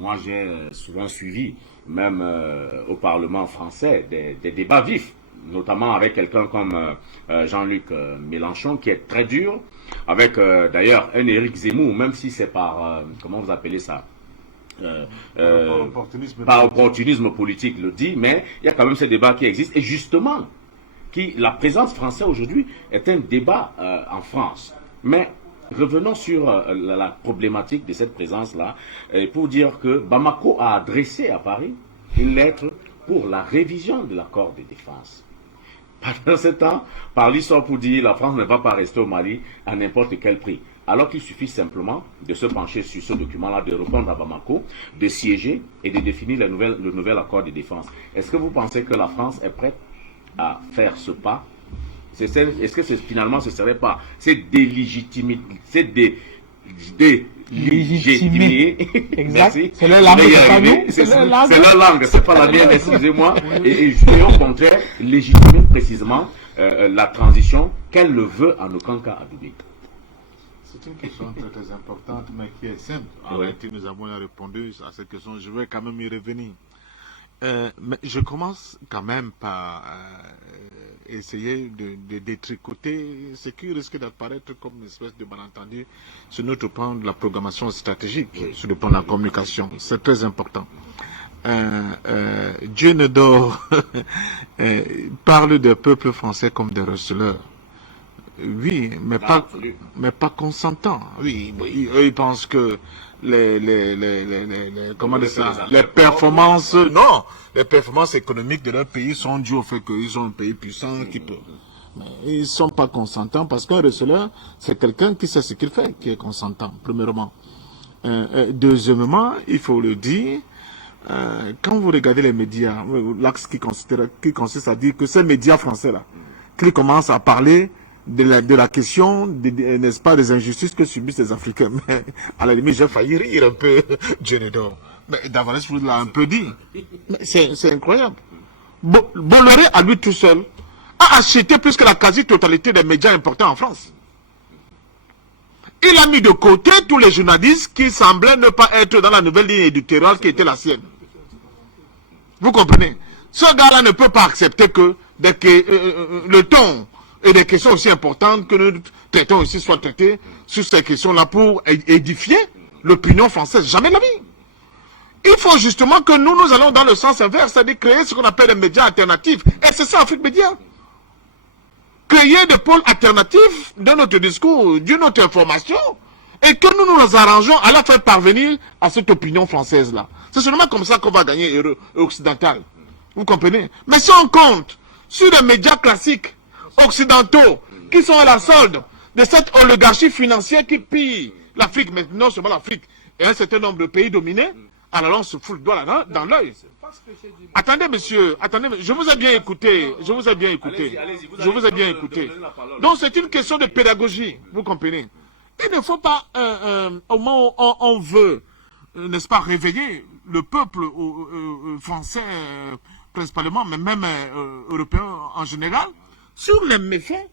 Moi, j'ai souvent suivi, même au Parlement français, des débats vifs, notamment avec quelqu'un comme Jean-Luc Mélenchon, qui est très dur, avec d'ailleurs un Éric Zemmour, même si c'est par, comment vous appelez ça, par opportunisme politique, le dit, mais il y a quand même ce débat qui existe, et justement, la présence française aujourd'hui est un débat en France. Mais revenons sur la problématique de cette présence-là, pour dire que Bamako a adressé à Paris une lettre pour la révision de l'accord de défense. Pendant ce temps, Paris sort pour dire la France ne va pas rester au Mali à n'importe quel prix. Alors qu'il suffit simplement de se pencher sur ce document-là, de répondre à Bamako, de siéger et de définir le nouvel accord de défense. Est-ce que vous pensez que la France est prête à faire ce pas? Est-ce que finalement ce ne serait pas cette délégitimité, Exact. C'est leur langue, c'est leur langue, c'est pas la mienne, excusez-moi. Et au contraire, légitimer précisément la transition qu'elle le veut en aucun cas à Doubik. C'est une question très, très importante, mais qui est simple. En réalité, nous avons répondu à cette question. Je vais quand même y revenir. Mais je commence quand même par essayer de détricoter ce qui risque d'apparaître comme une espèce de malentendu sur notre plan de la programmation stratégique, sur le plan de la communication. C'est très important. Dieu ne dort parle des peuples français comme des receleurs. Oui, mais pas consentants. Oui, eux ils pensent que les performances, non, les performances économiques de leur pays sont dues au fait qu'ils sont un pays puissant qui peut. Mais ils ne sont pas consentants parce qu'un receleur, c'est quelqu'un qui sait ce qu'il fait, qui est consentant, premièrement. Deuxièmement, il faut le dire, quand vous regardez les médias, l'axe qui consiste à dire que ces médias français-là, qui commencent à parler de la question, n'est-ce pas, des injustices que subissent les Africains. Mais à la limite, j'ai failli rire un peu, Djenedor. Mais Davanès vous l'a un peu dit. C'est incroyable. Bolloré, à lui tout seul, a acheté plus que la quasi-totalité des médias importants en France. Il a mis de côté tous les journalistes qui semblaient ne pas être dans la nouvelle ligne éditoriale qui était la sienne. Vous comprenez? Ce gars-là ne peut pas accepter que le ton et des questions aussi importantes que nous traitons ici soient traitées sur ces questions-là pour édifier l'opinion française. Jamais de la vie. Il faut justement que nous allons dans le sens inverse, c'est-à-dire créer ce qu'on appelle les médias alternatifs. Et c'est ça, Afrique Média. Créer des pôles alternatifs de notre discours, d'une notre information, et que nous nous arrangeons à la faire parvenir à cette opinion française-là. C'est seulement comme ça qu'on va gagner occidental. Vous comprenez? Mais si on compte sur les médias classiques occidentaux qui sont à la solde de cette oligarchie financière qui pille l'Afrique, mais non seulement l'Afrique, et un certain nombre de pays dominés, alors on se fout le doigt là dans l'œil. Attendez, monsieur, attendez, je vous ai bien écouté, je vous ai bien écouté, je vous ai bien écouté. Donc c'est une question de pédagogie, vous comprenez. Il ne faut pas, au moment où on veut, n'est-ce pas, réveiller le peuple français principalement, mais même européen en général, sur les méfaits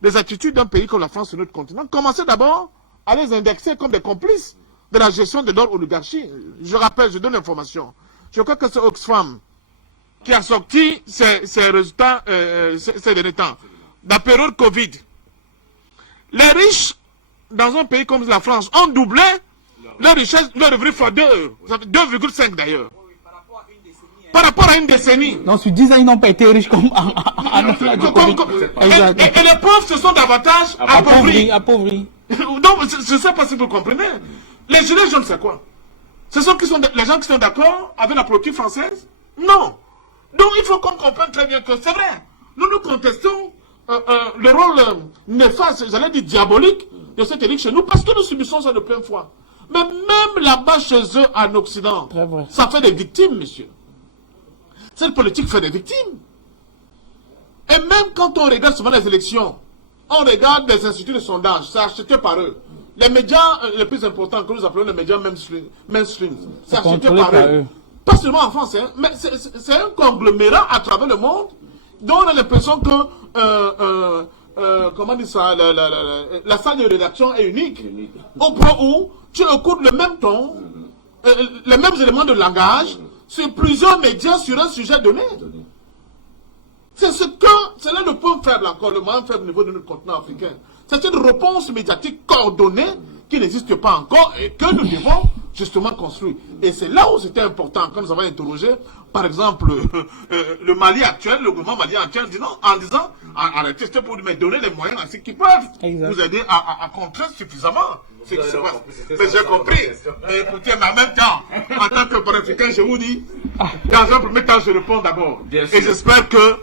des attitudes d'un pays comme la France sur notre continent. Commencez d'abord à les indexer comme des complices de la gestion de leur oligarchie. Je rappelle, je donne l'information. Je crois que c'est Oxfam qui a sorti ses résultats ces derniers temps. Dans la période Covid, les riches dans un pays comme la France ont doublé leur richesse, leur revenu fois 2,5 d'ailleurs. Par rapport à une décennie. Non, sur 10 ans, ils n'ont pas été riches comme et les pauvres se sont davantage appauvris. Donc, je ne sais pas si vous comprenez. Les gilets jaunes, c'est quoi? Ce sont les gens qui sont d'accord avec la politique française? Non. Donc, il faut qu'on comprenne très bien que c'est vrai. Nous contestons le rôle néfaste, j'allais dire diabolique, de cette élite chez nous, parce que nous subissons ça de plein fouet. Mais même là-bas, chez eux, en Occident, ça fait des victimes, monsieur. Cette politique fait des victimes. Et même quand on regarde souvent les élections, on regarde des instituts de sondage, c'est acheté par eux. Les médias les plus importants que nous appelons les médias mainstream, c'est acheté par eux. Pas seulement en France, hein, mais c'est un conglomérat à travers le monde dont on a l'impression que comment dire ça, la salle de rédaction est unique. Au point où tu écoutes le même ton, les mêmes éléments de langage sur plusieurs médias sur un sujet donné. C'est là le point faible encore, le moins faible au niveau de notre continent africain. C'est une réponse médiatique coordonnée qui n'existe pas encore et que nous devons justement construire. Et c'est là où c'était important, quand nous avons interrogé, par exemple, le Mali actuel, le gouvernement malien actuel, en disant, arrêtez, c'était pour lui donner les moyens à ceux qui peuvent vous aider à contrer suffisamment. Mais j'ai compris. Mais écoutez, mais en même temps, en tant que panafricain, je vous dis, dans un premier temps, je réponds d'abord. Et j'espère que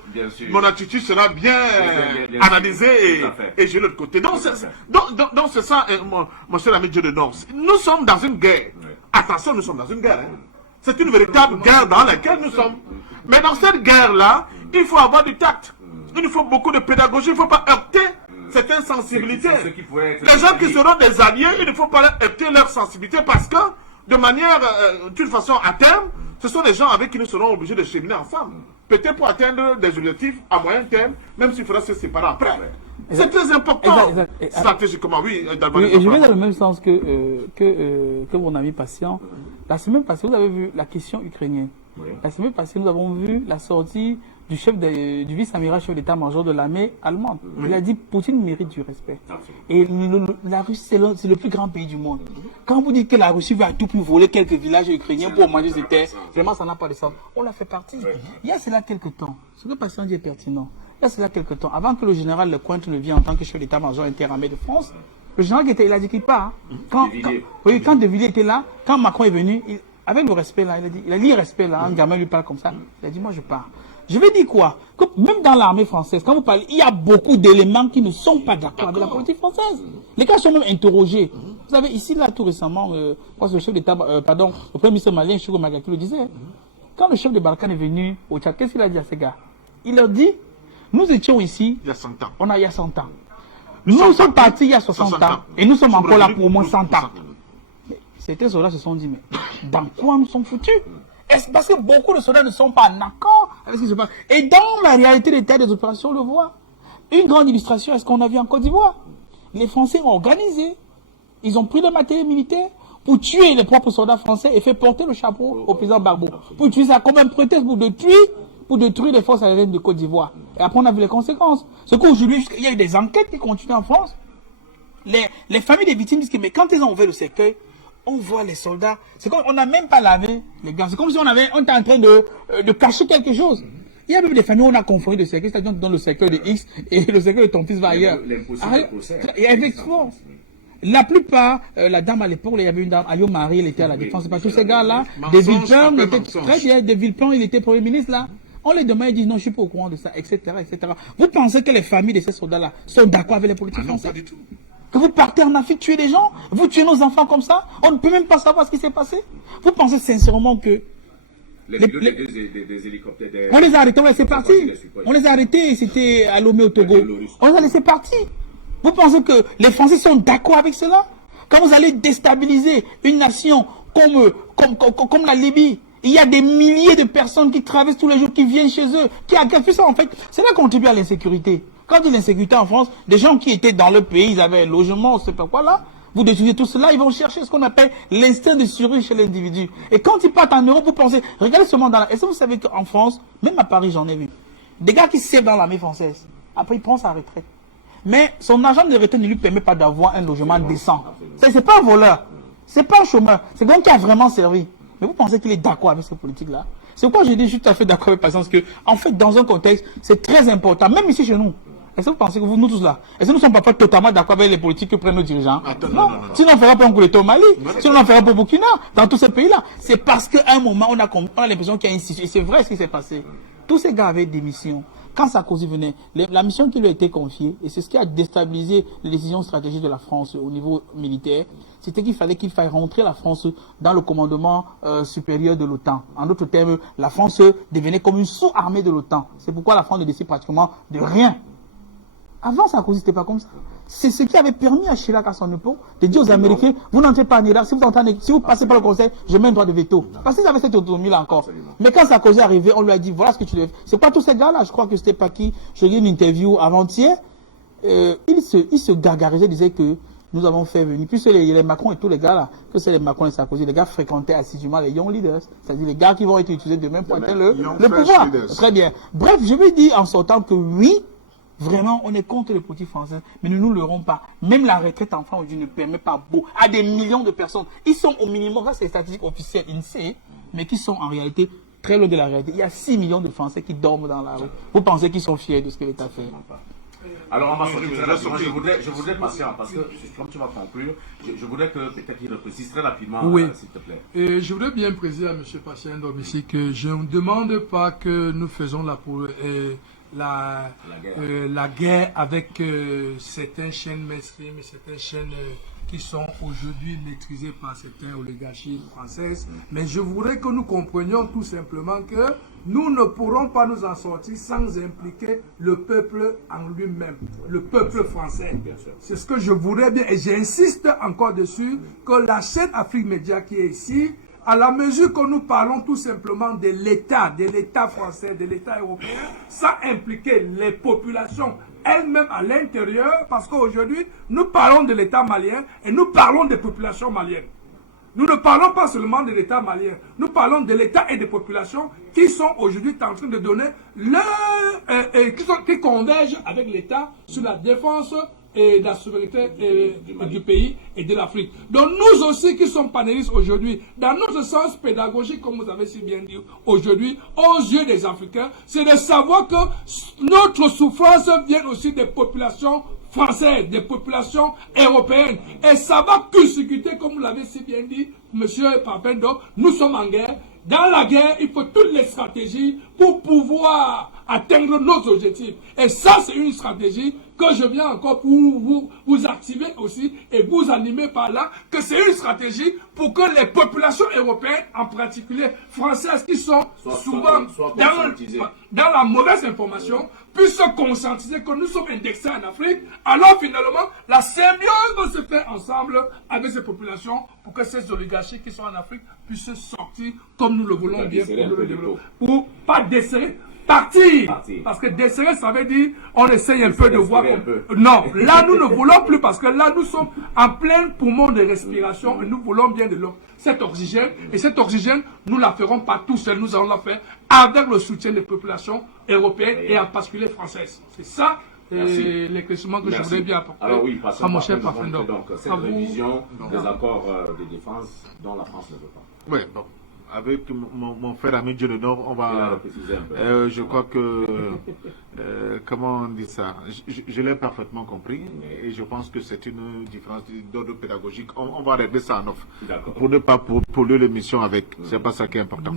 mon attitude sera bien analysée et je l'autre côté. Donc c'est ça, mon cher ami Dieu de Nord. Nous sommes dans une guerre. Attention, nous sommes dans une guerre. Hein. C'est une véritable guerre dans laquelle nous sommes. Mais dans cette guerre-là, il faut avoir du tact. Il faut beaucoup de pédagogie. Il ne faut pas heurter certaines sensibilités. Les gens qui seront des alliés, il ne faut pas heurter leur sensibilité parce que, de manière, d'une façon à terme, ce sont des gens avec qui nous serons obligés de cheminer ensemble. Peut-être pour atteindre des objectifs à moyen terme, même s'il faudra se séparer après. C'est très important. Stratégiquement, oui. Et je vais dans le même sens que mon ami patient. La semaine passée, vous avez vu la question ukrainienne. La semaine passée, nous avons vu la sortie du du vice-amiral chef d'état-major de l'armée allemande. Il a dit Poutine mérite du respect. Et la Russie, c'est le plus grand pays du monde. Quand vous dites que la Russie veut à tout prix voler quelques villages ukrainiens pour manger ses terres, vraiment, ça n'a pas de sens. On l'a fait partie. Il y a cela quelques temps. Ce que Patient dit est pertinent. Il y a cela quelques temps. Avant que le général Lecointre ne vienne en tant que chef d'état-major interarmée de France, le général qui était, il a dit qu'il part. Quand De Villiers était là, quand Macron est venu, avec le respect là, il a dit respect là, un gamin lui parle comme ça. Il a dit moi je pars. Je vais dire quoi? Que même dans l'armée française, quand vous parlez, il y a beaucoup d'éléments qui ne sont pas d'accord avec la politique française. Les gars sont même interrogés. Vous savez, ici, là, tout récemment, le chef d'État, le premier ministre malien, Chougo Magaki, le disait. Quand le chef de Barkhane est venu au Tchad, qu'est-ce qu'il a dit à ces gars? Il leur dit, nous étions ici, il y a 100 ans. Il y a 100 ans. Nous sommes partis il y a 60 ans et nous sommes encore là pour au moins 100 ans. 60 ans. Certains soldats se sont dit, mais dans quoi nous sommes foutus? Est-ce parce que beaucoup de soldats ne sont pas en accord avec ce qui se passe? Et dans la réalité des terres des opérations, on le voit. Une grande illustration, est-ce qu'on a vu en Côte d'Ivoire? Les Français ont organisé. Ils ont pris le matériel militaire pour tuer les propres soldats français et faire porter le chapeau au président Gbagbo. Pour utiliser ça comme un prétexte pour détruire les forces aériennes de Côte d'Ivoire. Et après, on a vu les conséquences. Ce qu'aujourd'hui, il y a eu des enquêtes qui continuent en France. Les familles des victimes disent que, mais quand ils ont ouvert le cercueil, on voit les soldats. C'est comme on n'a même pas lavé les gars. C'est comme si on était en train de cacher quelque chose. Il y a même des familles où on a confondu le cercueil, c'est-à-dire dans le cercueil de X et le cercueil de ton fils va ailleurs. Et effectivement, la plupart, la dame à l'époque, il y avait une dame, Ayo Marie, elle était à la défense. C'est pas tous ces gars-là. Des Villepin, des Villepin, il était premier ministre là. On les demande, ils disent non, je suis pas au courant de ça, etc., etc. Vous pensez que les familles de ces soldats-là sont d'accord avec les politiques français? Pas du tout. Que vous partez en Afrique tuer des gens, vous tuez nos enfants comme ça, on ne peut même pas savoir ce qui s'est passé. Vous pensez sincèrement que Les des hélicoptères. on les a arrêtés, on les a laissés partir. On les a arrêtés, c'était à Lomé au Togo. On les a laissés partir. Vous pensez que les Français sont d'accord avec cela? Quand vous allez déstabiliser une nation comme la Libye, il y a des milliers de personnes qui traversent tous les jours, qui viennent chez eux, qui aggraffent ça en fait. Cela contribue à l'insécurité. Quand il y a l'insécurité en France, des gens qui étaient dans le pays, ils avaient un logement, on ne sait pas quoi là, vous détruisez tout cela, ils vont chercher ce qu'on appelle l'instinct de survie chez l'individu. Et quand ils partent en Europe, vous pensez, regardez seulement dans la... Est-ce que vous savez qu'en France, même à Paris, j'en ai vu, des gars qui servent dans l'armée française, après il prend sa retraite. Mais son argent de retraite ne lui permet pas d'avoir un logement décent. C'est pas un voleur, c'est pas un chômeur, c'est quelqu'un qui a vraiment servi. Mais vous pensez qu'il est d'accord avec cette politique-là? C'est pourquoi je dis, je suis tout à fait d'accord avec Patience que, en fait, dans un contexte, c'est très important, même ici chez nous. Est-ce que vous pensez que nous tous là, est-ce que nous ne sommes pas totalement d'accord avec les politiques que prennent nos dirigeants? Non. Sinon on ne fera pas un coup d'État au Mali, sinon on ne fera pas au Burkina, dans tous ces pays-là. C'est parce qu'à un moment, on a l'impression qu'il y a une situation. Et c'est vrai ce qui s'est passé. Tous ces gars avaient des missions. Quand Sarkozy venait, la mission qui lui a été confiée, et c'est ce qui a déstabilisé les décisions stratégiques de la France au niveau militaire, c'était qu'il fallait rentrer la France dans le commandement supérieur de l'OTAN. En d'autres termes, la France devenait comme une sous-armée de l'OTAN. C'est pourquoi la France ne décide pratiquement de rien. Avant, Sarkozy, c'était pas comme ça. C'est ce qui avait permis à Chirac, à son époque, de dire aux Américains, vous n'entrez pas en Irak, si vous passez par le Conseil, je mets un droit de veto. Parce qu'ils avaient cette autonomie-là encore. Mais quand Sarkozy est arrivé, on lui a dit, voilà ce que tu devais faire. C'est pas tous ces gars-là, je crois que c'était pas qui, je lis une interview avant-hier, il se gargarisait, disait que nous avons fait venir, puisque les Macron et tous les gars là, que c'est les Macron et Sarkozy, les gars fréquentaient assidûment les young leaders, c'est-à-dire les gars qui vont être utilisés demain pour atteindre le pouvoir. Très bien. Bref, je vais dire en sortant que oui, vraiment, on est contre les politiques françaises, mais nous ne l'aurons pas. Même la retraite enfant aujourd'hui ne permet pas à des millions de personnes. Ils sont au minimum, ça c'est les statistiques officielles INSEE, mais qui sont en réalité très loin de la réalité. Il y a 6 millions de Français qui dorment dans la rue. Vous pensez qu'ils sont fiers de ce que l'État fait? Alors, ambassadeur, je voudrais patient, parce que comme tu vas conclure, je voudrais que peut-être qu'il précise très rapidement, s'il te plaît. Et je voudrais bien préciser à M. Patient ici que je ne demande pas que nous faisons la guerre avec certaines chaînes mainstream et certaines chaînes qui sont aujourd'hui maîtrisées par certaines oligarchies françaises. Mais je voudrais que nous comprenions tout simplement que nous ne pourrons pas nous en sortir sans impliquer le peuple en lui-même, le peuple français. C'est ce que je voudrais bien, et j'insiste encore dessus, que la chaîne Afrique Média qui est ici, à la mesure que nous parlons tout simplement de l'État français, de l'État européen, sans impliquer les populations elles-mêmes à l'intérieur, parce qu'aujourd'hui, nous parlons de l'État malien et nous parlons des populations maliennes. Nous ne parlons pas seulement de l'État malien, nous parlons de l'État et des populations qui sont aujourd'hui en train de donner qui convergent avec l'État sur la défense et de la souveraineté du pays et de l'Afrique. Donc nous aussi qui sommes panélistes aujourd'hui, dans notre sens pédagogique, comme vous avez si bien dit aujourd'hui, aux yeux des Africains, c'est de savoir que notre souffrance vient aussi des populations françaises, des populations européennes. Et ça va consécuter, comme vous l'avez si bien dit, monsieur Papendo, nous sommes en guerre. Dans la guerre, il faut toutes les stratégies pour pouvoir atteindre nos objectifs. Et ça, c'est une stratégie que je viens encore pour vous activer aussi et vous animer par là, que c'est une stratégie pour que les populations européennes, en particulier françaises, qui sont souvent dans la mauvaise information, puissent se conscientiser que nous sommes indexés en Afrique. Alors finalement, la symbiose se fait ensemble avec ces populations pour que ces oligarchies qui sont en Afrique puissent sortir comme nous le voulons bien pour le développement. Ou pas desserrer. Partir. Parce que desserrer, ça veut dire on essaye un peu de voir. Non, là nous ne voulons plus parce que là nous sommes en plein poumon de respiration et nous voulons bien de l'eau. Cet oxygène, et cet oxygène, nous la ferons pas tout seuls, nous allons la faire avec le soutien des populations européennes et en particulier françaises. C'est ça l'éclaircissement que je voudrais bien apporter. Alors oui, à mon cher Parfendo. Donc cette révision des accords de défense dont la France ne veut pas. Oui, bon. Avec mon frère ami Dieu de Nord, on va. Je crois que. Comment on dit ça? Je l'ai parfaitement compris et je pense que c'est une différence d'ordre pédagogique. On va régler ça en off. Pour ne pas polluer l'émission avec. C'est pas ça qui est important.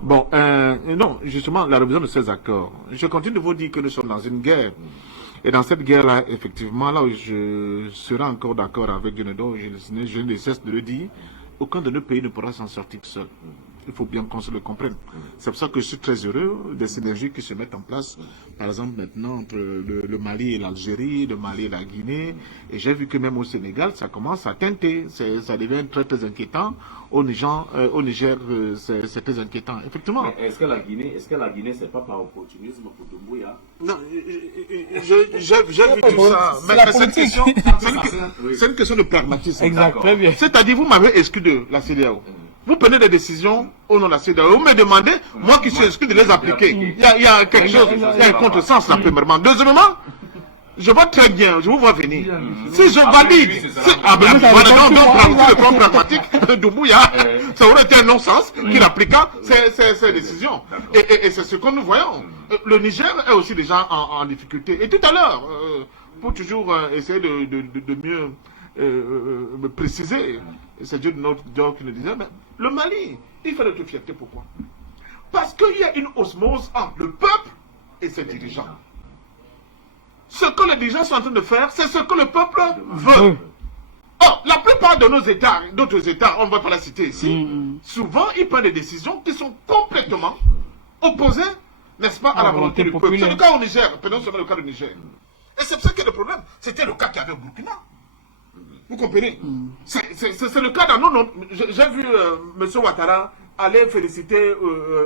Bon, non, justement, la révision de ces accords. Je continue de vous dire que nous sommes dans une guerre. Et dans cette guerre-là, effectivement, là où je serai encore d'accord avec Dieu de Nord, je ne cesse de le dire, aucun de nos pays ne pourra s'en sortir seul. Il faut bien qu'on se le comprenne. C'est pour ça que je suis très heureux des synergies qui se mettent en place, par exemple maintenant entre le Mali et l'Algérie, le Mali et la Guinée. Et j'ai vu que même au Sénégal, ça commence à teinter. Ça devient très très inquiétant. Au Niger, c'est très inquiétant. Effectivement. Est-ce que la Guinée, c'est pas par opportunisme pour Doumbouya? Non, j'ai vu tout ça. Mais c'est une question de pragmatisme. Exact, très bien. C'est-à-dire, vous m'avez exclu de la CEDEAO. Vous prenez des décisions au nom de la CEDEAO. Vous me demandez, moi qui suis exclu, de les appliquer. Il y a quelque chose, il y a un contresens là, premièrement. Deuxièmement, je vois très bien, je vous vois venir. Si je valide, le plan pragmatique de Doumbouya, ça aurait été un non-sens qu'il appliqua ces décisions. Et c'est ce que nous voyons. Le Niger est aussi déjà en difficulté. Et tout à l'heure, pour toujours essayer de mieux me préciser, c'est Dieu de notre Dieu qui nous disait, mais le Mali, il fait notre fierté. Pourquoi? Parce qu'il y a une osmose entre le peuple et ses dirigeants. Ce que les dirigeants sont en train de faire, c'est ce que le peuple veut. Or, la plupart de nos États, d'autres États, on ne va pas la citer ici, souvent ils prennent des décisions qui sont complètement opposées, n'est-ce pas, à la volonté du peuple. C'est le cas au Niger, prenons seulement le cas du Niger. Et c'est pour ça qu'il y a le problème. C'était le cas qu'il y avait au Burkina. Vous comprenez? C'est le cas dans nos... J'ai vu M. Ouattara aller féliciter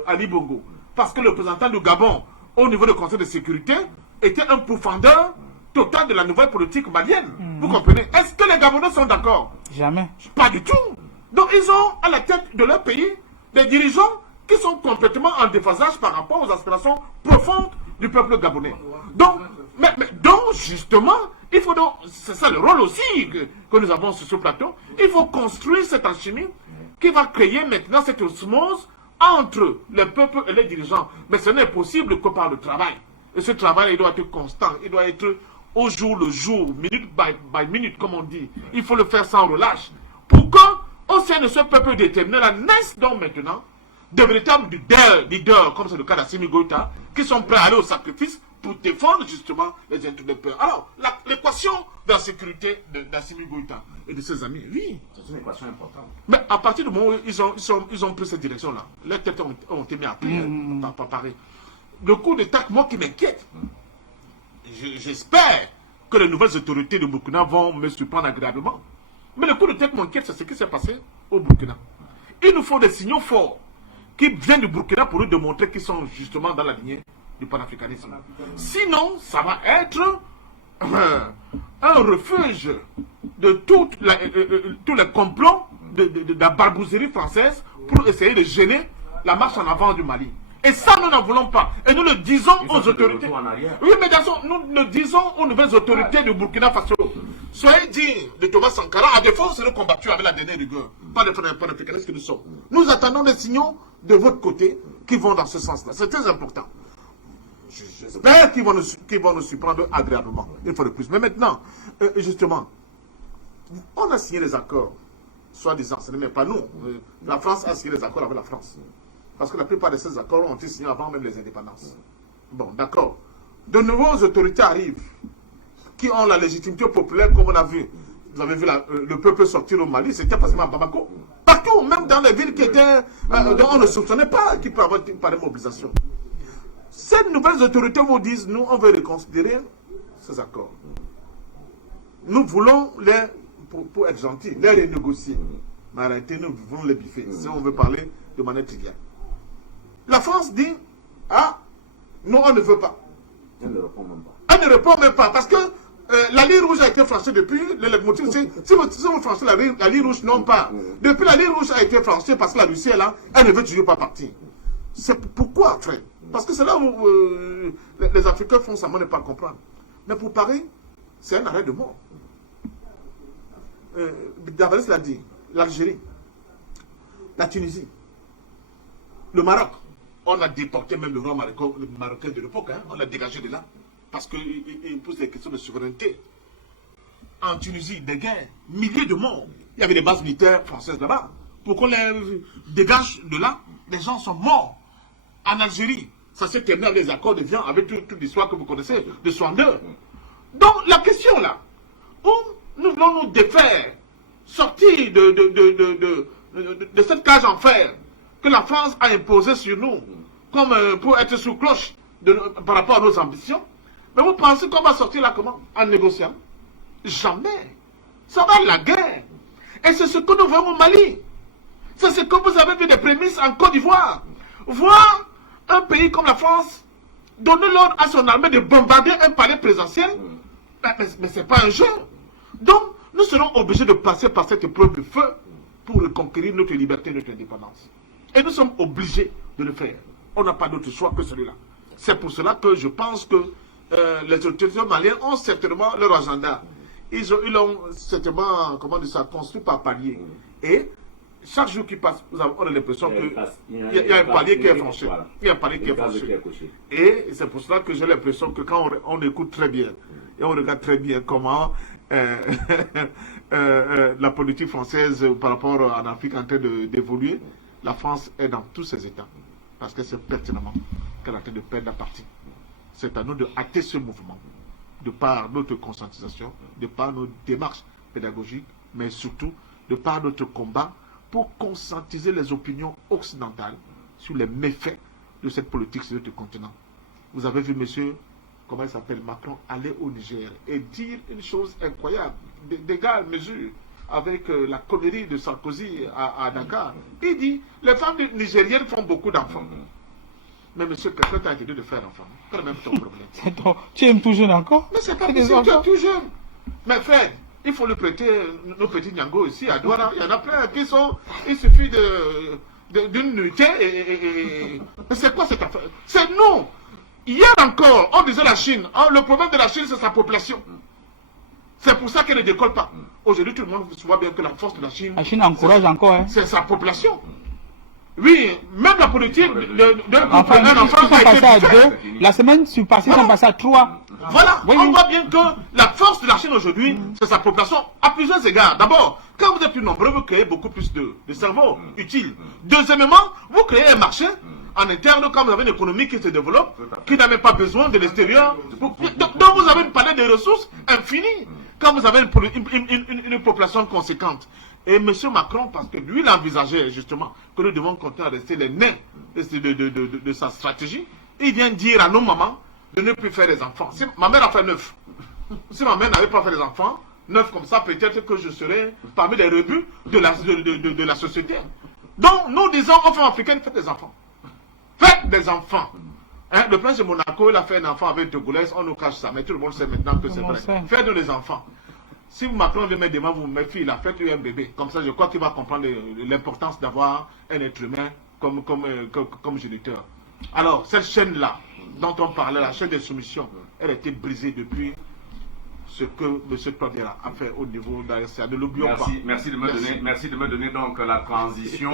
Ali Bongo. Parce que le représentant du Gabon, au niveau du Conseil de sécurité, était un pourfendeur total de la nouvelle politique malienne. Vous comprenez? Est-ce que les Gabonais sont d'accord? Jamais. Pas du tout. Donc ils ont à la tête de leur pays des dirigeants qui sont complètement en déphasage par rapport aux aspirations profondes du peuple gabonais. Donc justement, il faut donc, c'est ça le rôle aussi que nous avons sur ce plateau, il faut construire cette alchimie qui va créer maintenant cette osmose entre le peuple et les dirigeants. Mais ce n'est possible que par le travail. Et ce travail, il doit être constant, il doit être au jour le jour, minute by minute, comme on dit. Il faut le faire sans relâche. Pour qu'au sein de ce peuple déterminé, là, naissent donc maintenant de véritables leaders, comme c'est le cas d'Assimi Goïta, qui sont prêts à aller au sacrifice pour défendre justement les intérêts du peuple. Alors, l'équation de la sécurité d'Assimi Goïta et de ses amis, oui. C'est une équation importante. Mais à partir du moment où ils ont pris cette direction-là, les têtes ont été mis à pied, pas pareil. Le coup d'État, moi qui m'inquiète, j'espère que les nouvelles autorités de Burkina vont me surprendre agréablement. Mais le coup d'État qui m'inquiète, c'est ce qui s'est passé au Burkina. Il nous faut des signaux forts qui viennent du Burkina pour nous démontrer qu'ils sont justement dans la lignée du panafricanisme. Sinon, ça va être un refuge de tous les complots de la barbouzerie française pour essayer de gêner la marche en avant du Mali. Et ça, nous n'en voulons pas. Et nous le disons aux autorités. Oui, mais nous le disons aux nouvelles autorités du Burkina Faso. Soyez dignes de Thomas Sankara. À défaut, on serait combattu avec la dernière rigueur. Pas de panafricanistes que nous sommes. Nous attendons des signaux de votre côté qui vont dans ce sens-là. C'est très important. J'espère qu'ils vont nous surprendre agréablement. Il faut le plus. Mais maintenant, justement, on a signé des accords. Soi-disant, ce n'est même pas nous. La France a signé des accords avec la France. Parce que la plupart de ces accords ont été signés avant même les indépendances. Bon, d'accord. De nouvelles autorités arrivent, qui ont la légitimité populaire, comme on a vu. Vous avez vu le peuple sortir au Mali, c'était facilement à Bamako. Partout, même dans les villes qui étaient, dont on ne soupçonnait pas qu'il peut y avoir une pareille mobilisation. Ces nouvelles autorités vous disent, nous, on veut reconsidérer ces accords. Nous voulons les, pour être gentil, les renégocier. Mais en réalité, nous voulons les biffer, si on veut parler de manière triviale. La France dit, ah, nous, on ne veut pas. Elle ne répond même pas. Elle ne répond même pas, parce que la ligne rouge a été franchie depuis, si vous franchissez la ligne rouge, non pas. Depuis la ligne rouge a été franchie parce que la Russie est là, elle ne veut toujours pas partir. C'est pourquoi, frère? Parce que c'est là où les Africains font semblant de ne pas comprendre. Mais pour Paris, c'est un arrêt de mort. Davalis l'a dit, l'Algérie, la Tunisie, le Maroc. On a déporté même le roi marocain de l'époque, hein, on l'a dégagé de là. Parce qu'il pose des questions de souveraineté. En Tunisie, des guerres, milliers de morts. Il y avait des bases militaires françaises là-bas. Pour qu'on les dégage de là, les gens sont morts. En Algérie, ça s'est terminé avec les accords de Vienne, avec toute l'histoire que vous connaissez, de 62. Donc la question là, où nous voulons nous défaire, sortir de cette cage en fer que la France a imposée sur nous, comme pour être sous cloche par rapport à nos ambitions. Mais vous pensez qu'on va sortir là comment? En négociant? Jamais. Ça va être la guerre. Et c'est ce que nous voyons au Mali. C'est ce que vous avez vu des prémices en Côte d'Ivoire. Voir un pays comme la France donner l'ordre à son armée de bombarder un palais présidentiel, mais ce n'est pas un jeu. Donc, nous serons obligés de passer par cette épreuve de feu pour reconquérir notre liberté et notre indépendance. Et nous sommes obligés de le faire. On n'a pas d'autre choix que celui-là. C'est pour cela que je pense que les autorités maliennes ont certainement leur agenda. Ils ont certainement, comment dire ça, construit par palier. Et chaque jour qui passe, on a l'impression qu'il y a un palier qui est franchi. Il y a un palier qui est franchi. Et c'est pour cela que j'ai l'impression que quand on écoute très bien, et on regarde très bien comment la politique française par rapport en Afrique est en train d'évoluer, la France est dans tous ses états. Parce que c'est pertinemment qu'elle est en train de perdre la partie. C'est à nous de hâter ce mouvement, de par notre conscientisation, de par nos démarches pédagogiques, mais surtout de par notre combat pour conscientiser les opinions occidentales sur les méfaits de cette politique sur notre continent. Vous avez vu, monsieur, comment il s'appelle, Macron, aller au Niger et dire une chose incroyable, d'égale mesure avec la connerie de Sarkozy à Dakar. Il dit, les femmes nigériennes font beaucoup d'enfants. Mais monsieur, quelqu'un t'a interdit de faire enfant. Quel est même ton problème? Tu aimes tout jeune encore? Mais c'est pas possible, tu es tout jeune. Mais Fred, il faut lui prêter nos petits Nyango ici à Douala. Il y en a plein qui sont... Il suffit d'une nuitée et... Mais c'est quoi cette affaire? C'est nous. Hier encore, on disait la Chine. Le problème de la Chine, c'est sa population. C'est pour ça qu'elle ne décolle pas. Aujourd'hui, tout le monde voit bien que la force de la Chine... La Chine encourage encore, hein. C'est sa population. Oui, même la politique enfin, un enfant a été à 2. La semaine passée, ils sont passés à 3. Voilà, oui, on voit bien que la force de la Chine aujourd'hui, c'est sa population à plusieurs égards. D'abord, quand vous êtes plus nombreux, vous créez beaucoup plus de cerveaux utiles. Deuxièmement, vous créez un marché en interne quand vous avez une économie qui se développe, qui n'a même pas besoin de l'extérieur. Donc vous avez une palette de ressources infinie quand vous avez une population conséquente. Et M. Macron, parce que lui, il envisageait justement que nous devons continuer à rester les nains de sa stratégie, il vient dire à nos mamans de ne plus faire des enfants. Si ma mère a fait 9. Si ma mère n'avait pas fait des enfants, 9 comme ça, peut-être que je serais parmi les rebuts de la société. Donc, nous disons aux femmes africaines, faites des enfants. Faites des enfants. Hein, le prince de Monaco, il a fait un enfant avec Togolès, on nous cache ça, mais tout le monde sait maintenant que c'est vrai. Faites-nous des enfants. Si Macron veut mettre devant vous, mes filles, là, faites-lui un bébé. Comme ça, je crois qu'il va comprendre l'importance d'avoir un être humain comme géniteur. Alors, cette chaîne-là, dont on parlait, la chaîne de soumission, elle a été brisée depuis ce que M. Claudiera a fait au niveau de la RCA. Ne l'oublions pas. Merci de me donner donc la transition.